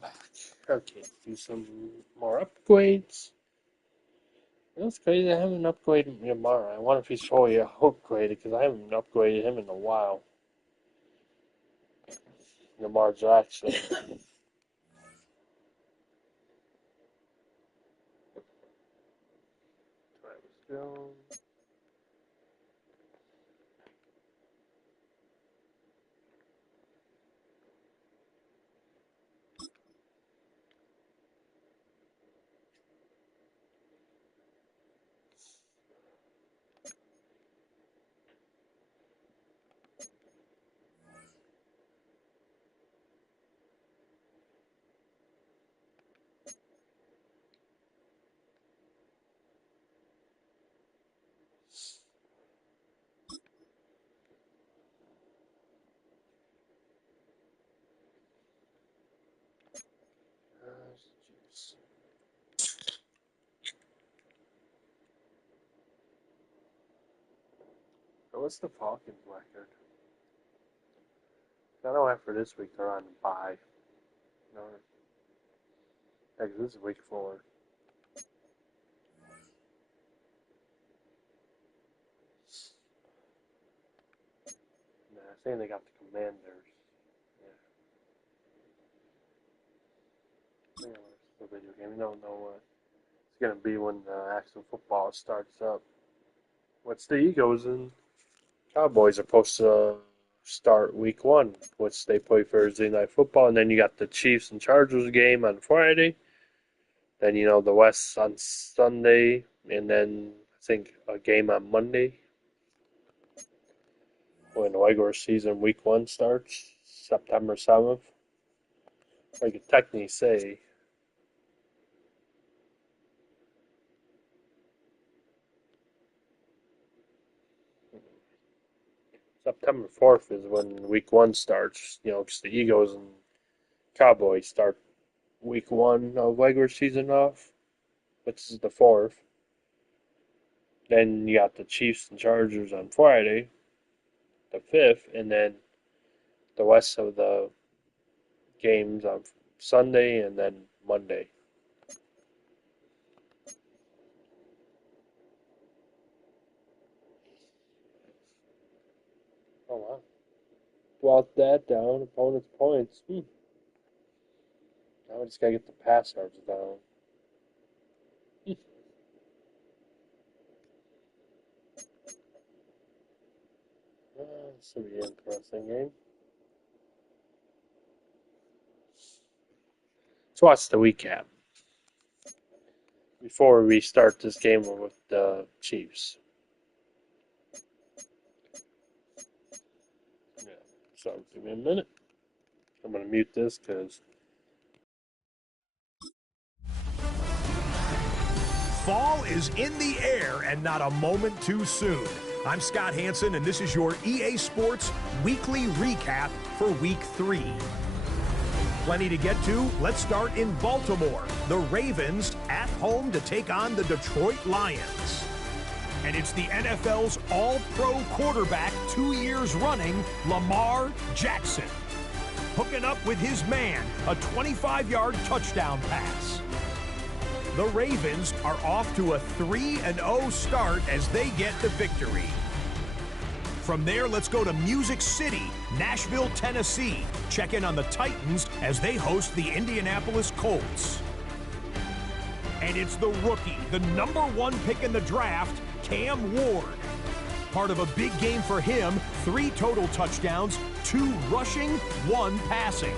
back. Okay, let's do some more upgrades. That's crazy. I haven't upgraded Yamara. I wonder if he's fully upgraded because I haven't upgraded him in a while. Lamar Jackson. Travis Jones. Jeez. So what's the Falcons record? I know after this week they're on bye. No, yeah, 'cause this is week 4. Yeah, I think they got the Commanders. Yeah. Yeah, it's the video game. You don't know what it's gonna be when the actual football starts up. What's the Eagles and Cowboys are supposed to start week 1, which they play Thursday night football, and then you got the Chiefs and Chargers game on Friday. Then the West on Sunday, and then I think a game on Monday when the regular season week 1 starts, September 7th. I could technically say September 4th is when week 1 starts. Because the Eagles and Cowboys start week 1 of regular season off, which is the 4th. Then you got the Chiefs and Chargers on Friday, the 5th, and then the rest of the games on Sunday and then Monday. Oh wow. Brought that down, opponent's points. Now we just gotta get the pass yards down. This will be an interesting game. Let's watch the recap before we start this game with the Chiefs. Yeah. So give me a minute. I'm gonna mute this because Fall is in the air and not a moment too soon. I'm Scott Hansen, and this is your EA Sports Weekly Recap for Week 3. Plenty to get to. Let's start in Baltimore. The Ravens at home to take on the Detroit Lions. And it's the NFL's all-pro quarterback 2 years running, Lamar Jackson. Hooking up with his man, a 25-yard touchdown pass. The Ravens are off to a 3-0 start as they get the victory. From there, let's go to Music City, Nashville, Tennessee. Check in on the Titans as they host the Indianapolis Colts. And it's the rookie, the #1 pick in the draft, Cam Ward. Part of a big game for him, 3 total touchdowns, 2 rushing, 1 passing.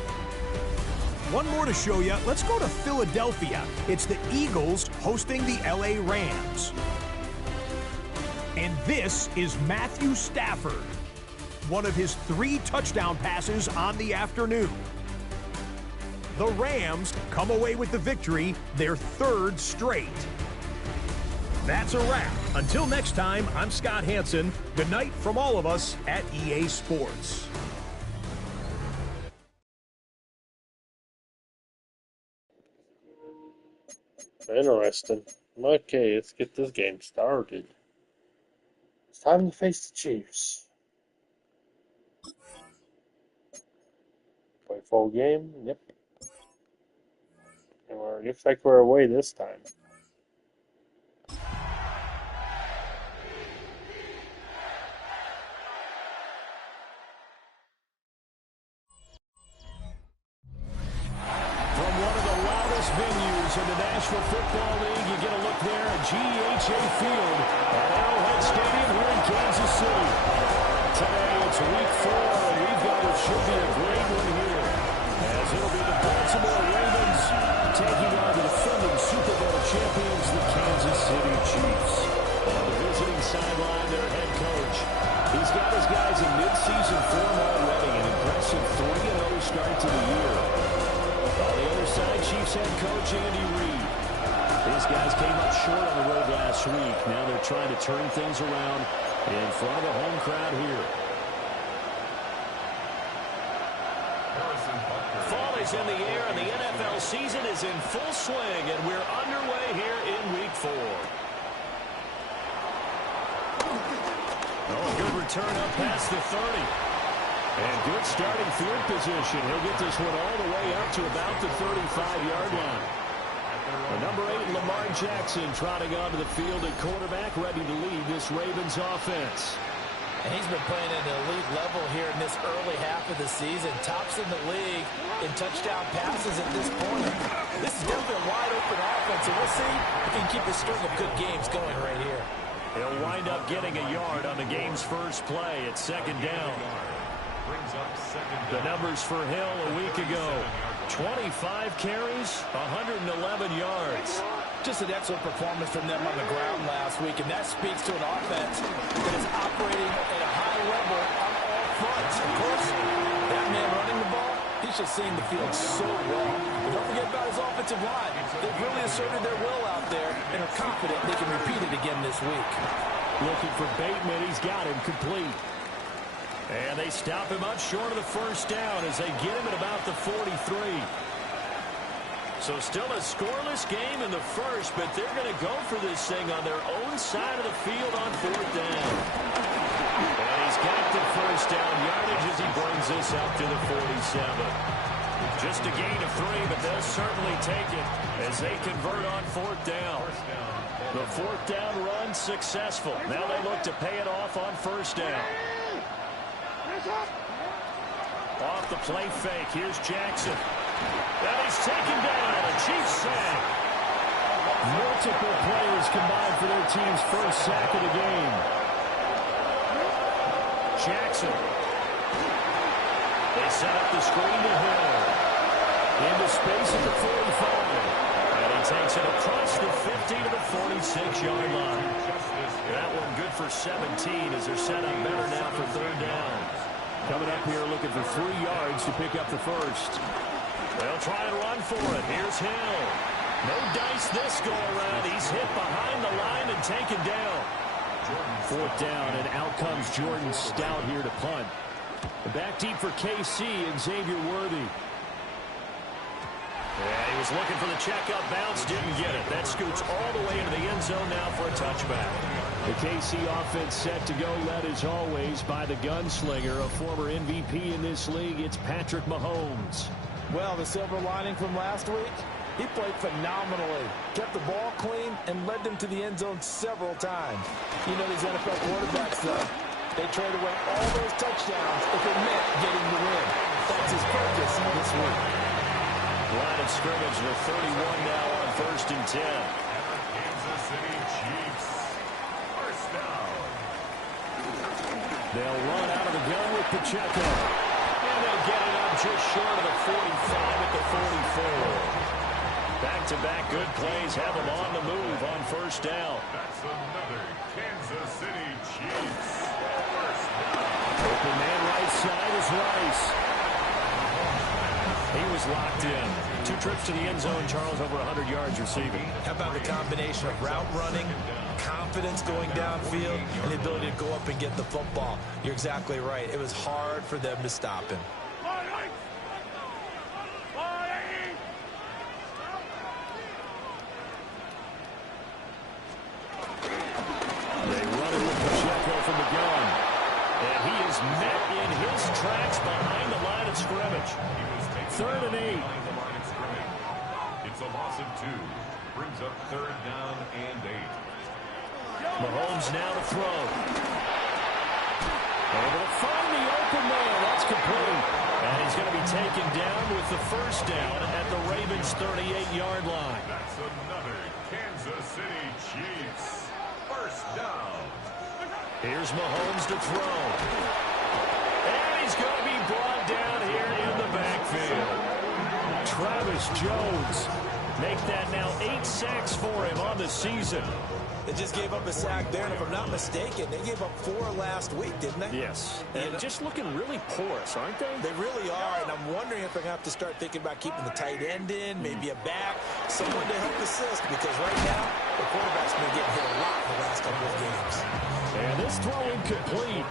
One more to show you. Let's go to Philadelphia. It's the Eagles hosting the LA Rams. And this is Matthew Stafford, one of his 3 touchdown passes on the afternoon. The Rams come away with the victory, their 3rd straight. That's a wrap. Until next time, I'm Scott Hansen. Good night from all of us at EA Sports. interesting. Okay, let's get this game started. It's time to face the Chiefs. Play full game. Yep. Baltimore. Looks like we're away this time. From one of the loudest venues in the National Football League, you get a look there at GEHA Field at Arrowhead Stadium here in Kansas City. Today it's week 4, and we've got what should be a great one here, as it'll be the Baltimore Ravens taking on the defending Super Bowl champions, the Kansas City Chiefs. On the visiting sideline, their head coach. He's got his guys in midseason form already, an impressive 3-0 start to the year. On the other side, Chiefs head coach Andy Reid. These guys came up short on the road last week. Now they're trying to turn things around in front of the home crowd here. Fall is in the air, and the NFL season is in full swing, and we're underway here in Week 4. Oh, good return up past the 30. And good starting field position. He'll get this one all the way up to about the 35-yard line. The number 8, Lamar Jackson, trotting onto the field at quarterback, ready to lead this Ravens offense. And he's been playing at an elite level here in this early half of the season. Tops in the league in touchdown passes at this point. This is definitely a wide-open offense, and we'll see if he can keep his string of good games going right here. He'll wind up getting a yard on the game's first play at second down. The numbers for Hill a week ago: 25 carries, 111 yards. Just an excellent performance from them on the ground last week, and that speaks to an offense that is operating at a high level on all fronts. Of course, that man running the ball, he's just seeing the field so well. But don't forget about his offensive line. They've really asserted their will out there and are confident they can repeat it again this week. Looking for Bateman. He's got him complete. And they stop him up short of the first down as they get him at about the 43. So still a scoreless game in the first, but they're going to go for this thing on their own side of the field on 4th down. And he's got the first down yardage as he brings this up to the 47. Just a gain of 3, but they'll certainly take it as they convert on 4th down. The 4th down run successful. Now they look to pay it off on 1st down. Off the play fake, here's Jackson. And he's taken down, a Chiefs sack. Multiple players combined for their team's first sack of the game. Jackson. They set up the screen to Hill. Into space at the 45. And he takes it across the 50 to the 46-yard line. That one good for 17 as they're set up better now for 3rd down. Coming up here looking for 3 yards to pick up the first. They'll try and run for it. Here's Hill. No dice this go around. He's hit behind the line and taken down. 4th down, and out comes Jordan Stout here to punt. Back deep for KC and Xavier Worthy. Yeah, he was looking for the checkup bounce, didn't get it. That scoots all the way into the end zone now for a touchback. The KC offense set to go, led as always by the gunslinger, a former MVP in this league. It's Patrick Mahomes. Well, the silver lining from last week, he played phenomenally. Kept the ball clean and led them to the end zone several times. You know these NFL quarterbacks, though. They trade away all those touchdowns if it meant getting the win. That's his purpose this week. Line of scrimmage, the 31 now on 1st and 10. Kansas City Chiefs. First down. They'll run out of the gun with Pacheco. And they'll get it up just short of the 45 at the 44. Back-to-back good plays have them on the move on 1st down. That's another Kansas City Chiefs. First down. Open man right side is Rice. He was locked in. 2 trips to the end zone, Charles, over 100 yards receiving. How about the combination of route running, confidence going downfield, and the ability to go up and get the football? You're exactly right. It was hard for them to stop him. They run it with Pacheco from the gun. And he is met in his tracks behind the line of scrimmage. 3rd and 8. It's a loss of 2. Brings up 3rd down and 8. Mahomes now to throw. Able to find the open man. That's complete. And he's going to be taken down with the first down at the Ravens' 38-yard line. That's another Kansas City Chiefs first down. Here's Mahomes to throw. And he's going to be brought down here in the backfield. Travis Jones make that now 8 sacks for him on the season. They just gave up a sack there, and if I'm not mistaken, they gave up 4 last week, didn't they? Yes. And just looking really porous, aren't they? They really are, and I'm wondering if they're going to have to start thinking about keeping the tight end in, maybe a back, someone to help assist, because right now, the quarterback's been getting hit a lot in the last couple of games. And this throw incomplete.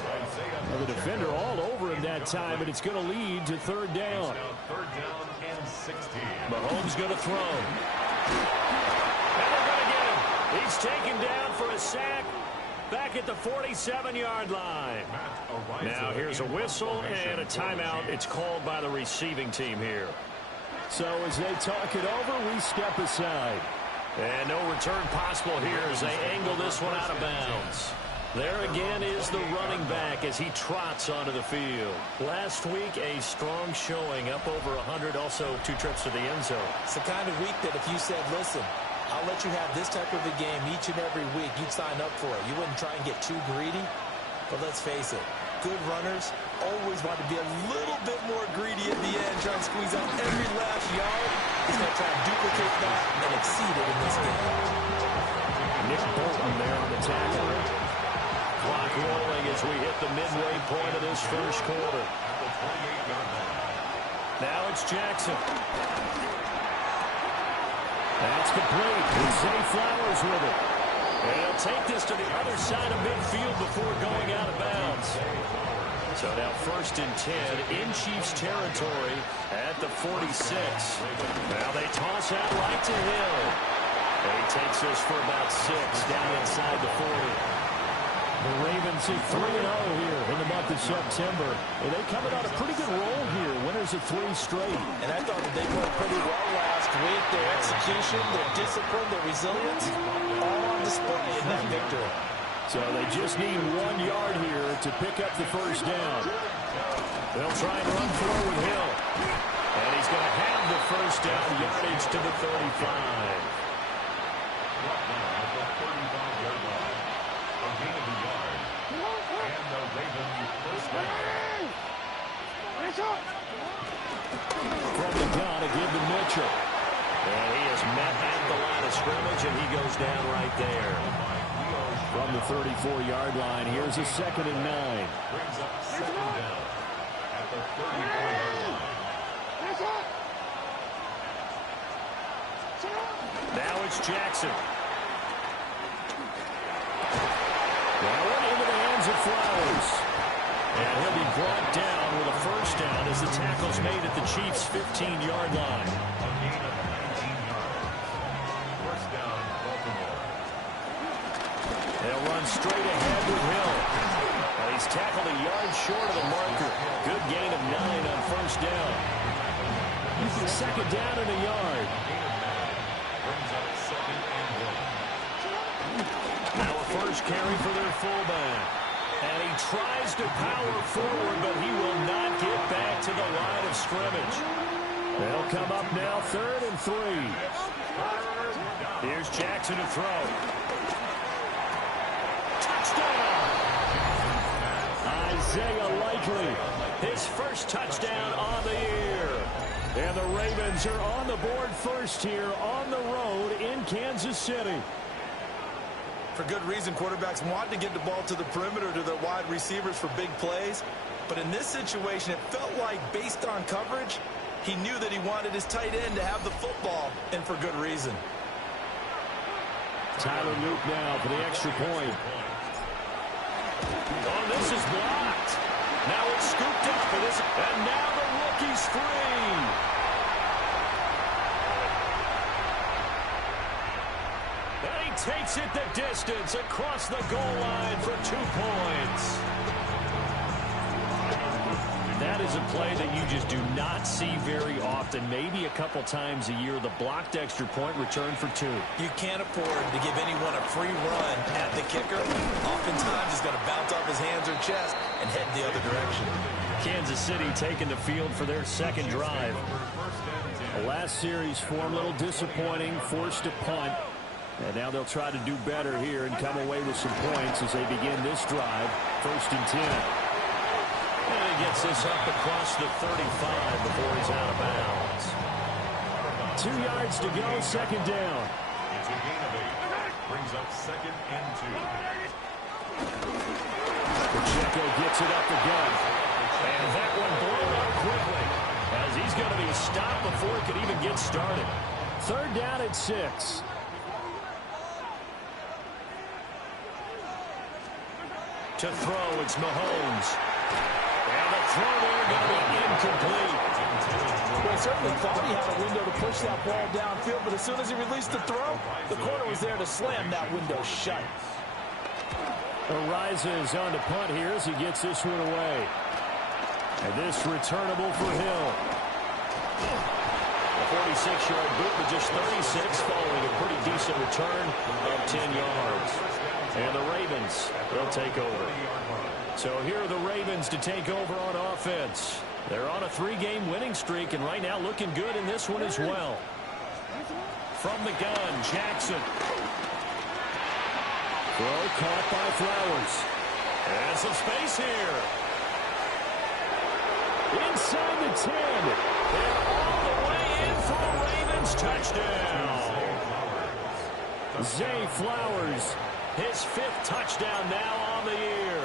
Well, the defender all over him that time, but it's going to lead to 3rd down. 3rd down and 16. Mahomes going to throw. And they're going to get him. He's taken down for a sack back at the 47-yard line. Now here's a whistle and a timeout. It's called by the receiving team here. So as they talk it over, we step aside. And no return possible here as they angle this one out of bounds. There again is the running back as he trots onto the field. Last week, a strong showing, up over 100, also 2 trips to the end zone. It's the kind of week that if you said, listen, I'll let you have this type of a game each and every week, you'd sign up for it. You wouldn't try and get too greedy. But let's face it, good runners always want to be a little bit more greedy at the end, try and squeeze out every last yard. He's going to try and duplicate that and exceed it in this game. Nick Bolton there on the tackle. Clock rolling as we hit the midway point of this first quarter. Now it's Jackson. That's complete. Zay Flowers with it. And he'll take this to the other side of midfield before going out of bounds. So now 1st and 10 in Chiefs territory at the 46. Now they toss out right to Hill. And he takes this for about 6 down inside the 40. The Ravens are 3-0 here in the month of September. And they coming on a pretty good roll here. Winners of 3 straight. And I thought that they played pretty well last week. Their execution, their discipline, their resilience, all on display in that victory. So they just need 1 yard here to pick up the first down. They'll try and run forward Hill. And he's going to have the first down yardage to the 35. From the gun to give to Mitchell. And he is met at the line of scrimmage, and he goes down right there. From the 34-yard line, here's a 2nd and 9. Brings up 2nd down at the 34-yard line. Now it's Jackson. Now into the hands of Flowers. And he'll be brought down with a first down as the tackle's made at the Chiefs' 15-yard line. A gain of 19 yards. First down, Baltimore. They'll run straight ahead with Hill. And he's tackled a yard short of the marker. Good gain of 9 on first down. 2nd down and a yard. Brings up 2nd and 1. Now a first carry for their fullback. And he tries to power forward, but he will not get back to the line of scrimmage. They'll come up now 3rd and 3. Here's Jackson to throw. Touchdown! Isaiah Likely, his first touchdown on the year. And the Ravens are on the board first here on the road in Kansas City. For good reason, quarterbacks want to get the ball to the perimeter to their wide receivers for big plays. But in this situation, it felt like, based on coverage, he knew that he wanted his tight end to have the football, and for good reason. Tyler Luke now for the extra point. Oh, this is blocked. Now it's scooped up for this, and now the rookie's free. And he takes it the distance across the goal line for 2 points. That is a play that you just do not see very often. Maybe a couple times a year. The blocked extra point return for 2. You can't afford to give anyone a free run at the kicker. Oftentimes, he's going to bounce off his hands or chest and head the other direction. Kansas City taking the field for their second drive. The last series form a little disappointing, forced to punt. And now they'll try to do better here and come away with some points as they begin this drive. 1st and 10. And he gets this up across the 35 before he's out of bounds. 2 yards to go, second down. It's a gain of 8. Brings up 2nd and 2. Pacheco gets it up the gut. And that one blown up quickly as he's going to be stopped before he could even get started. 3rd down at 6. To throw, it's Mahomes. And the throw there going to be incomplete. Well, certainly thought he had a window to push that ball downfield, but as soon as he released the throw, the corner was there to slam that window shut. Ariza is on to punt here as he gets this one away. And this returnable for Hill. A 46-yard boot with just 36 following a pretty decent return of 10 yards. And the Ravens, they'll take over. So here are the Ravens to take over on offense. They're on a 3-game winning streak, and right now looking good in this one as well. From the gun, Jackson. Throw caught by Flowers. And some space here. Inside the 10. They're all the way in for a Ravens touchdown. Zay Flowers. His 5th touchdown now on the year.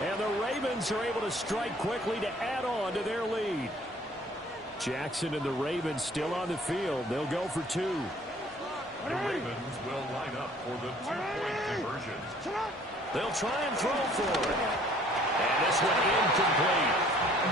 And the Ravens are able to strike quickly to add on to their lead. Jackson and the Ravens still on the field. They'll go for 2. The Ravens will line up for the 2-point conversion. They'll try and throw for it. And this one incomplete.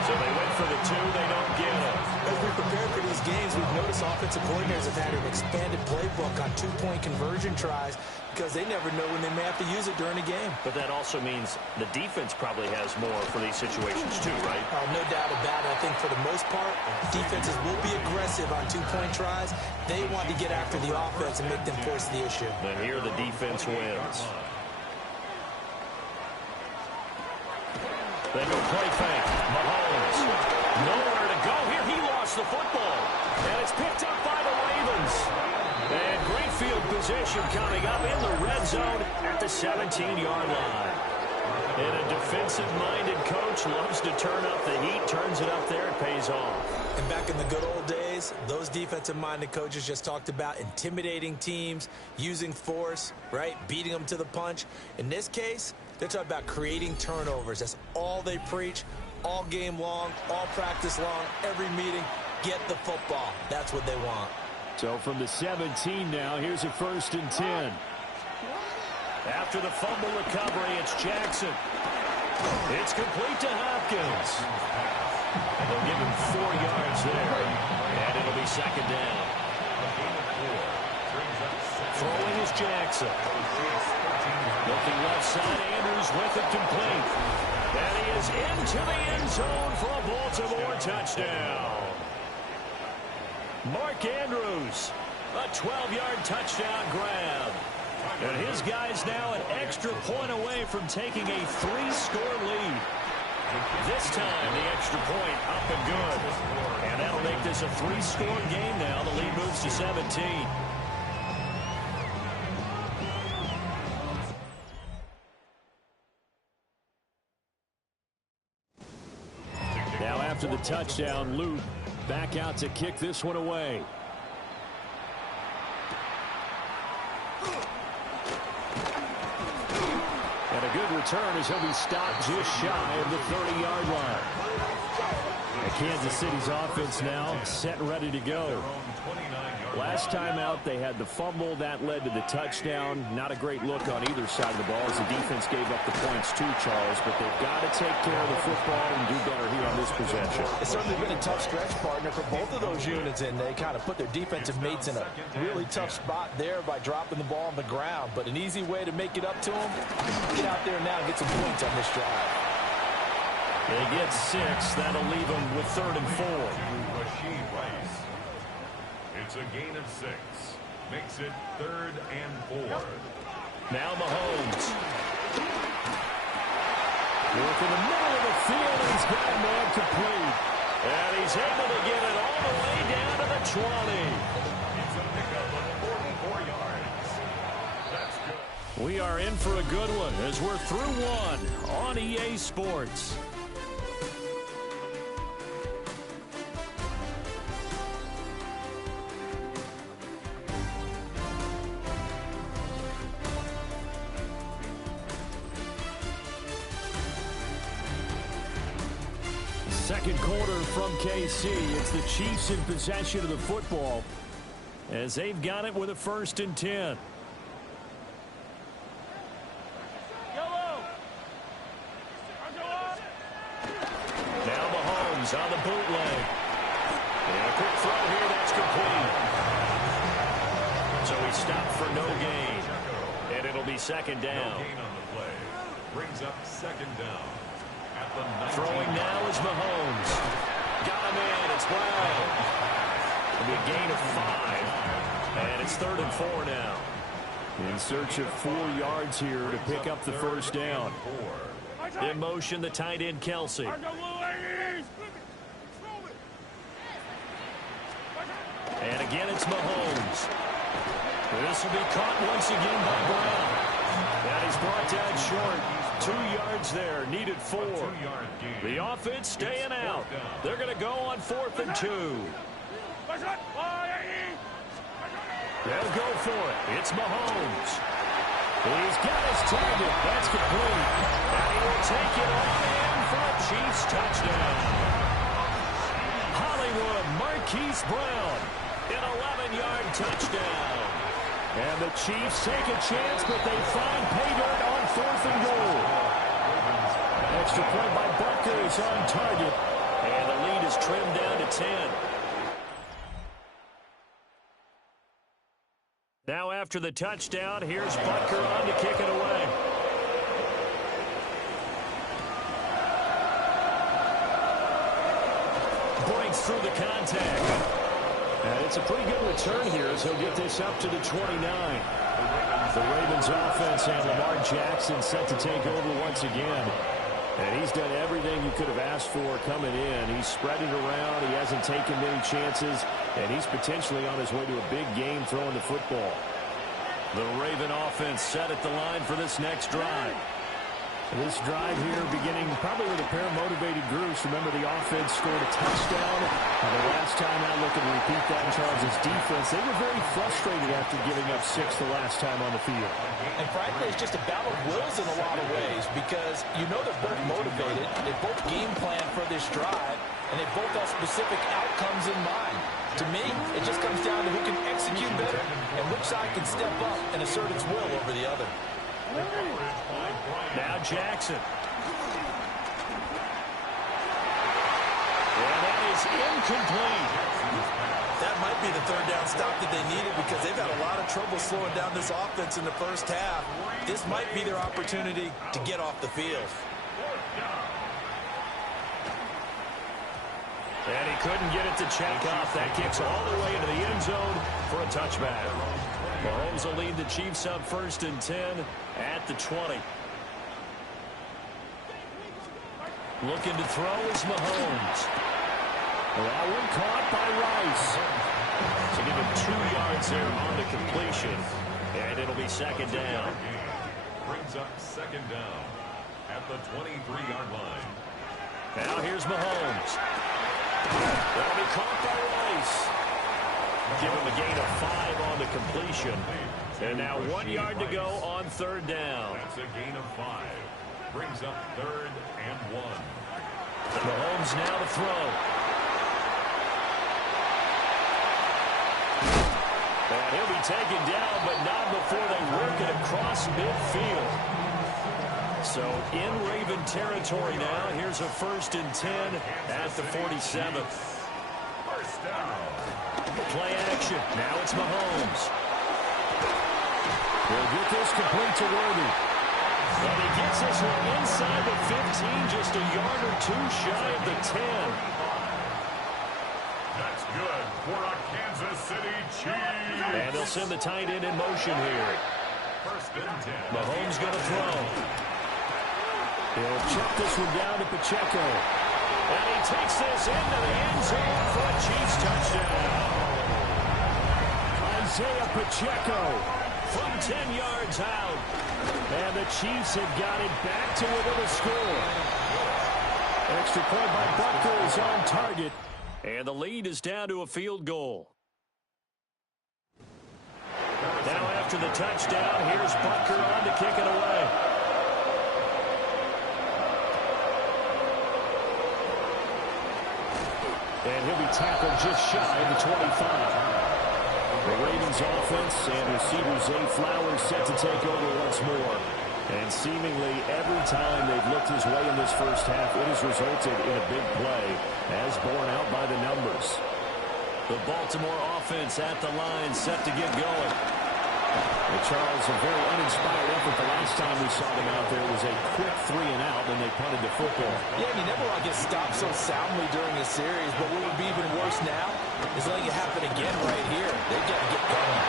So they went for the 2. They don't get it. As we prepare for these games, we've noticed offensive coordinators have had an expanded playbook on 2-point conversion tries because they never know when they may have to use it during a game. But that also means the defense probably has more for these situations too, right? No doubt about it. I think for the most part, defenses will be aggressive on 2-point tries. They want to get after the offense and make them force the issue. And here the defense wins. They go play fake. Mahomes. Nowhere to go here. He lost the football. And it's picked up by the Ravens. And great field position coming up in the red zone at the 17-yard line. And a defensive-minded coach loves to turn up the heat, turns it up there, it pays off. And back in the good old days, those defensive-minded coaches just talked about intimidating teams, using force, right, beating them to the punch. In this case, they're talking about creating turnovers. That's all they preach, all game long, all practice long, every meeting. Get the football. That's what they want. So from the 17 now, here's a 1st and 10. After the fumble recovery, it's Jackson. It's complete to Hopkins. And they'll give him 4 yards there. And it'll be 2nd down. Throwing is Jackson. Looking left side, Andrews with it complete. And he is into the end zone for a Baltimore touchdown. Mark Andrews, a 12-yard touchdown grab. And his guy's now an extra point away from taking a 3-score lead. This time, the extra point up and good. And that'll make this a 3-score game now. The lead moves to 17. Now after the touchdown, Luke back out to kick this one away. And a good return as he'll be stopped just shy of the 30-yard line. And Kansas City's offense now set and ready to go. Last time out, they had the fumble. That led to the touchdown. Not a great look on either side of the ball as the defense gave up the points too, Charles. But they've got to take care of the football and do better here on this possession. It's certainly been a tough stretch, partner, for both of those units, and they kind of put their defensive mates in a really tough spot there by dropping the ball on the ground. But an easy way to make it up to them, get out there now and get some points on this drive. They get 6. That'll leave them with 3rd and 4. It's a gain of 6. Makes it 3rd and 4. Now Mahomes. Work in the middle of the field, and he's got a man complete. And he's able to get it all the way down to the 20. It's a pickup of 44 yards. That's good. We are in for a good one as we're through one on EA Sports. Second quarter from KC. It's the Chiefs in possession of the football as they've got it with a 1st and 10. Now Mahomes on the bootleg. And a quick throw here, that's complete. So he stopped for no gain. And it'll be 2nd down. No gain on the play. Brings up 2nd down. At the 19. Throwing now is Mahomes. Got him in. It's Brown. It'll be a gain of 5. And it's 3rd and 4 now. In search of 4 yards here to pick up the 1st down. In motion, the tight end, Kelsey. And again, it's Mahomes. This will be caught once again by Brown. And he's brought down short. 2 yards there, needed 4. The offense staying out. They're going to go on 4th and 2. They'll go for it. It's Mahomes. He's got his target. That's complete. And he will take it on in for a Chiefs touchdown. Hollywood Marquise Brown, an 11-yard touchdown. And the Chiefs take a chance, but they find pay dirt on 4th and goal. Extra point by Butker is on target. And the lead is trimmed down to 10. Now after the touchdown, here's Butker on to kick it away. Breaks through the contact. And it's a pretty good return here as he'll get this up to the 29. The Ravens offense and Lamar Jackson set to take over once again. And he's done everything you could have asked for coming in. He's spread it around. He hasn't taken many chances. And he's potentially on his way to a big game throwing the football. The Raven offense set at the line for this next drive. This drive here beginning probably with a pair of motivated groups. Remember, the offense scored a touchdown. And the last time out, looking to repeat that in Charles' defense, they were very frustrated after giving up 6 the last time on the field. And frankly, it's just a battle of wills in a lot of ways because you know they're both motivated. They both game plan for this drive, and they both have specific outcomes in mind. To me, it just comes down to who can execute better and which side can step up and assert its will over the other. Now Jackson. And that is incomplete. That might be the 3rd down stop that they needed because they've had a lot of trouble slowing down this offense in the first half. This might be their opportunity to get off the field. And he couldn't get it to check off. That kicks all the way into the end zone for a touchback. Mahomes will lead the Chiefs up 1st and 10 at the 20. Looking to throw is Mahomes. That one caught by Rice. So give him 2 yards there on the completion. And it'll be 2nd down. Brings up 2nd down at the 23-yard line. Now here's Mahomes. That'll be caught by Rice. Give him a gain of 5 on the completion. And now 1 yard to go on 3rd down. That's a gain of 5. Brings up 3rd and 1. Mahomes now to throw. And he'll be taken down, but not before they work it across midfield. So in Raven territory now. Here's a 1st and 10 at the 47th. First down. Play action. Now it's Mahomes. He'll get this complete to Worthy. And he gets this one inside the 15, just a yard or two shy of the 10. That's good for a Kansas City Chiefs. And they'll send the tight end in motion here. First and 10. Mahomes going to throw. He'll check this one down to Pacheco. And he takes this into the end zone for a Chiefs touchdown. Isaiah Pacheco from 10 yards out. And the Chiefs have got it back to within a score. Extra point by Butker is on target. And the lead is down to a field goal. Now after the touchdown, here's Butker on to kick it away. And he'll be tackled just shy of the 25. The Ravens offense and receiver Zay Flowers set to take over once more. And seemingly every time they've looked his way in this first half, it has resulted in a big play, as borne out by the numbers. The Baltimore offense at the line, set to get going. And Charles, a very uninspired effort the last time we saw them out there was a quick 3-and-out when they punted the football. Yeah, and you never want to get stopped so soundly during a series, but what would be even worse now is letting it happen again right here. They've got to get going.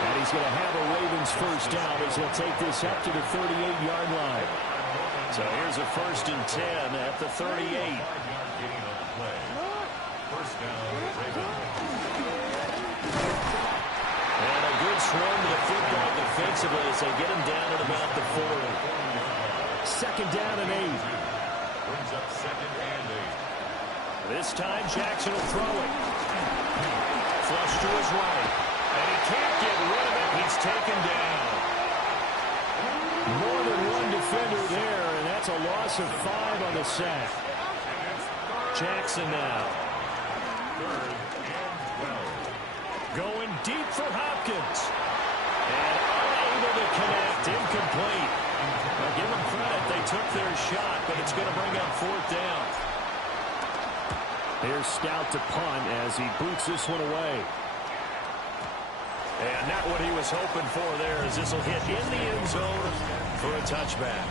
And he's going to have a Ravens first down as he'll take this up to the 38-yard line. So here's a 1st and 10 at the 38. First down, Ravens. And a good swarm to the football defensively as they get him down at about the 40. 2nd down and 8. Brings up 2nd and 8. This time Jackson will throw it. Flush to his right. And he can't get rid of it. He's taken down. More than one defender there, and that's a loss of 5 on the sack. Jackson now. 3rd and 12. Going deep for Hopkins. And unable to connect. Incomplete. Now give them credit. They took their shot, but it's going to bring up 4th down. Here's Stout to punt as he boots this one away. And not what he was hoping for there as this will hit in the end zone for a touchback.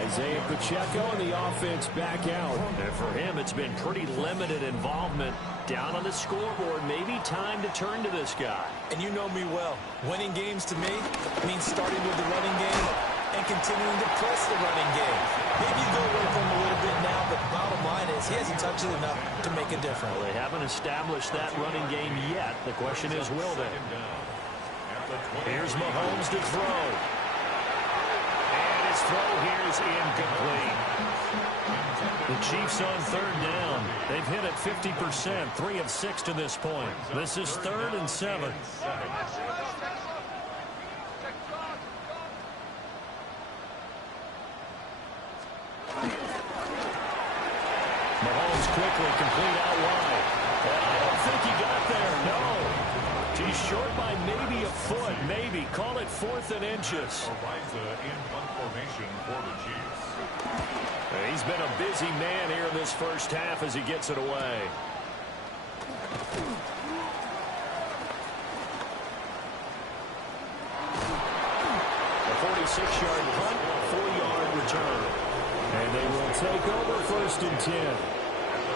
Isaiah Pacheco and the offense back out. And for him, it's been pretty limited involvement down on the scoreboard. Maybe time to turn to this guy. And you know me well. Winning games to me means starting with the running game and continuing to press the running game. Maybe you go away from him a little bit now, but bottom line is he hasn't touched it enough to make a difference. Well, they haven't established that running game yet. The question is, will they? Here's Mahomes to throw. And his throw here is incomplete. The Chiefs on 3rd down. They've hit it 50%, 3 of 6 to this point. This is 3rd and 7. Mahomes quickly complete out wide. And I don't think he got there, no. He's short by maybe a foot, maybe. Call it 4th and inches. Ariza in punt formation for the Chiefs. He's been a busy man here in this first half as he gets it away. A 46-yard punt, 4-yard return. And they will take over 1st and 10.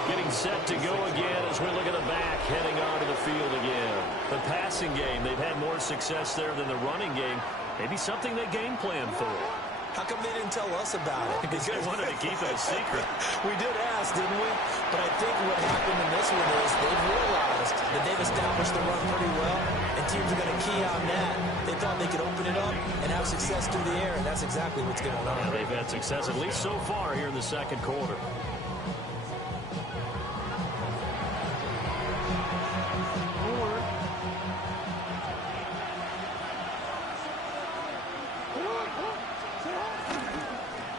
Getting set to go again as we look at the back, heading onto the field again. The passing game, they've had more success there than the running game. Maybe something they game plan for. How come they didn't tell us about it? Because they wanted to keep it a secret. We did ask, didn't we? But I think what happened in this one is they've realized that they've established the run pretty well, and teams are going to key on that. They thought they could open it up and have success through the air, and that's exactly what's going on. Yeah, they've had success, at least so far, here in the 2nd quarter.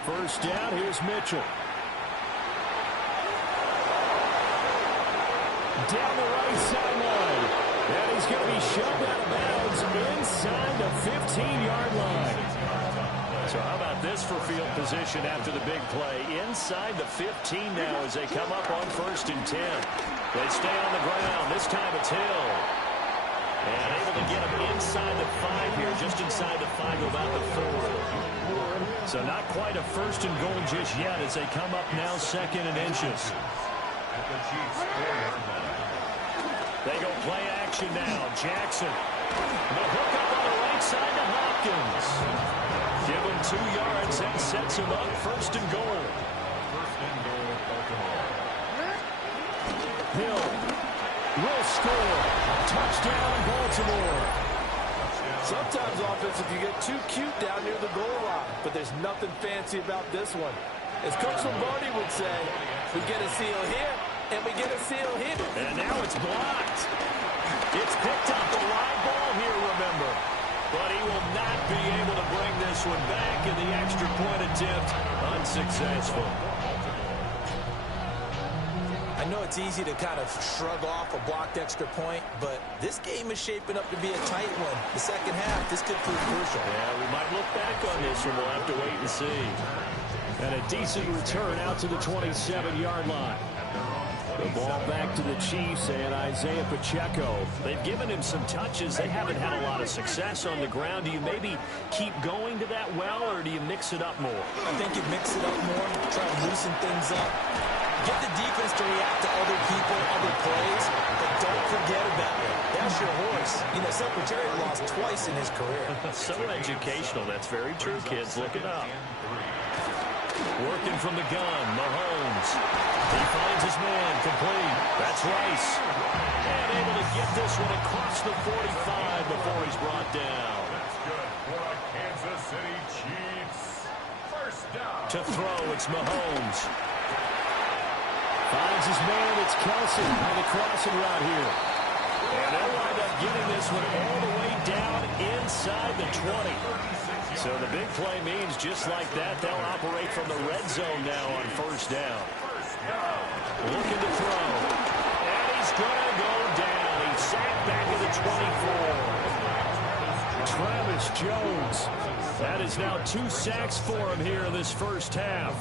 First down, here's Mitchell. Down the right sideline. And he's going to be shoved out of bounds inside the 15-yard line. So how about this for field position after the big play? Inside the 15 now as they come up on 1st and 10. They stay on the ground. This time it's Hill. And able to get him inside the 5 here, just inside the 5, about the 4. So not quite a first and goal just yet as they come up now second and inches. They go play action now. Jackson. The hook up on the right side to Hopkins. Give him 2 yards and sets him up first and goal. First and goal, Baltimore. Hill will score. Touchdown, Baltimore. Sometimes offense, if you get too cute down near the goal line, but there's nothing fancy about this one. As Coach Lombardi would say, we get a seal here, and we get a seal here. And now it's blocked. It's picked up the live ball here, remember. But he will not be able to bring this one back, and the extra point attempt unsuccessful. I know it's easy to kind of shrug off a blocked extra point, but this game is shaping up to be a tight one. The second half, this could prove crucial. Yeah, we might look back on this one. We'll have to wait and see. And a decent return out to the 27-yard line. The ball back to the Chiefs and Isaiah Pacheco. They've given him some touches. They haven't had a lot of success on the ground. Do you maybe keep going to that well, or do you mix it up more? I think you mix it up more, try to loosen things up. Get the defense to react to other people, other plays, but don't forget about it. That's your horse. You know, Secretary lost twice in his career. So educational. That's very true, kids. Look it up. Working from the gun, Mahomes. He finds his man, complete. That's Rice. And able to get this one across the 45 before he's brought down. That's good for a Kansas City Chiefs. First down. To throw, it's Mahomes. Finds his man, it's Kelsey on the crossing route here. And they'll wind up getting this one all the way down inside the 20. So the big play means just like that, they'll operate from the red zone now on first down. Looking to throw. And he's going to go down. He's sacked back at the 24. Travis Jones. That is now 2 sacks for him here in this first half.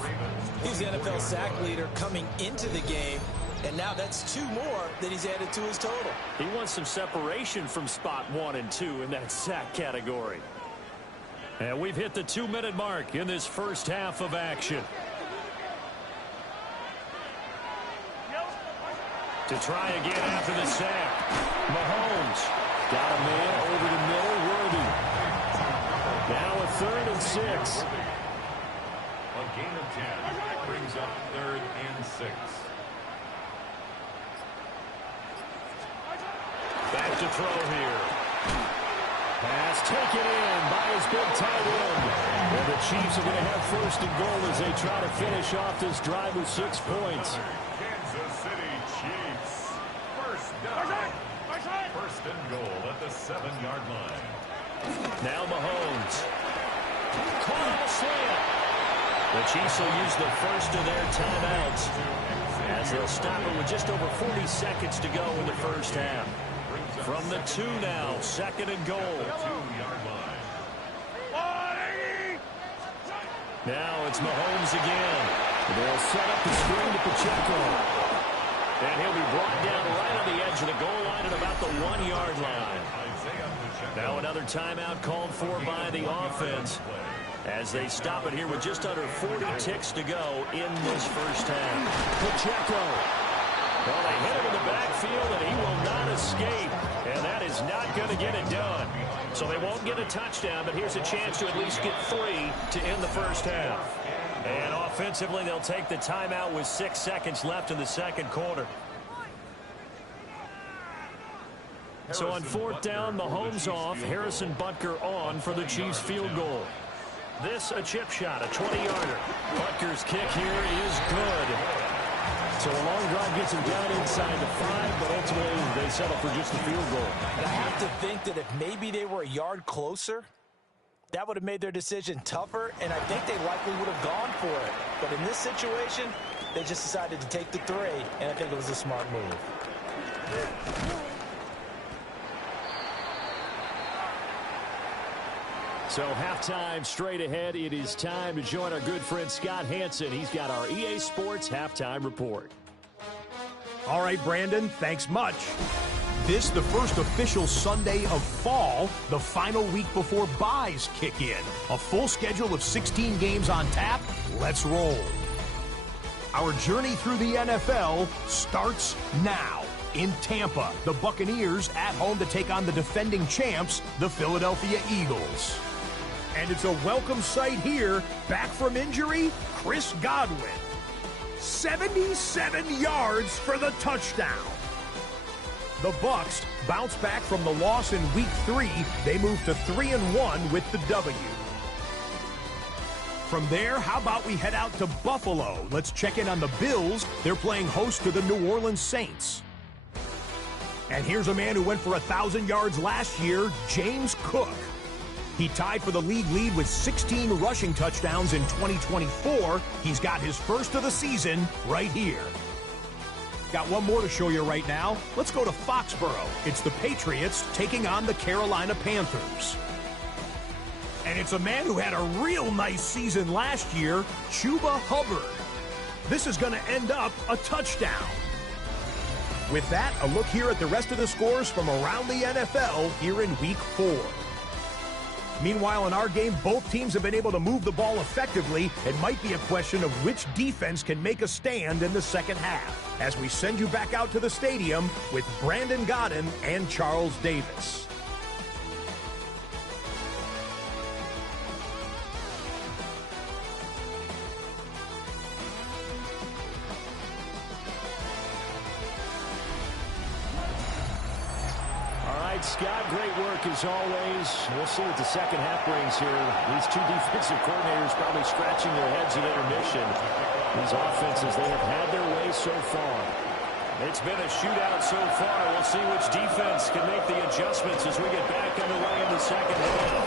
He's the NFL sack leader coming into the game, and now that's 2 more that he's added to his total. He wants some separation from spot 1 and 2 in that sack category. And we've hit the 2-minute mark in this first half of action. To try again after the sack. Mahomes got a man over the middle, Worthy. Now a 3rd and 6. A gain of 10 brings up 3rd and 6. Back to throw here. Pass taken in by his big tight end. And the Chiefs are going to have first and goal as they try to finish off this drive with 6 points. Kansas City Chiefs. First down. First and goal at the 7-yard line. Now Mahomes. Caught on a slant. The Chiefs will use the first of their timeouts as they'll stop it with just over 40 seconds to go in the first half. From the 2 now, 2nd and goal. 2-yard line. Now it's Mahomes again. They'll set up the screen to Pacheco. And he'll be brought down right on the edge of the goal line at about the 1-yard line. Now another timeout called for by the offense as they stop it here with just under 40 ticks to go in this first half. Pacheco. Well, they hit him in the backfield, and he will not escape. And that is not going to get it done. So they won't get a touchdown, but here's a chance to at least get 3 to end the first half. And offensively, they'll take the timeout with 6 seconds left in the second quarter. So on 4th down, Mahomes off, Harrison Butker on for the Chiefs field goal. This a chip shot, a 20-yarder. Butker's kick here is good. So a long drive gets him down inside the 5, but ultimately they settle for just a field goal. And I have to think that if maybe they were a yard closer, that would have made their decision tougher, and I think they likely would have gone for it. But in this situation, they just decided to take the 3, and I think it was a smart move. So halftime straight ahead. It is time to join our good friend Scott Hansen. He's got our EA Sports halftime report. All right, Brandon, thanks much. this the first official Sunday of fall, the final week before buys kick in. A full schedule of 16 games on tap. Let's roll. Our journey through the NFL starts now. In Tampa, the Buccaneers at home to take on the defending champs, the Philadelphia Eagles. And it's a welcome sight here. Back from injury, Chris Godwin. 77 yards for the touchdown. The Bucs bounce back from the loss in Week 3. They move to 3-1 with the W. From there, how about we head out to Buffalo? Let's check in on the Bills. They're playing host to the New Orleans Saints. And here's a man who went for 1,000 yards last year, James Cook. He tied for the league lead with 16 rushing touchdowns in 2024. He's got his first of the season right here. Got one more to show you right now. Let's go to Foxborough. It's the Patriots taking on the Carolina Panthers. And it's a man who had a real nice season last year, Chuba Hubbard. This is going to end up a touchdown. With that, a look here at the rest of the scores from around the NFL here in Week 4. Meanwhile, in our game, both teams have been able to move the ball effectively. It might be a question of which defense can make a stand in the second half. As we send you back out to the stadium with Brandon Godden and Charles Davis. Scott, great work as always. We'll see what the second half brings here. These two defensive coordinators probably scratching their heads at intermission. These offenses, they have had their way so far. It's been a shootout so far. We'll see which defense can make the adjustments as we get back underway in the second half.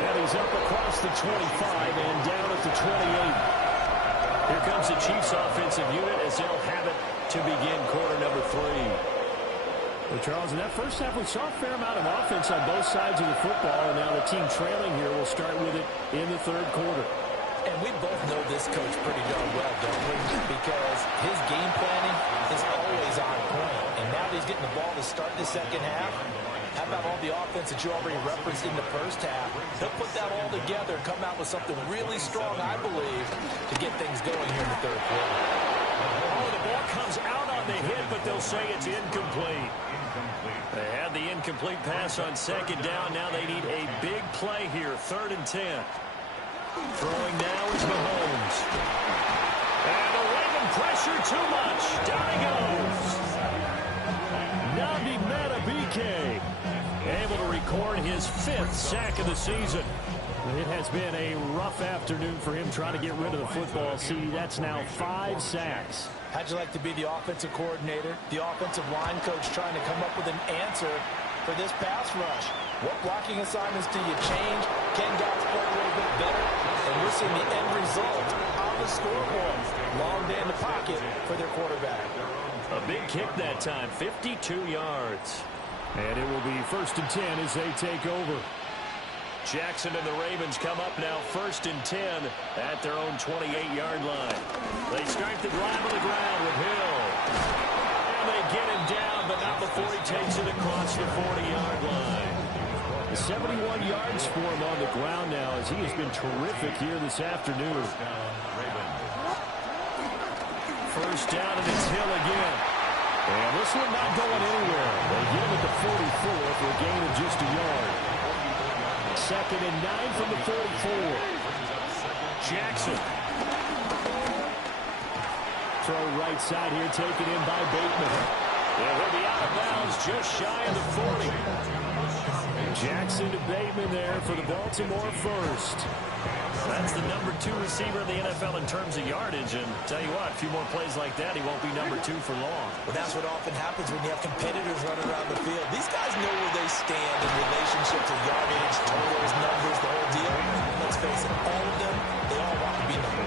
And he's up across the 25 and down at the 28. Here comes the Chiefs offensive unit as they'll have it to begin quarter number 3. Well, Charles, in that first half, we saw a fair amount of offense on both sides of the football, and now the team trailing here will start with it in the third quarter. And we both know this coach pretty darn well, don't we? Because his game planning is always on point. And now that he's getting the ball to start the second half, how about all the offense that you already referenced in the first half? He'll put that all together and come out with something really strong, I believe, to get things going here in the third quarter. Oh, the ball comes out on the hit, but they'll say it's incomplete. They had the incomplete pass on second down. Now they need a big play here, 3rd and 10. Throwing now is Mahomes. And away from pressure too much. Down he goes. Nabi Matabike able to record his 5th sack of the season. It has been a rough afternoon for him trying to get rid of the football. See, that's now 5 sacks. How'd you like to be the offensive coordinator, the offensive line coach trying to come up with an answer for this pass rush? What blocking assignments do you change? Can guys play a little bit better? And we're seeing the end result on the scoreboard. Long day in the pocket for their quarterback. A big kick that time, 52 yards. And it will be 1st and 10 as they take over. Jackson and the Ravens come up now 1st and 10 at their own 28-yard line. They start the drive on the ground with Hill. And they get him down, but not before he takes it across the 40-yard line. 71 yards for him on the ground now as he has been terrific here this afternoon. 1st down and it's Hill again. And this one not going anywhere. They get him at the 44 for a gain of just a yard. 2nd and 9 from the 44. Jackson. Throw right side here, taken in by Bateman. And he'll be out of bounds just shy of the 40. Jackson to Bateman there for the Baltimore first. That's the number 2 receiver in the NFL in terms of yardage. And tell you what, a few more plays like that, he won't be number 2 for long. Well, that's what often happens when you have competitors running around the field. These guys know where they stand in relationship to yardage, totals, numbers, the whole deal. And let's face it, all of them, they all want to be number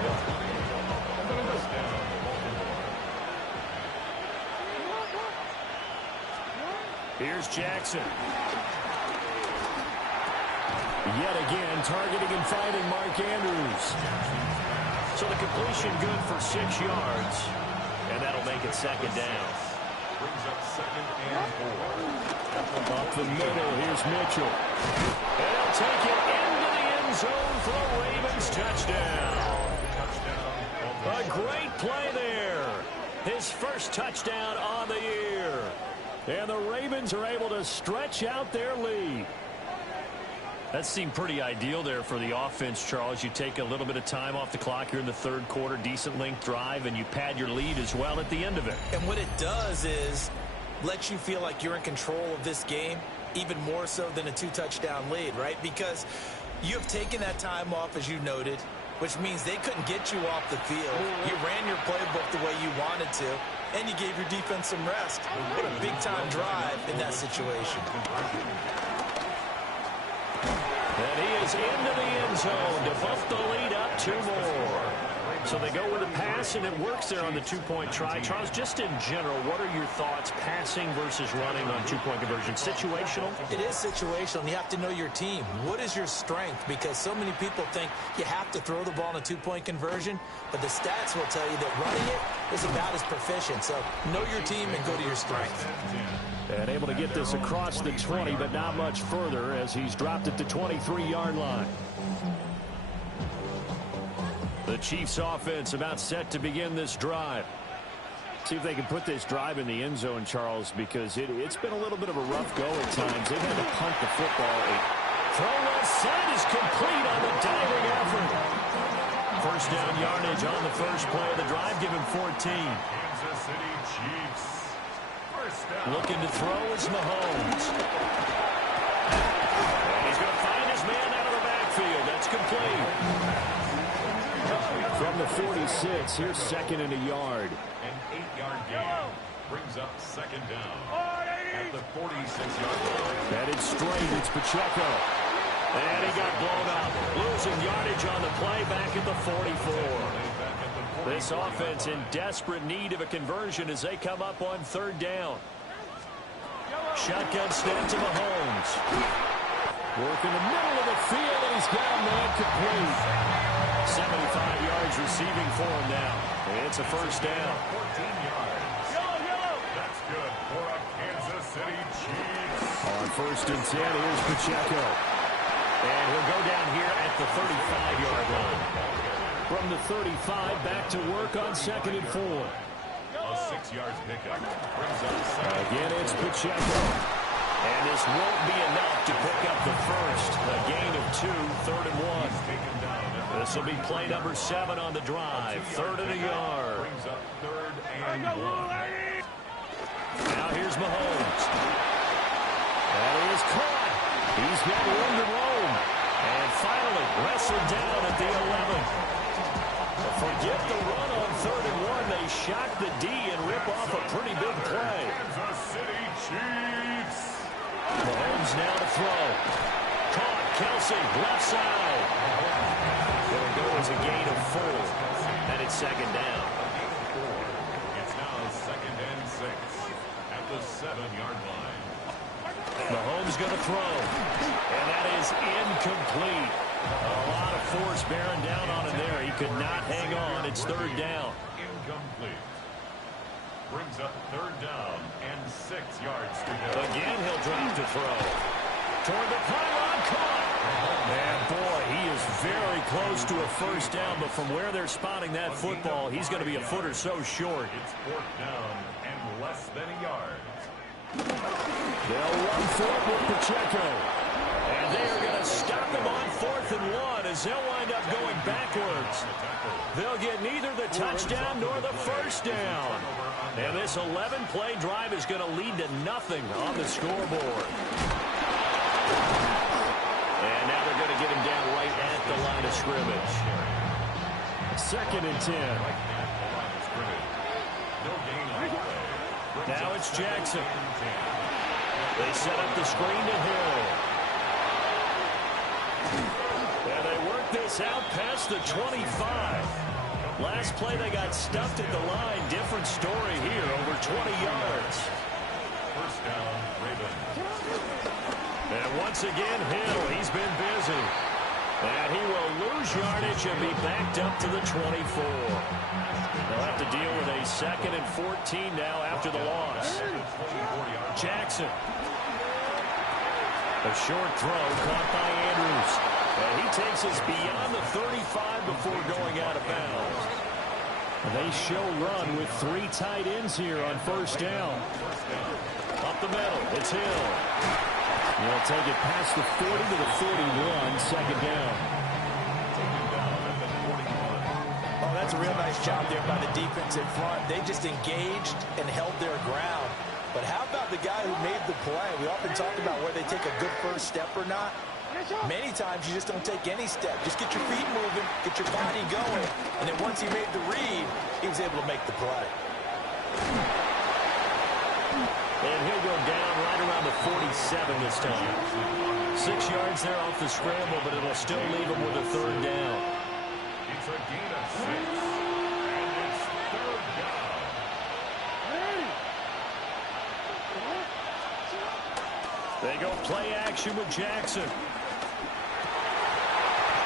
1. Here's Jackson. Yet again, targeting and finding Mark Andrews. So the completion good for 6 yards. And that'll make it 2nd down. Brings up 2nd and 4. Up the middle, here's Mitchell. And he'll take it into the end zone for the Ravens touchdown. A great play there. His first touchdown on the year. And the Ravens are able to stretch out their lead. That seemed pretty ideal there for the offense, Charles. You take a little bit of time off the clock here in the third quarter, decent length drive, and you pad your lead as well at the end of it. And what it does is lets you feel like you're in control of this game, even more so than a 2-touchdown lead, right? Because you have taken that time off, as you noted, which means they couldn't get you off the field. You ran your playbook the way you wanted to, and you gave your defense some rest. What a big-time drive in that situation. And he is into the end zone to bump the lead up 2 more. So they go with a pass, and it works there on the 2-point try. Charles, just in general, what are your thoughts passing versus running on 2-point conversion? Situational? It is situational, and you have to know your team. What is your strength? Because so many people think you have to throw the ball in a 2-point conversion, but the stats will tell you that running it is about as proficient. So know your team and go to your strength. And able to get this across the 20, but not much further as he's dropped it to 23-yard line. The Chiefs offense about set to begin this drive. See if they can put this drive in the end zone, Charles, because it's been a little bit of a rough go at times. They've had to punt the football. Throw left side is complete on the diving effort. First down yardage on the first play of the drive, give him 14. Kansas City Chiefs. First down. Looking to throw is Mahomes. And he's going to find his man out of the backfield. That's complete. From the 46, here's second and a yard. An 8-yard gain brings up second down at the 46-yard line. Headed straight, it's Pacheco. And he got blown up. Losing yardage on the play back at the 44. This offense in desperate need of a conversion as they come up on third down. Shotgun snap to Mahomes. Work in the middle of the field, and he's got a man complete. 75 yards receiving for him now. It's a first down. 14 yards. That's good for a Kansas City Chiefs. On first and 10, here's Pacheco. And he'll go down here at the 35-yard line. From the 35, back to work on second and 4. A 6-yard pickup brings up second. Again, it's Pacheco. And this won't be enough to pick up the first. A gain of 2, third and 1. Taken down at the This will be play number 7 on the drive. Third and a yard. brings up third and 1. Now here's Mahomes. That is caught. He's got room to roam. And finally wrestled down at the 11. Forget the run on third and 1. They shock the D and rip off a pretty big play. Kansas City Chiefs. Mahomes now to throw. Caught. Kelsey, left side. It'll go as a gain of 4. And it's second down. It's now second and 6 at the 7-yard line. Mahomes going to throw. And that is incomplete. A lot of force bearing down on him there. He could not hang on. It's third down. Incomplete. Brings up third down and 6 yards to go. Again, he'll drop to throw. Toward the pylon, caught. Man, boy, he is very close to a first down, but from where they're spotting that football, he's going to be a foot or so short. It's fourth down and less than a yard. They'll run for it with Pacheco. And they are going to stop him on 4th and 1 as they'll wind up going backwards. They'll get neither the touchdown nor the first down. And this 11-play drive is going to lead to nothing on the scoreboard. And now they're going to get him down right at the line of scrimmage. Second and 10. Now it's Jackson. They set up the screen to Hill. And they work this out past the 25. Last play they got stuffed at the line. Different story here, over 20 yards. First down, Ravens. And once again, Hill, he's been busy. And he will lose yardage and be backed up to the 24. They'll have to deal with a second and 14 now after the loss. Jackson. A short throw caught by Andrews. And he takes us beyond the 35 before going out of bounds. They show run with 3 tight ends here on first down. Up the middle, it's Hill. He'll take it past the 40 to the 41, second down. Oh, that's a real nice job there by the defense in front. They just engaged and held their ground. But how about the guy who made the play? We often talk about whether they take a good first step or not. Many times you just don't take any step. Just get your feet moving, get your body going, and then once he made the read, he was able to make the play. And he'll go down right around the 47 this time. 6 yards there off the scramble, but it'll still leave him with a third down. It's a gain of 6, and it's third down. They go play action with Jackson.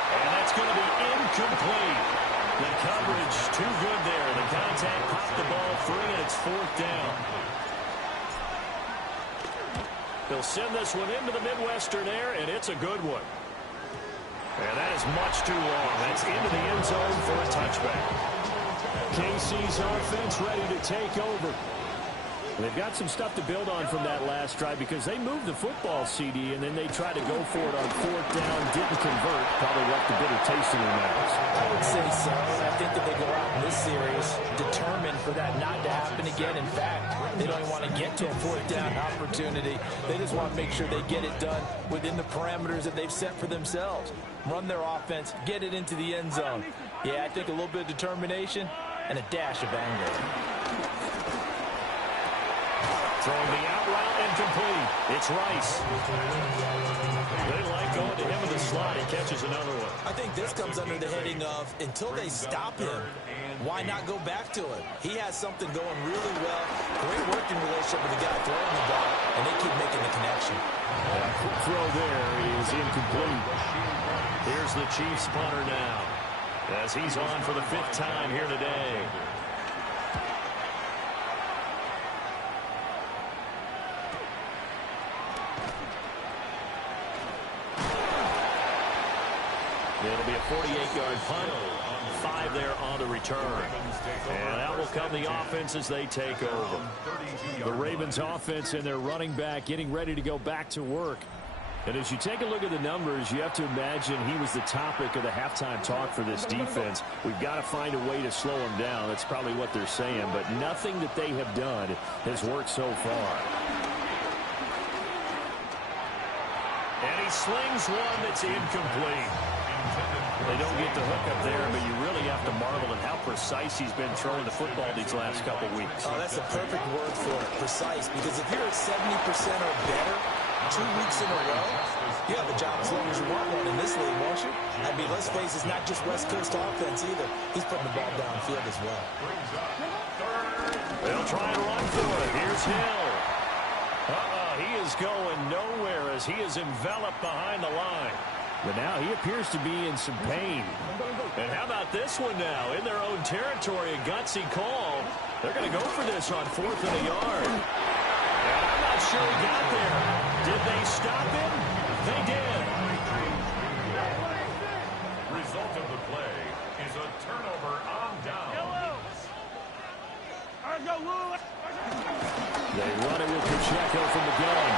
And that's going to be incomplete. The coverage too good there. The contact popped the ball free, and it's fourth down. They'll send this one into the Midwestern air, and it's a good one. And that is much too long. That's into the end zone for a touchback. KC's offense ready to take over. They've got some stuff to build on from that last drive because they moved the football, CD, and then they tried to go for it on fourth down, didn't convert, probably left a bitter taste in their mouths. I would say so, and I think that they go out in this series determined for that not to happen again. In fact, they don't even want to get to a fourth down opportunity. They just want to make sure they get it done within the parameters that they've set for themselves. Run their offense, get it into the end zone. Yeah, I think a little bit of determination and a dash of anger. Throwing the out route incomplete. It's Rice. They like going to him in the slot. He catches another one. I think this comes under the heading of until they stop him, why not go back to it? He has something going really well. Great working relationship with the guy throwing the ball, and they keep making the connection. That quick throw there is incomplete. Here's the Chiefs punter now as he's on for the 5th time here today. It'll be a 48-yard punt. 5 there on the return. And out will come the offense as they take over. The Ravens offense and their running back getting ready to go back to work. And as you take a look at the numbers, you have to imagine he was the topic of the halftime talk for this defense. We've got to find a way to slow him down. That's probably what they're saying. But nothing that they have done has worked so far. And he slings one that's incomplete. They don't get the hook up there, but you really have to marvel at how precise he's been throwing the football these last couple weeks. Oh, that's a perfect word for it, precise, because if you're at 70% or better 2 weeks in a row, you have a job as long as you want one in this league, won't you? I mean, let's face it, it's not just West Coast offense either. He's putting the ball downfield as well. They'll try and run for it. Here's Hill. He is going nowhere as he is enveloped behind the line. But now he appears to be in some pain. And how about this one now? In their own territory, a gutsy call. They're going to go for this on 4th and a yard. And I'm not sure he got there. Did they stop him? They did. Result of the play is a turnover on downs. They run it with Pacheco from the gun.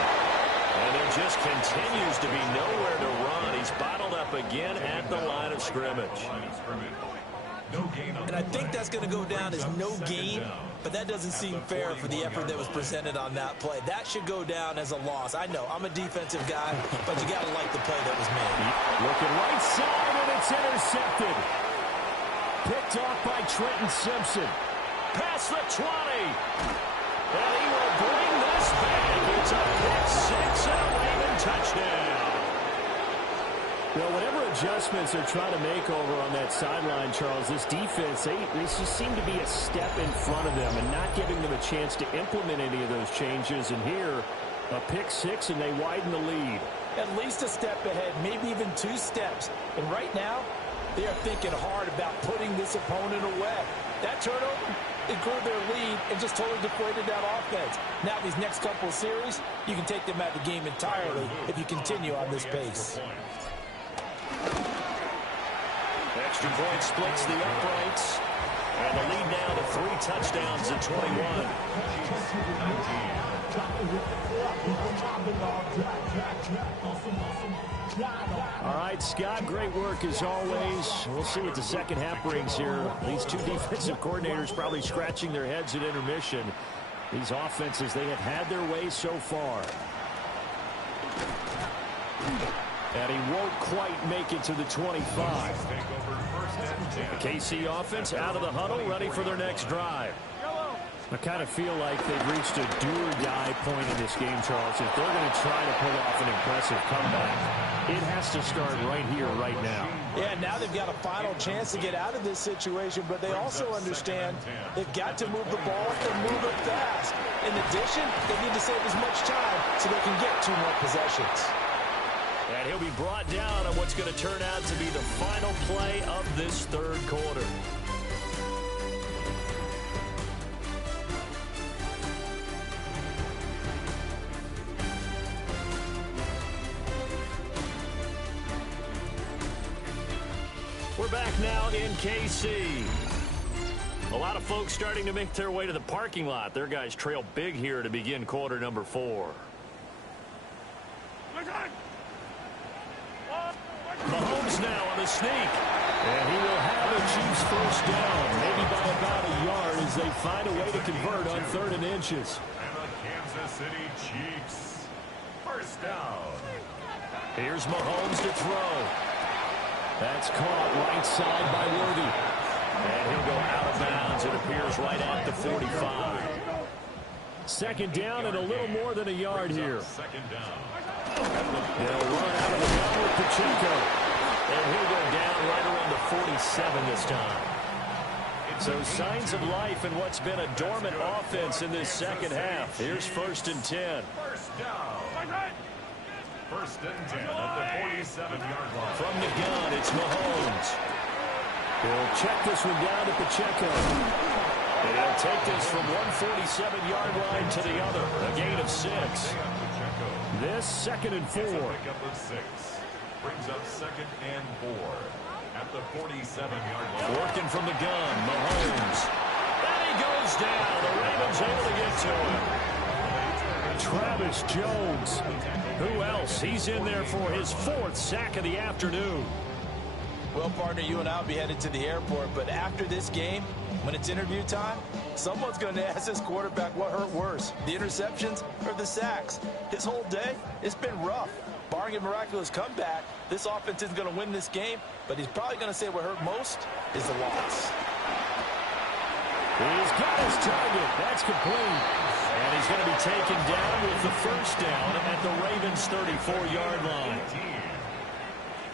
And there just continues to be nowhere to run. He's bottled up again at the line of scrimmage. And I think that's going to go down as no gain, but that doesn't seem fair for the effort that was presented on that play. That should go down as a loss. I know, I'm a defensive guy, but you got to like the play that was made. Looking right side, and it's intercepted. Picked off by Trenton Simpson. Past the 20. And he will bring this back. It's a pick 6 and a Raven touchdown. Well, whatever adjustments they're trying to make over on that sideline, Charles, this defense, they just seem to be a step in front of them and not giving them a chance to implement any of those changes. And here, a pick 6, and they widen the lead. At least a step ahead, maybe even 2 steps. And right now, they are thinking hard about putting this opponent away. That turnover improved their lead and just totally deflated that offense. Now these next couple of series, you can take them out of the game entirely if you continue on this pace. Extra point splits the uprights. And the lead now to 3 touchdowns at 21. All right, Scott, great work as always. We'll see what the second half brings here. These two defensive coordinators probably scratching their heads at intermission. These offenses, they have had their way so far. And he won't quite make it to the 25. The KC offense out of the huddle, ready for their next drive. I kind of feel like they've reached a do-or-die point in this game, Charles. If they're going to try to pull off an impressive comeback, it has to start right here, right now. Yeah, now they've got a final chance to get out of this situation, but they also understand they've got to move the ball and move it fast. In addition, they need to save as much time so they can get 2 more possessions. And he'll be brought down on what's going to turn out to be the final play of this third quarter. We're back now in KC. A lot of folks starting to make their way to the parking lot. Their guys trail big here to begin quarter number 4. Mahomes now on the sneak. And he will have a Chiefs first down, maybe by about a yard as they find a way to convert on 3rd and inches. And the Kansas City Chiefs. First down. Here's Mahomes to throw. That's caught right side by Worthy. And he'll go out of bounds, it appears, right at the 45. Second down and a little more than a yard here. Second down. They'll run out of the gun with Pacheco. And he'll go down right around the 47 this time. So signs of life in what's been a dormant offense in this second half. Here's 1st and 10. First down. 1st and 10 at the 47-yard line. From the gun, it's Mahomes. He'll check this one down to Pacheco. And he'll take this from one 47-yard line to the other. A gain of 6. This 2nd and 4. Pickup of 6. Brings up 2nd and 4 at the 47-yard line. Working from the gun, Mahomes. And he goes down. The Ravens able to get to him. Travis Jones. Who else? He's in there for his 4th sack of the afternoon. Well, partner, you and I will be headed to the airport, but after this game, when it's interview time, someone's going to ask this quarterback what hurt worse, the interceptions or the sacks. His whole day, it's been rough. Barring a miraculous comeback, this offense isn't going to win this game, but he's probably going to say what hurt most is the loss. He's got his target. That's complete. And he's going to be taken down with the first down at the Ravens' 34-yard line.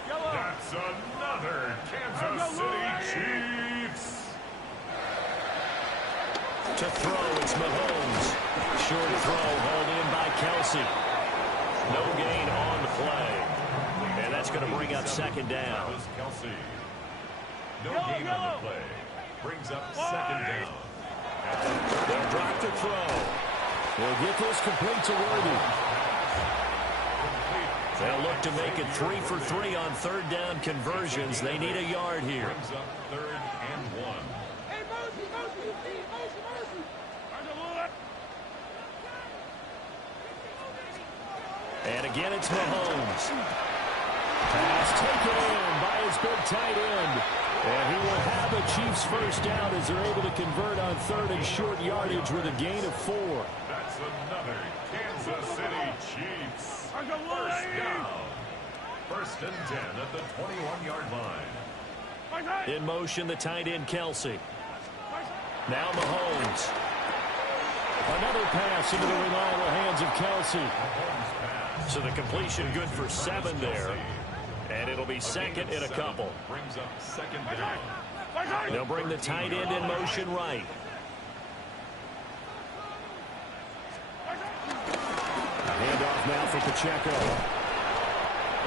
That's another Kansas City Chiefs. To throw, it's Mahomes. Short throw, hauled in by Kelsey. No gain on the play. And that's going to bring up 2nd down. Kelsey. No gain on the play. Brings up 2nd down. They'll drop the throw. They'll get this complete to Worthy. They'll look to make it 3 for 3 on 3rd down conversions. They need a yard here. Brings up 3rd and 1. And again, it's Mahomes. Pass taken in by his big tight end. And he will have a Chiefs first down as they're able to convert on 3rd and short yardage with a gain of 4. That's another Kansas City Chiefs. First down. 1st and 10 at the 21-yard line. In motion, the tight end, Kelsey. Now Mahomes. Another pass into the reliable hands of Kelsey. So the completion good for 7 there. And it'll be 2nd and a couple. Brings up 2nd down. They'll bring the tight end in motion right. Handoff now for Pacheco.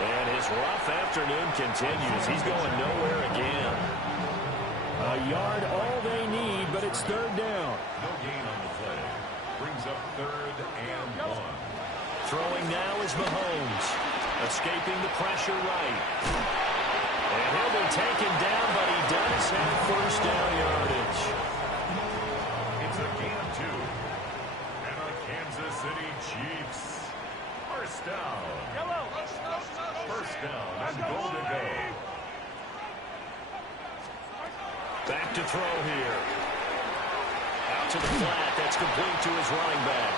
And his rough afternoon continues. He's going nowhere again. A yard all they need but it's third down. No gain on the play. Brings up 3rd and 1. Throwing now is Mahomes. Escaping the pressure right. And he'll be taken down, but he does have first down yardage. It's a gain of 2. And the Kansas City Chiefs. First down. First down and goal to go. Back to throw here. Out to the flat. That's complete to his running back.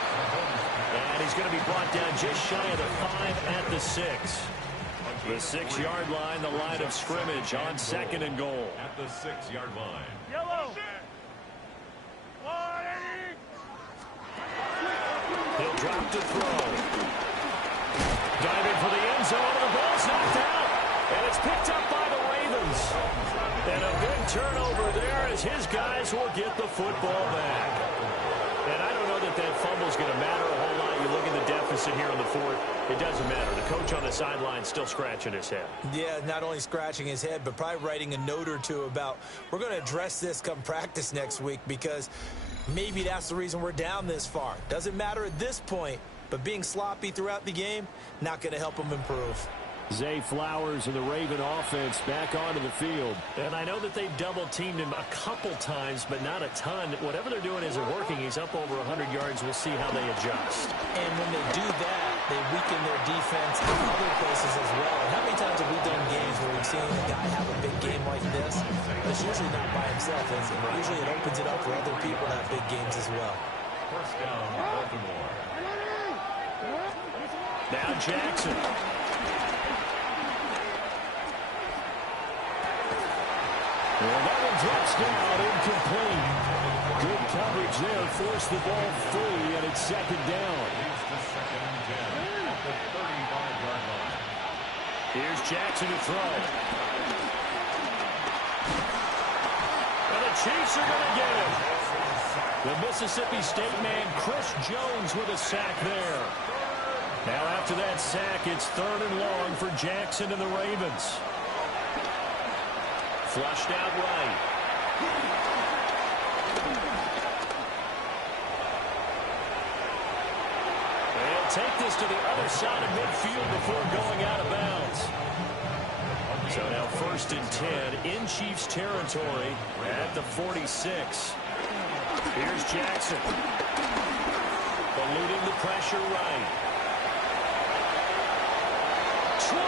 And he's going to be brought down just shy of the 5 at the 6. The 6-yard line, the line of scrimmage on 2nd and goal. At the 6-yard line. He'll drop to throw. Diving for the end zone, and the ball's knocked out. And it's picked up by the Ravens. And a big turnover there as his guys will get the football back. And I don't know that that fumble's going to matter a whole lot. You look at the deficit here in the 4th. It doesn't matter. The coach on the sideline still scratching his head. Yeah, not only scratching his head, but probably writing a note or two about, we're going to address this come practice next week, because maybe that's the reason we're down this far. Doesn't matter at this point, but being sloppy throughout the game, not going to help him improve. Zay Flowers and the Raven offense back onto the field. And I know that they've double-teamed him a couple times, but not a ton. Whatever they're doing isn't working. He's up over 100 yards. We'll see how they adjust. And when they do that, they weaken their defense in other places as well. And how many times have we done games where we've seen a guy have a big game like this? But it's usually not by himself. Usually it opens it up for other people to have big games as well. First down, Baltimore. Now Jackson. Well, that one drops down, incomplete. Good coverage there, forced the ball free, and it's 2nd down. Leads to 2nd and 10 at the 35-yard line. Here's Jackson to throw. And the Chiefs are going to get him. The Mississippi State man, Chris Jones, with a sack there. Now after that sack, it's 3rd and long for Jackson and the Ravens. Flushed out right. They'll take this to the other side of midfield before going out of bounds. So now 1st and 10 in Chiefs territory at the 46. Here's Jackson. Eluding the pressure right. 20.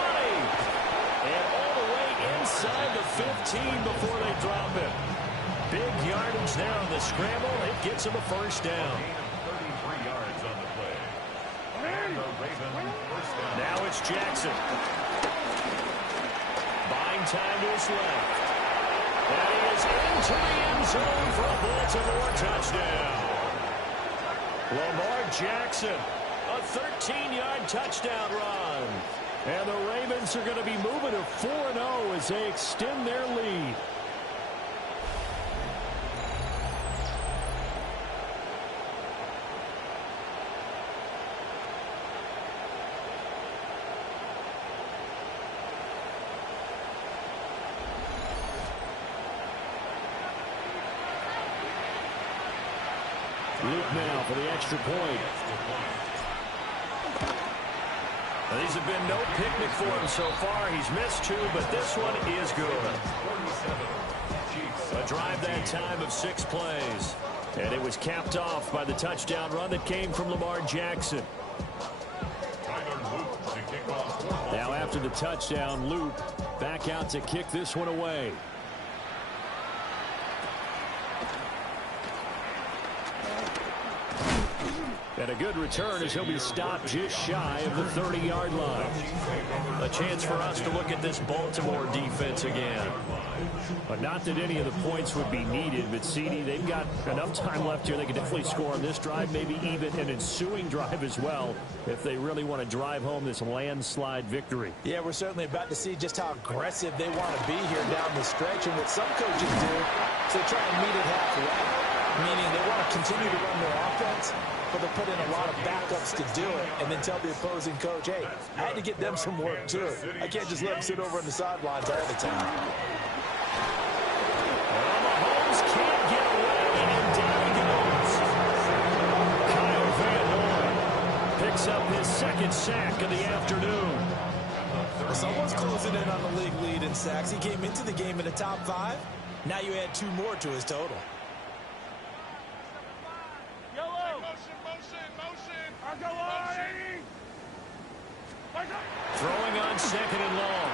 And all the way inside the 15 before they drop him. Big yardage there on the scramble. It gets him a first down. 33 yards on the play. And the Ravens first down. Now it's Jackson. Buying time to his left. And he is into the end zone for a Baltimore touchdown. Lamar Jackson, a 13-yard touchdown run. And the Ravens are going to be moving to 4-0 as they extend their lead. Luke now for the extra point. Now, these have been no picnic for him so far. He's missed 2, but this one is good. A drive that time of 6 plays. And it was capped off by the touchdown run that came from Lamar Jackson. Now after the touchdown, Luke back out to kick this one away. And a good return as he'll be stopped just shy of the 30-yard line. A chance for us to look at this Baltimore defense again. But not that any of the points would be needed, but CD, they've got enough time left here. They can definitely score on this drive, maybe even an ensuing drive as well, if they really want to drive home this landslide victory. Yeah, we're certainly about to see just how aggressive they want to be here down the stretch. And what some coaches do is they try and meet it halfway, meaning they want to continue to run their offense, but they'll put in a lot of backups to do it and then tell the opposing coach, hey, I had to get them some work too. I can't just let them sit over on the sidelines all the time. Well, Mahomes can't get away, picks up his second sack of the afternoon. Well, someone's closing in on the league lead in sacks. He came into the game in the top 5. Now you add 2 more to his total. Throwing on second and long.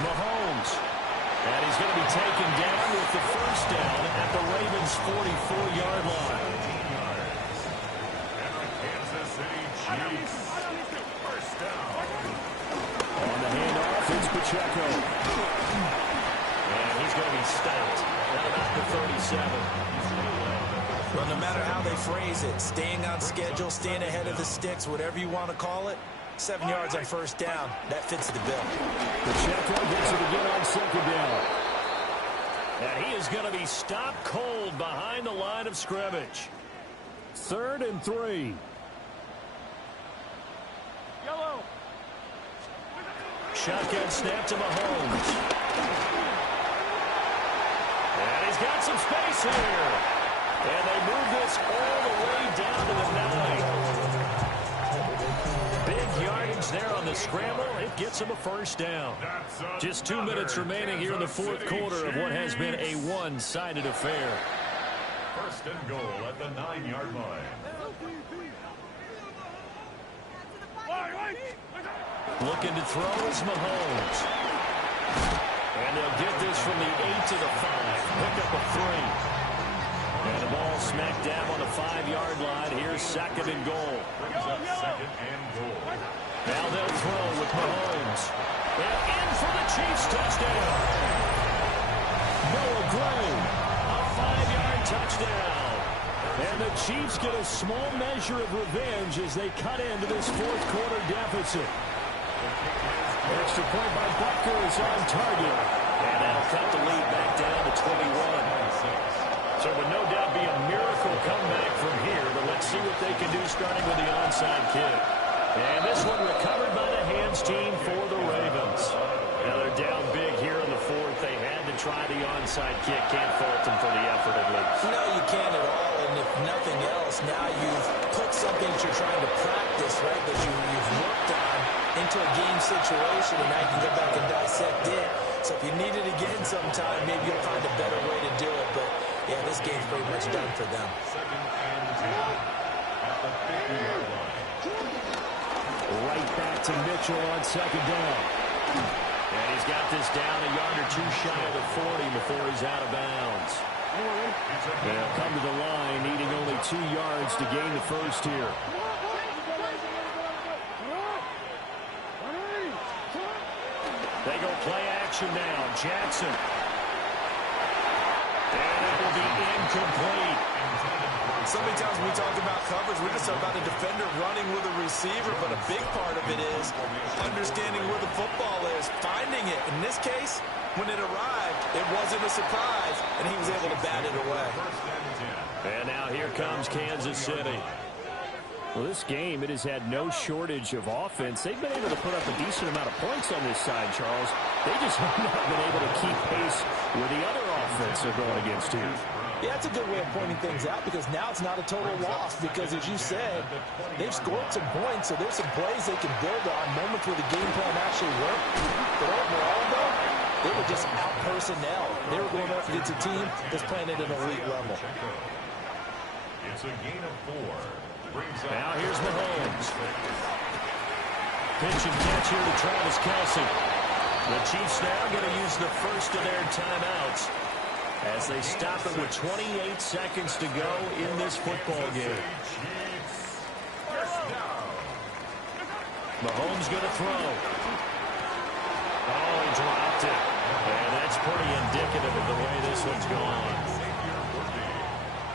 Mahomes. And he's going to be taken down with the first down at the Ravens' 44-yard line. And the Kansas City Chiefs. First down. On the handoff, it's Pacheco. And he's going to be stopped at about the 37. Well, no matter how they phrase it, staying on schedule, staying ahead of the sticks, whatever you want to call it, 7 yards on first down, that fits the bill. Pacheco gets it again on second down. And he is going to be stopped cold behind the line of scrimmage. 3rd and 3. Shotgun snap to Mahomes. And he's got some space here. And they move this all the way down to the 9. Big yardage there on the scramble. It gets him a first down. Just 2 minutes remaining here in the 4th quarter of what has been a one-sided affair. First and goal at the 9-yard line. Looking to throw is Mahomes. And they'll get this from the 8 to the 5. Pick up a 3. And the ball smacked down on the 5-yard line. Here's second and goal. Second and goal. Now they'll throw with Mahomes. And in for the Chiefs touchdown. Noah Gray, a 5-yard touchdown. And the Chiefs get a small measure of revenge as they cut into this 4th quarter deficit. Extra point by Butker is on target. And that'll cut the lead back down to 21. So it would no doubt be a miracle comeback from here, but let's see what they can do starting with the onside kick. And this one recovered by the hands team for the Ravens. Now they're down big here in the 4th. They had to try the onside kick. Can't fault them for the effort at least. No, you can't at all. And if nothing else, now you've put something that you're trying to practice, right, that you've worked on into a game situation, and now you can go back and dissect it. So if you need it again sometime, maybe you'll find a better way to do it. But, yeah, this game's pretty much done for them. Second and 10 at the 50-yard line. Right back to Mitchell on second down. And he's got this down a yard or 2 shy of the 40 before he's out of bounds. They'll come to the line, needing only 2 yards to gain the first here. They go play action now. Jackson. And it will be incomplete. So many times when we talk about coverage, we're just talking about a defender running with a receiver, but a big part of it is understanding where the football is, finding it. In this case, when it arrived, it wasn't a surprise, and he was able to bat it away. And now here comes Kansas City. Well, this game, it has had no shortage of offense. They've been able to put up a decent amount of points on this side, Charles. They just have not been able to keep pace with the other offense they're going against here. Yeah, that's a good way of pointing things out because now it's not a total loss because, as you said, they've scored some points, so there's some plays they can build on, moments where the game plan actually worked. But overall, though, they were just out personnel. They were going up against a team that's playing at an elite level. It's a gain of 4. Now here's Mahomes. Pitch and catch here to Travis Kelce. The Chiefs now going to use the first of their timeouts as they stop it with 28 seconds to go in this football game. Mahomes going to throw. Oh, he dropped it. And that's pretty indicative of the way this one's gone.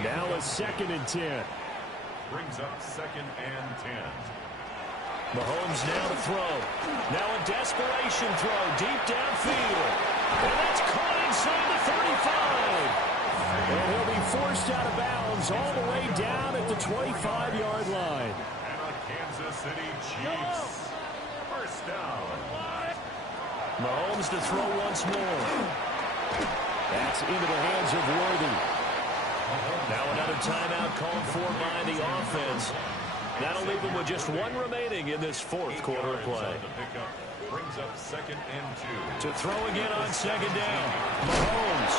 Now a 2nd and 10. Brings up 2nd and 10. Mahomes now to throw. Now a desperation throw deep downfield. And that's caught inside the 35. And he'll be forced out of bounds all the way down at the 25-yard line. And a Kansas City Chiefs. First down. Mahomes to throw once more. That's into the hands of Worthy. Now another timeout called for by the offense That'll leave them with just one remaining in this fourth quarter of play. Brings up 2nd and 2. To throw again on 2nd down. Mahomes.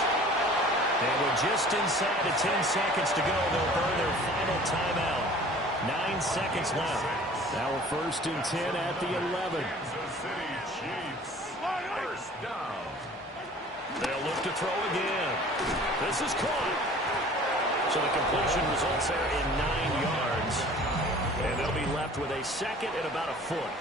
And with just inside of 10 seconds to go, they'll burn their final timeout. 9 seconds left. Now a 1st and 10 at the 11. Kansas City Chiefs. First down. They'll look to throw again. This is caught. So the completion results there in 9 yards. And they'll be left with a 2nd and about a foot.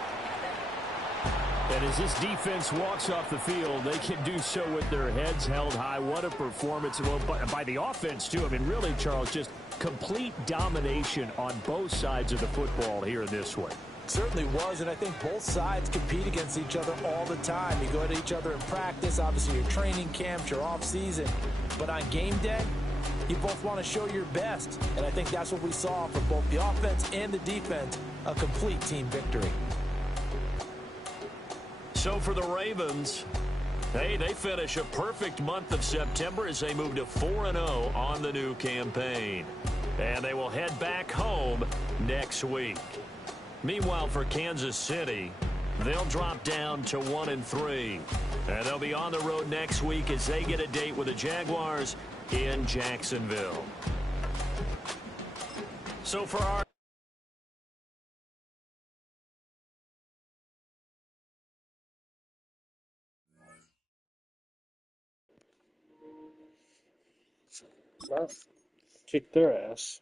And as this defense walks off the field, they can do so with their heads held high. What a performance. Well, by the offense, too. I mean, really, Charles, just complete domination on both sides of the football here in this one. Certainly was, and I think both sides compete against each other all the time. You go at each other in practice, obviously your training camps, your off-season. But on game day, you both want to show your best. And I think that's what we saw for both the offense and the defense, a complete team victory. So for the Ravens, hey, they finish a perfect month of September as they move to 4-0 on the new campaign. And they will head back home next week. Meanwhile, for Kansas City, they'll drop down to 1-3. And they'll be on the road next week as they get a date with the Jaguars in Jacksonville. So for our Well, kick their ass.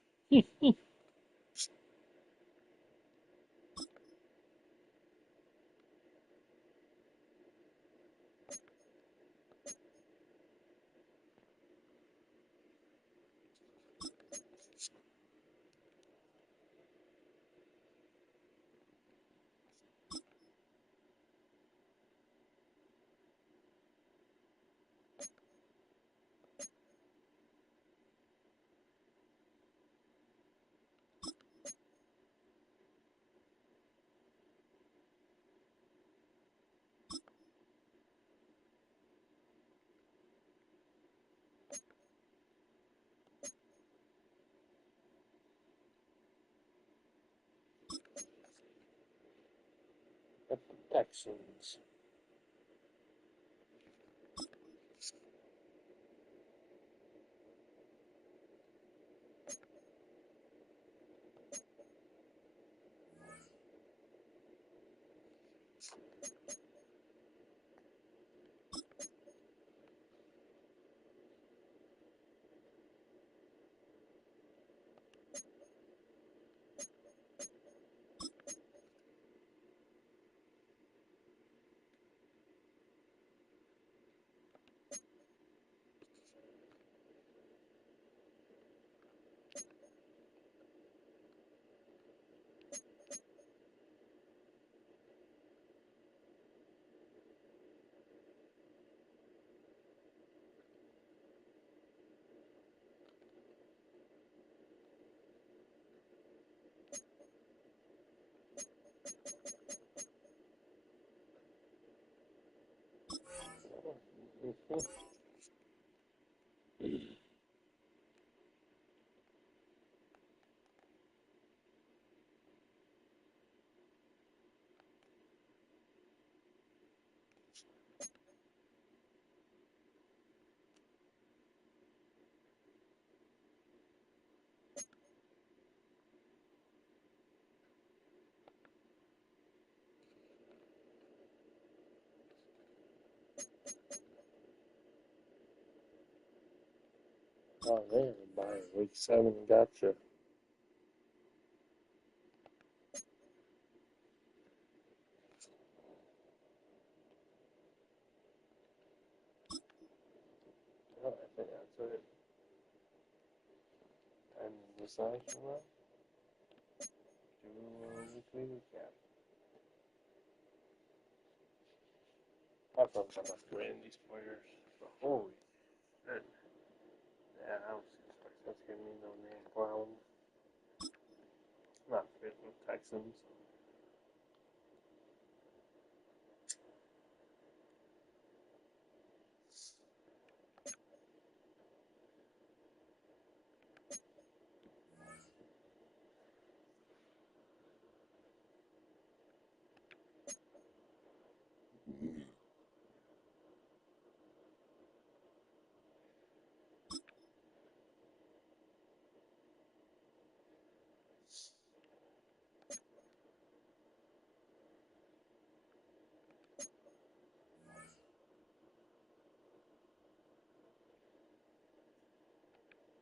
At the Texans. Oh, man, by week 7, gotcha. Oh, I think that's it. And the selection run. Do a weekly recap. I thought I was grading these players, but holy shit. Yeah, I don't see that's giving me no name clown. Not fit with Texans.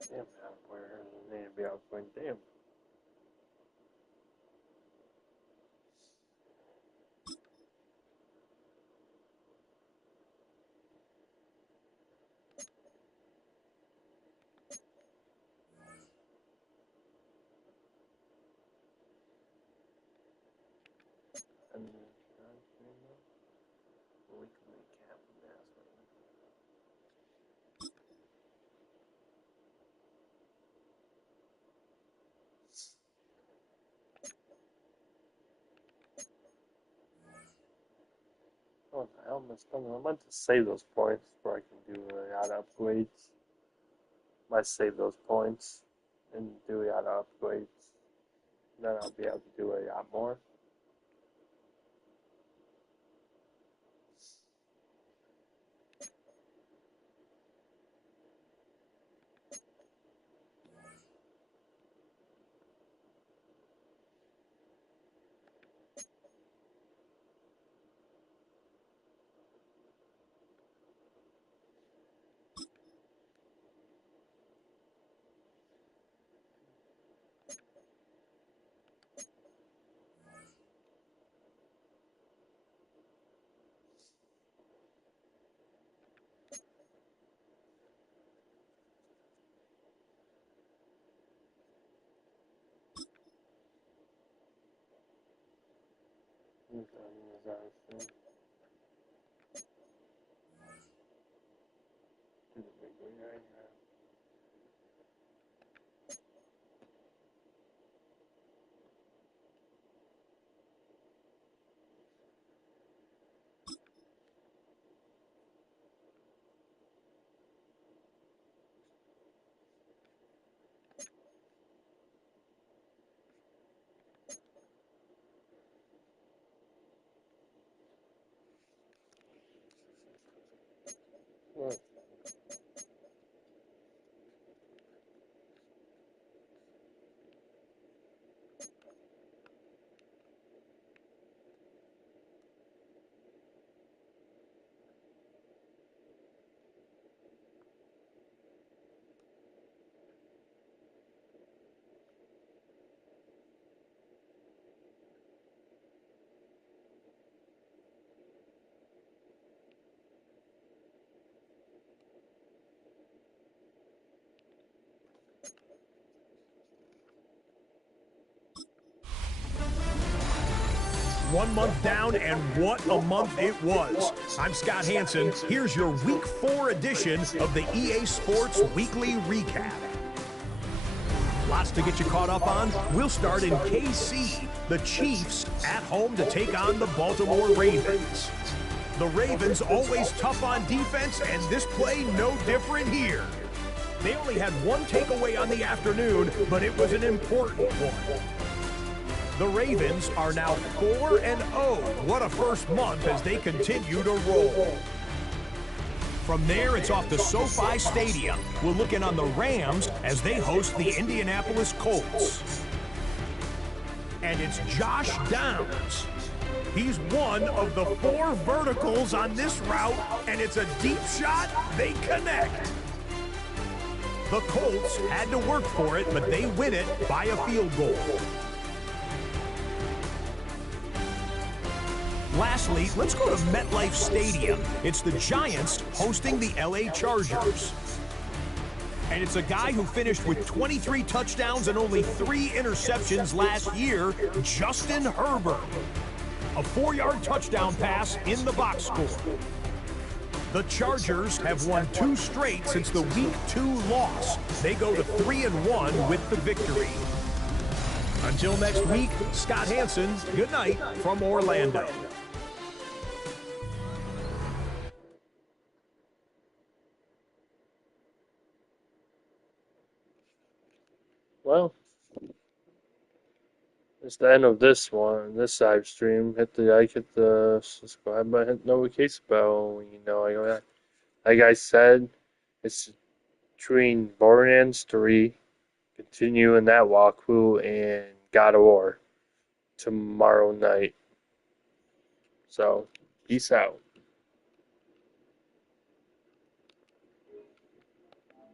Damn, where they need to be out going. Damn. And weekly cap oh, the helmet's coming. I meant to save those points before I can do yacht upgrades. Might save those points and do yacht upgrades. Then I'll be able to do a yacht more. Well, 1 month down, and what a month it was. I'm Scott Hansen. Here's your Week 4 edition of the EA Sports Weekly Recap. Lots to get you caught up on. We'll start in KC. The Chiefs at home to take on the Baltimore Ravens. The Ravens always tough on defense, and this play no different here. They only had one takeaway on the afternoon, but it was an important one. The Ravens are now 4-0. What a first month as they continue to roll. From there, it's off to SoFi Stadium. We'll look in on the Rams as they host the Indianapolis Colts. And it's Josh Downs. He's one of the 4 verticals on this route, and it's a deep shot. They connect. The Colts had to work for it, but they win it by a field goal. Lastly, let's go to MetLife Stadium. It's the Giants hosting the LA Chargers. And it's a guy who finished with 23 touchdowns and only 3 interceptions last year, Justin Herbert. A 4-yard touchdown pass in the box score. The Chargers have won 2 straight since the Week 2 loss. They go to 3-1 with the victory. Until next week, Scott Hansen, good night from Orlando. well, it's the end of this one, this live stream. Hit the like, hit the subscribe button, hit the notification bell. You know, like I said, it's between Borderlands 3, continuing that walkthrough, and God of War tomorrow night. So, peace out.